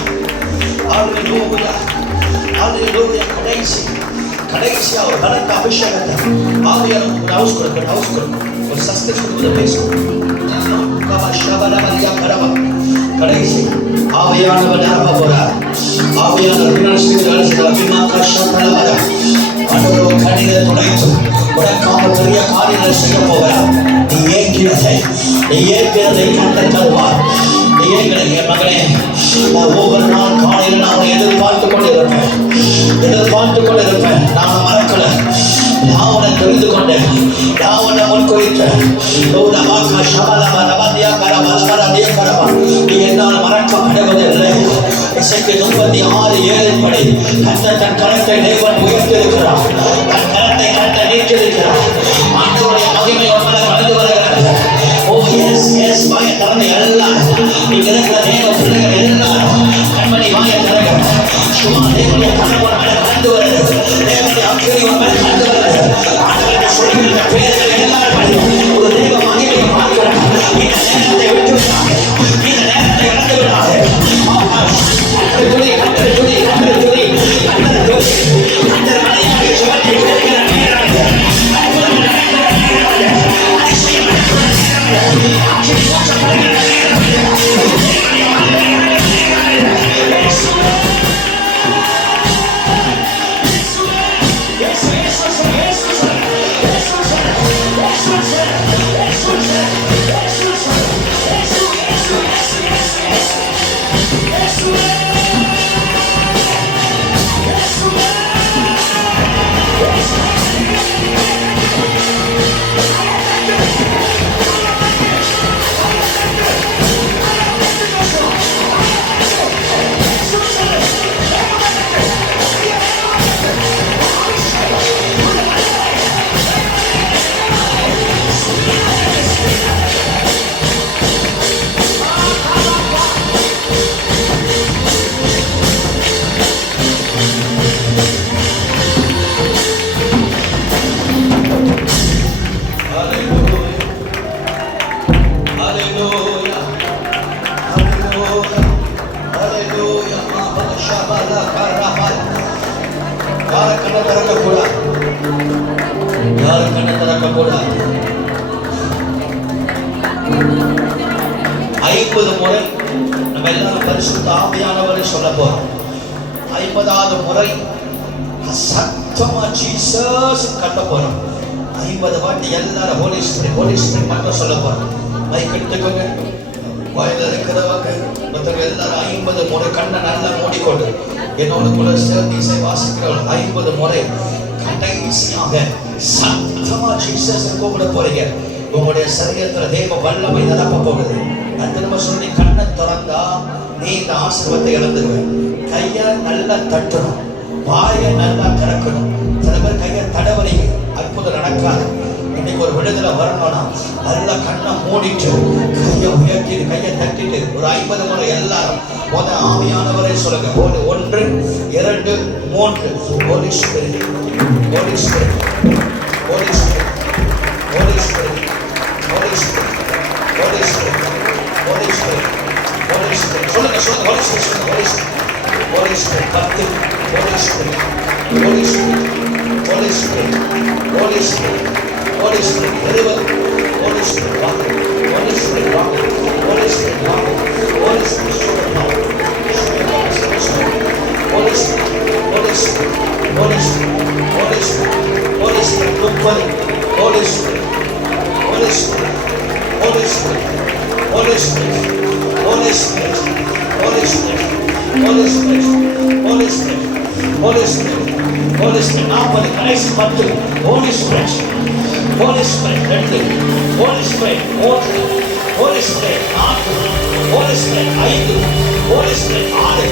Hallelujah. Hallelujah. கடைசியா ஒரு பலத்த அபிஷேகத்தை ஆவியானவர் ஒரு ஹவுஸ் கொடுக்கும் ஒரு சஸ்டென்ஸ் கொடுத்து பேசும். கடைசி ஆவியானவர் நிரப்ப போறார். ஆவியானவர் கண்ணீரை துடைத்து உனக்காக பெரிய காரியங்களை செய்ய போகிறார். நீ ஏற்கிறதை கண்ட தருவார். நீ ஏற்கிற என் மகனே, ஒவ்வொரு நாள் காலையில் நான் எதிர்பார்த்து கொண்டிருப்பேன். நான் மறக்கல. நான் உன்னை தெரிந்து கொண்டேன். நான் உன்னை முன்குறித்தேன். நீ என்னால் மறக்கப்படுவதில்லை. இசைக்கு 36:7 படி கர்த்தர் தன் கரத்தை தேவன் உயர்த்திருக்கிறார். தன் கரத்தை கர்த்தர் நீட்டிருக்கிறார். ஆண்டவருடைய மகிமை உங்களை கடந்து வருகிறது. ஓ எஸ் வாயை திறந்து எல்லாரும் இங்க இருக்கிற தேவ பிள்ளைகள் எல்லாரும் கண்மணி வாயை திறங்க. சும்மா தேவனுடைய கனவு மேல கடந்து வருது. தேவனுடைய அக்கினி மேல கடந்து வருது. ஆண்டவருடைய சொல்லுகிற பேர்கள் எல்லாரும் ஒரு தேவ மகிமையை பார்க்கிறார். இந்த நேரத்தை விட்டு விடாது. இந்த நேரத்தை இழந்து விடாது. யாரும் கண்ணை திறக்கக்கூடாது. 50 முறை நம்ம எல்லாரும் பரிசுத்த ஆவியானவரை சொல்ல போறோம். 50வது முறை சத்தமா ஜீசஸ் கத்த போறோம். 50 வாட்டி எல்லாரும் ஹோலி ஸ்பிரிட் மட்டும் சொல்ல போறோம். மைக் எடுத்துக்கோங்க. வாயில இருக்கிறவங்க மற்றவங்க எல்லாரும் 50 முறை கண்ணை நல்லா மூடிக்கொண்டு என்னோட கூட சேர்ந்து இசை வாசிக்கிறவர்கள் 50 முறை கடைசியாக சத்தமா ஜீசஸ் கூப்பிட போறீங்க. உங்களுடைய சரீரத்துல தேவ வல்லமை நிரப்ப போகுது. நான் திரும்ப சொல்லி கண்ணை திறந்தா நீ இந்த ஆசீர்வாதத்தை இழந்துருவ. கையை நல்லா தட்டணும், வாயை நல்லா திறக்கணும். சில பேர் கையை தடவறீங்க, அற்புதம் நடக்காது. இன்னைக்கு ஒரு விடுதலை வரணும்னா நல்லா கண்ணை மூடிட்டு கையை உயர்த்திட்டு கையை தட்டிட்டு ஒரு 50 முறை எல்லாரும் ஆவியானவரை சொல்லுங்க. 1 2 3 holy spirit, holy spirit, holy spirit, holy spirit, holy spirit, holy spirit, holy spirit, holy spirit சொல்லுங்க. Holy spirit, holy spirit, holy spirit 10 holy spirit, holy spirit, holy spirit, holy spirit, holy spirit 20 holy spirit வாங்க, holy spirit வாங்க, holy spirit வாங்க, holy spirit வாங்க, holy spirit, holy spirit, holy spirit, holy spirit, holy spirit 30 holy spirit, holy spirit, holy spirit, holy spirit, holy spirit, holy spirit, holy spirit, holy spirit, holy spirit, holy spirit 40 கடைசி 10 holy spirit, holy spirit 2 holy spirit 3 holy spirit 4 holy spirit 5 holy spirit 6